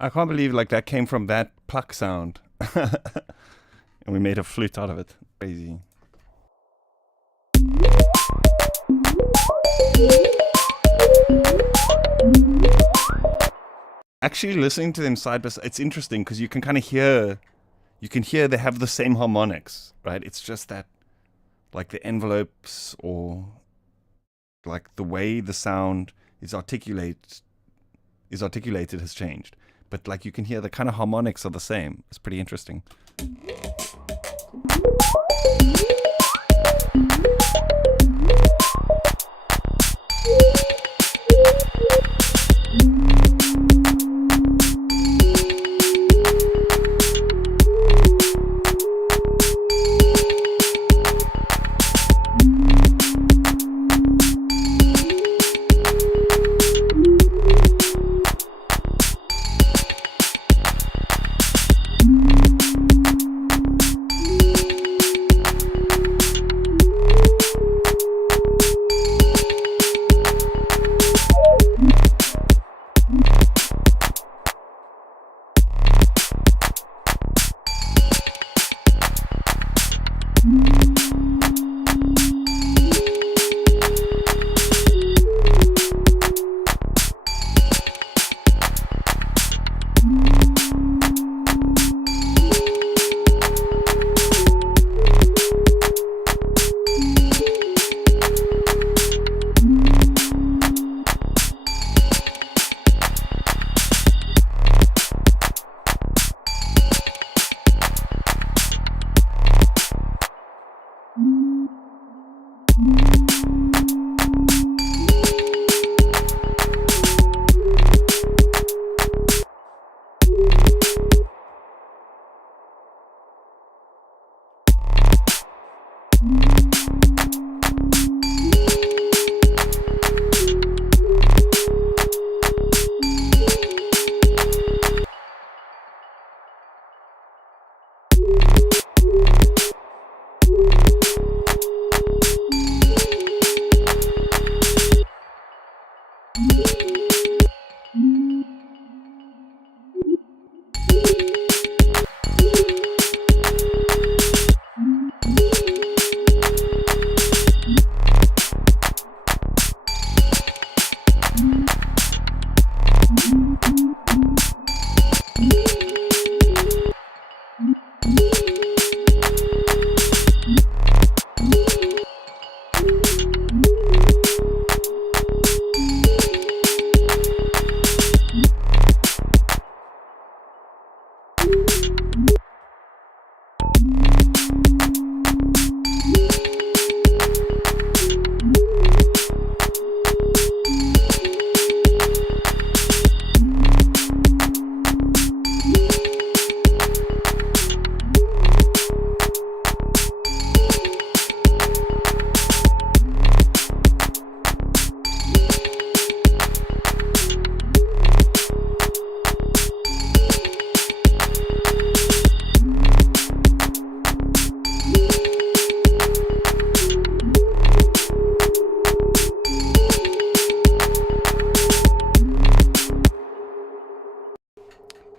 I can't believe like that came from that pluck sound. And we made a flute out of it. Crazy. actually listening to them side by side, it's interesting because you can kind of hear, they have the same harmonics, right? It's just that, like the envelopes or like the way the sound is articulated has changed. But like you can hear the kind of harmonics are the same. It's pretty interesting.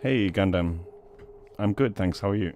Hey Gundam, I'm good, thanks. How are you?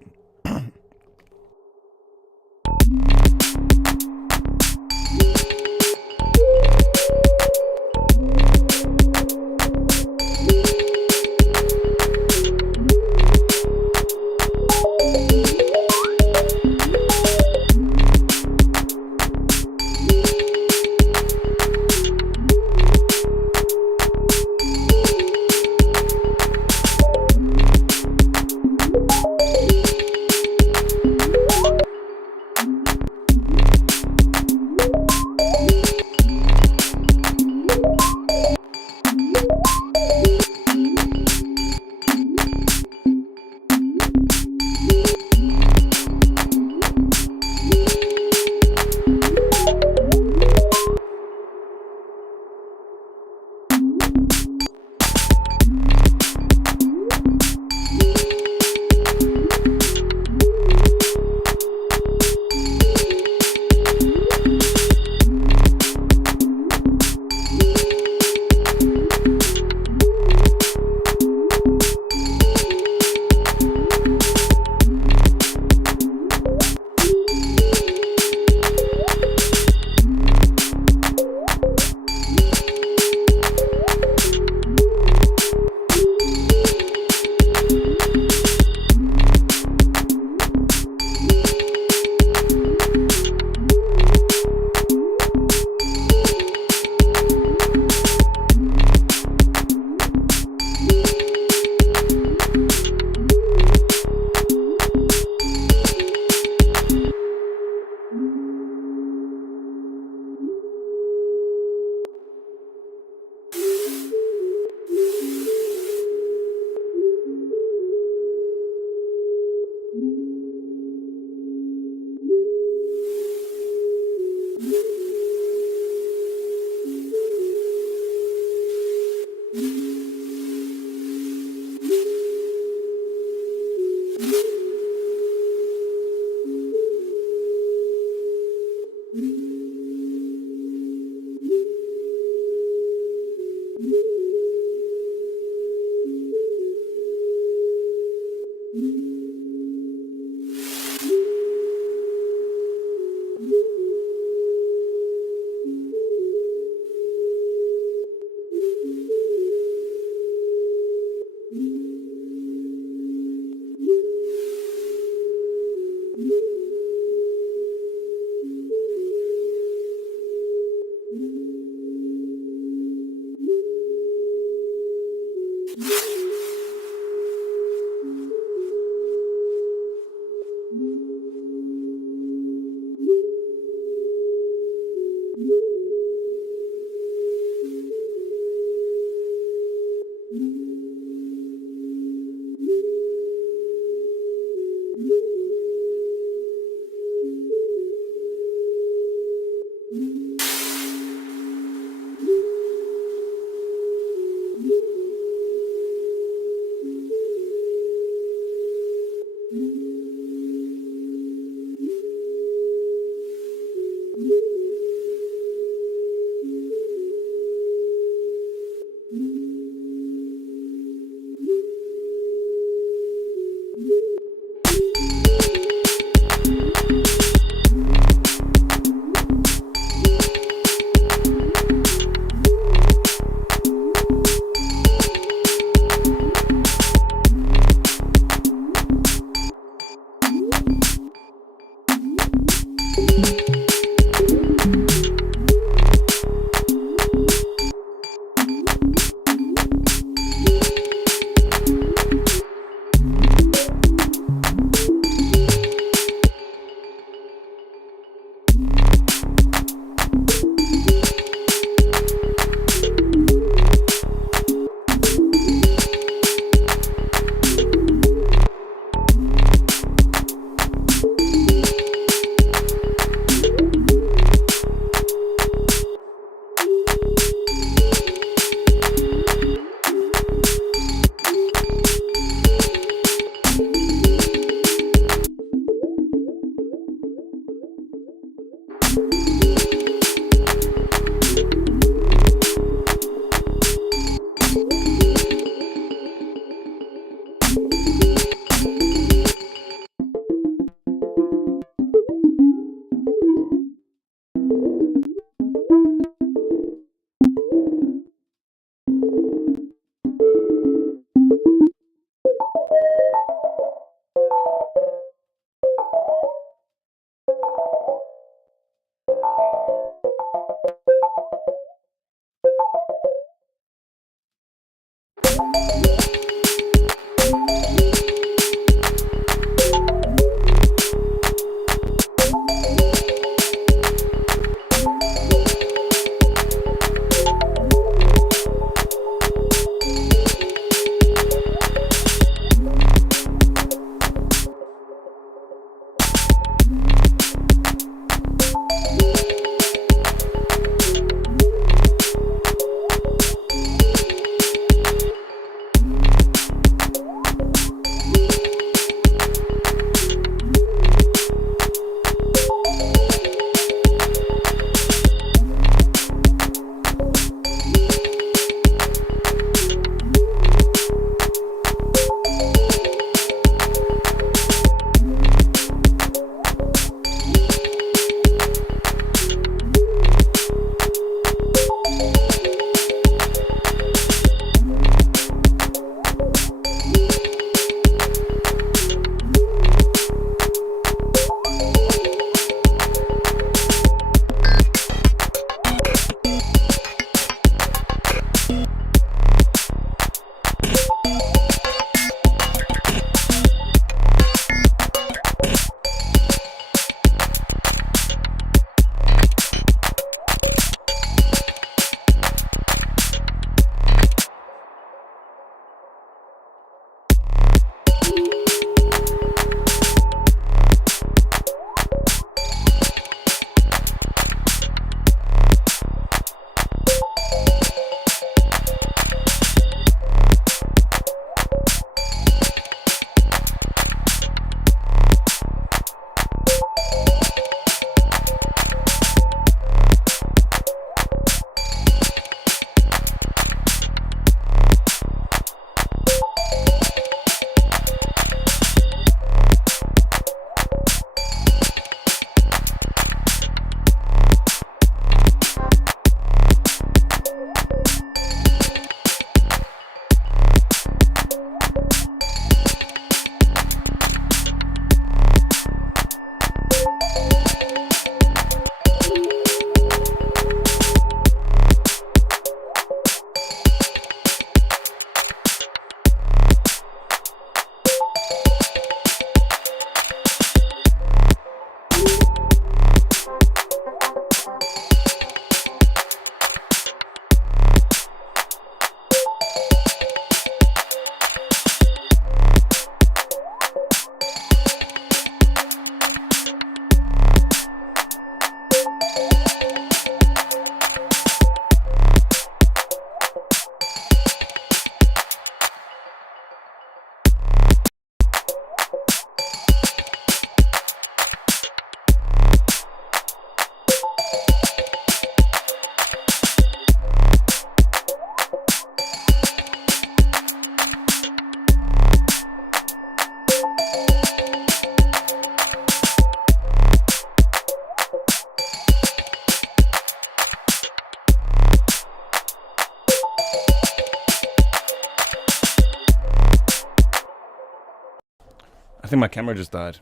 think my camera just died.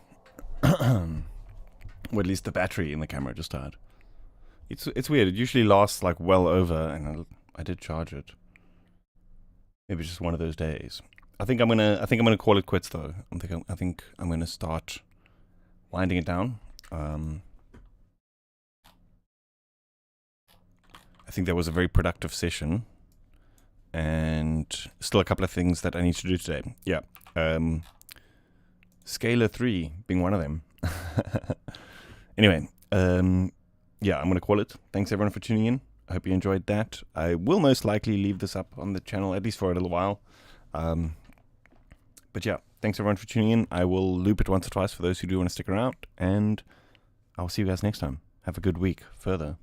Or at least the battery in the camera just died. It's weird. It usually lasts like well over, and I did charge it. Maybe just one of those days. I think I'm gonna call it quits though. I think I'm gonna start winding it down. I think that was a very productive session, and still a couple of things that I need to do today. Yeah, Scalar 3 being one of them. Anyway, yeah, I'm going to call it. Thanks everyone for tuning in. I hope you enjoyed that. I will most likely leave this up on the channel, at least for a little while. But yeah, thanks everyone for tuning in. I will loop it once or twice for those who do want to stick around, and I'll see you guys next time. Have a good week further.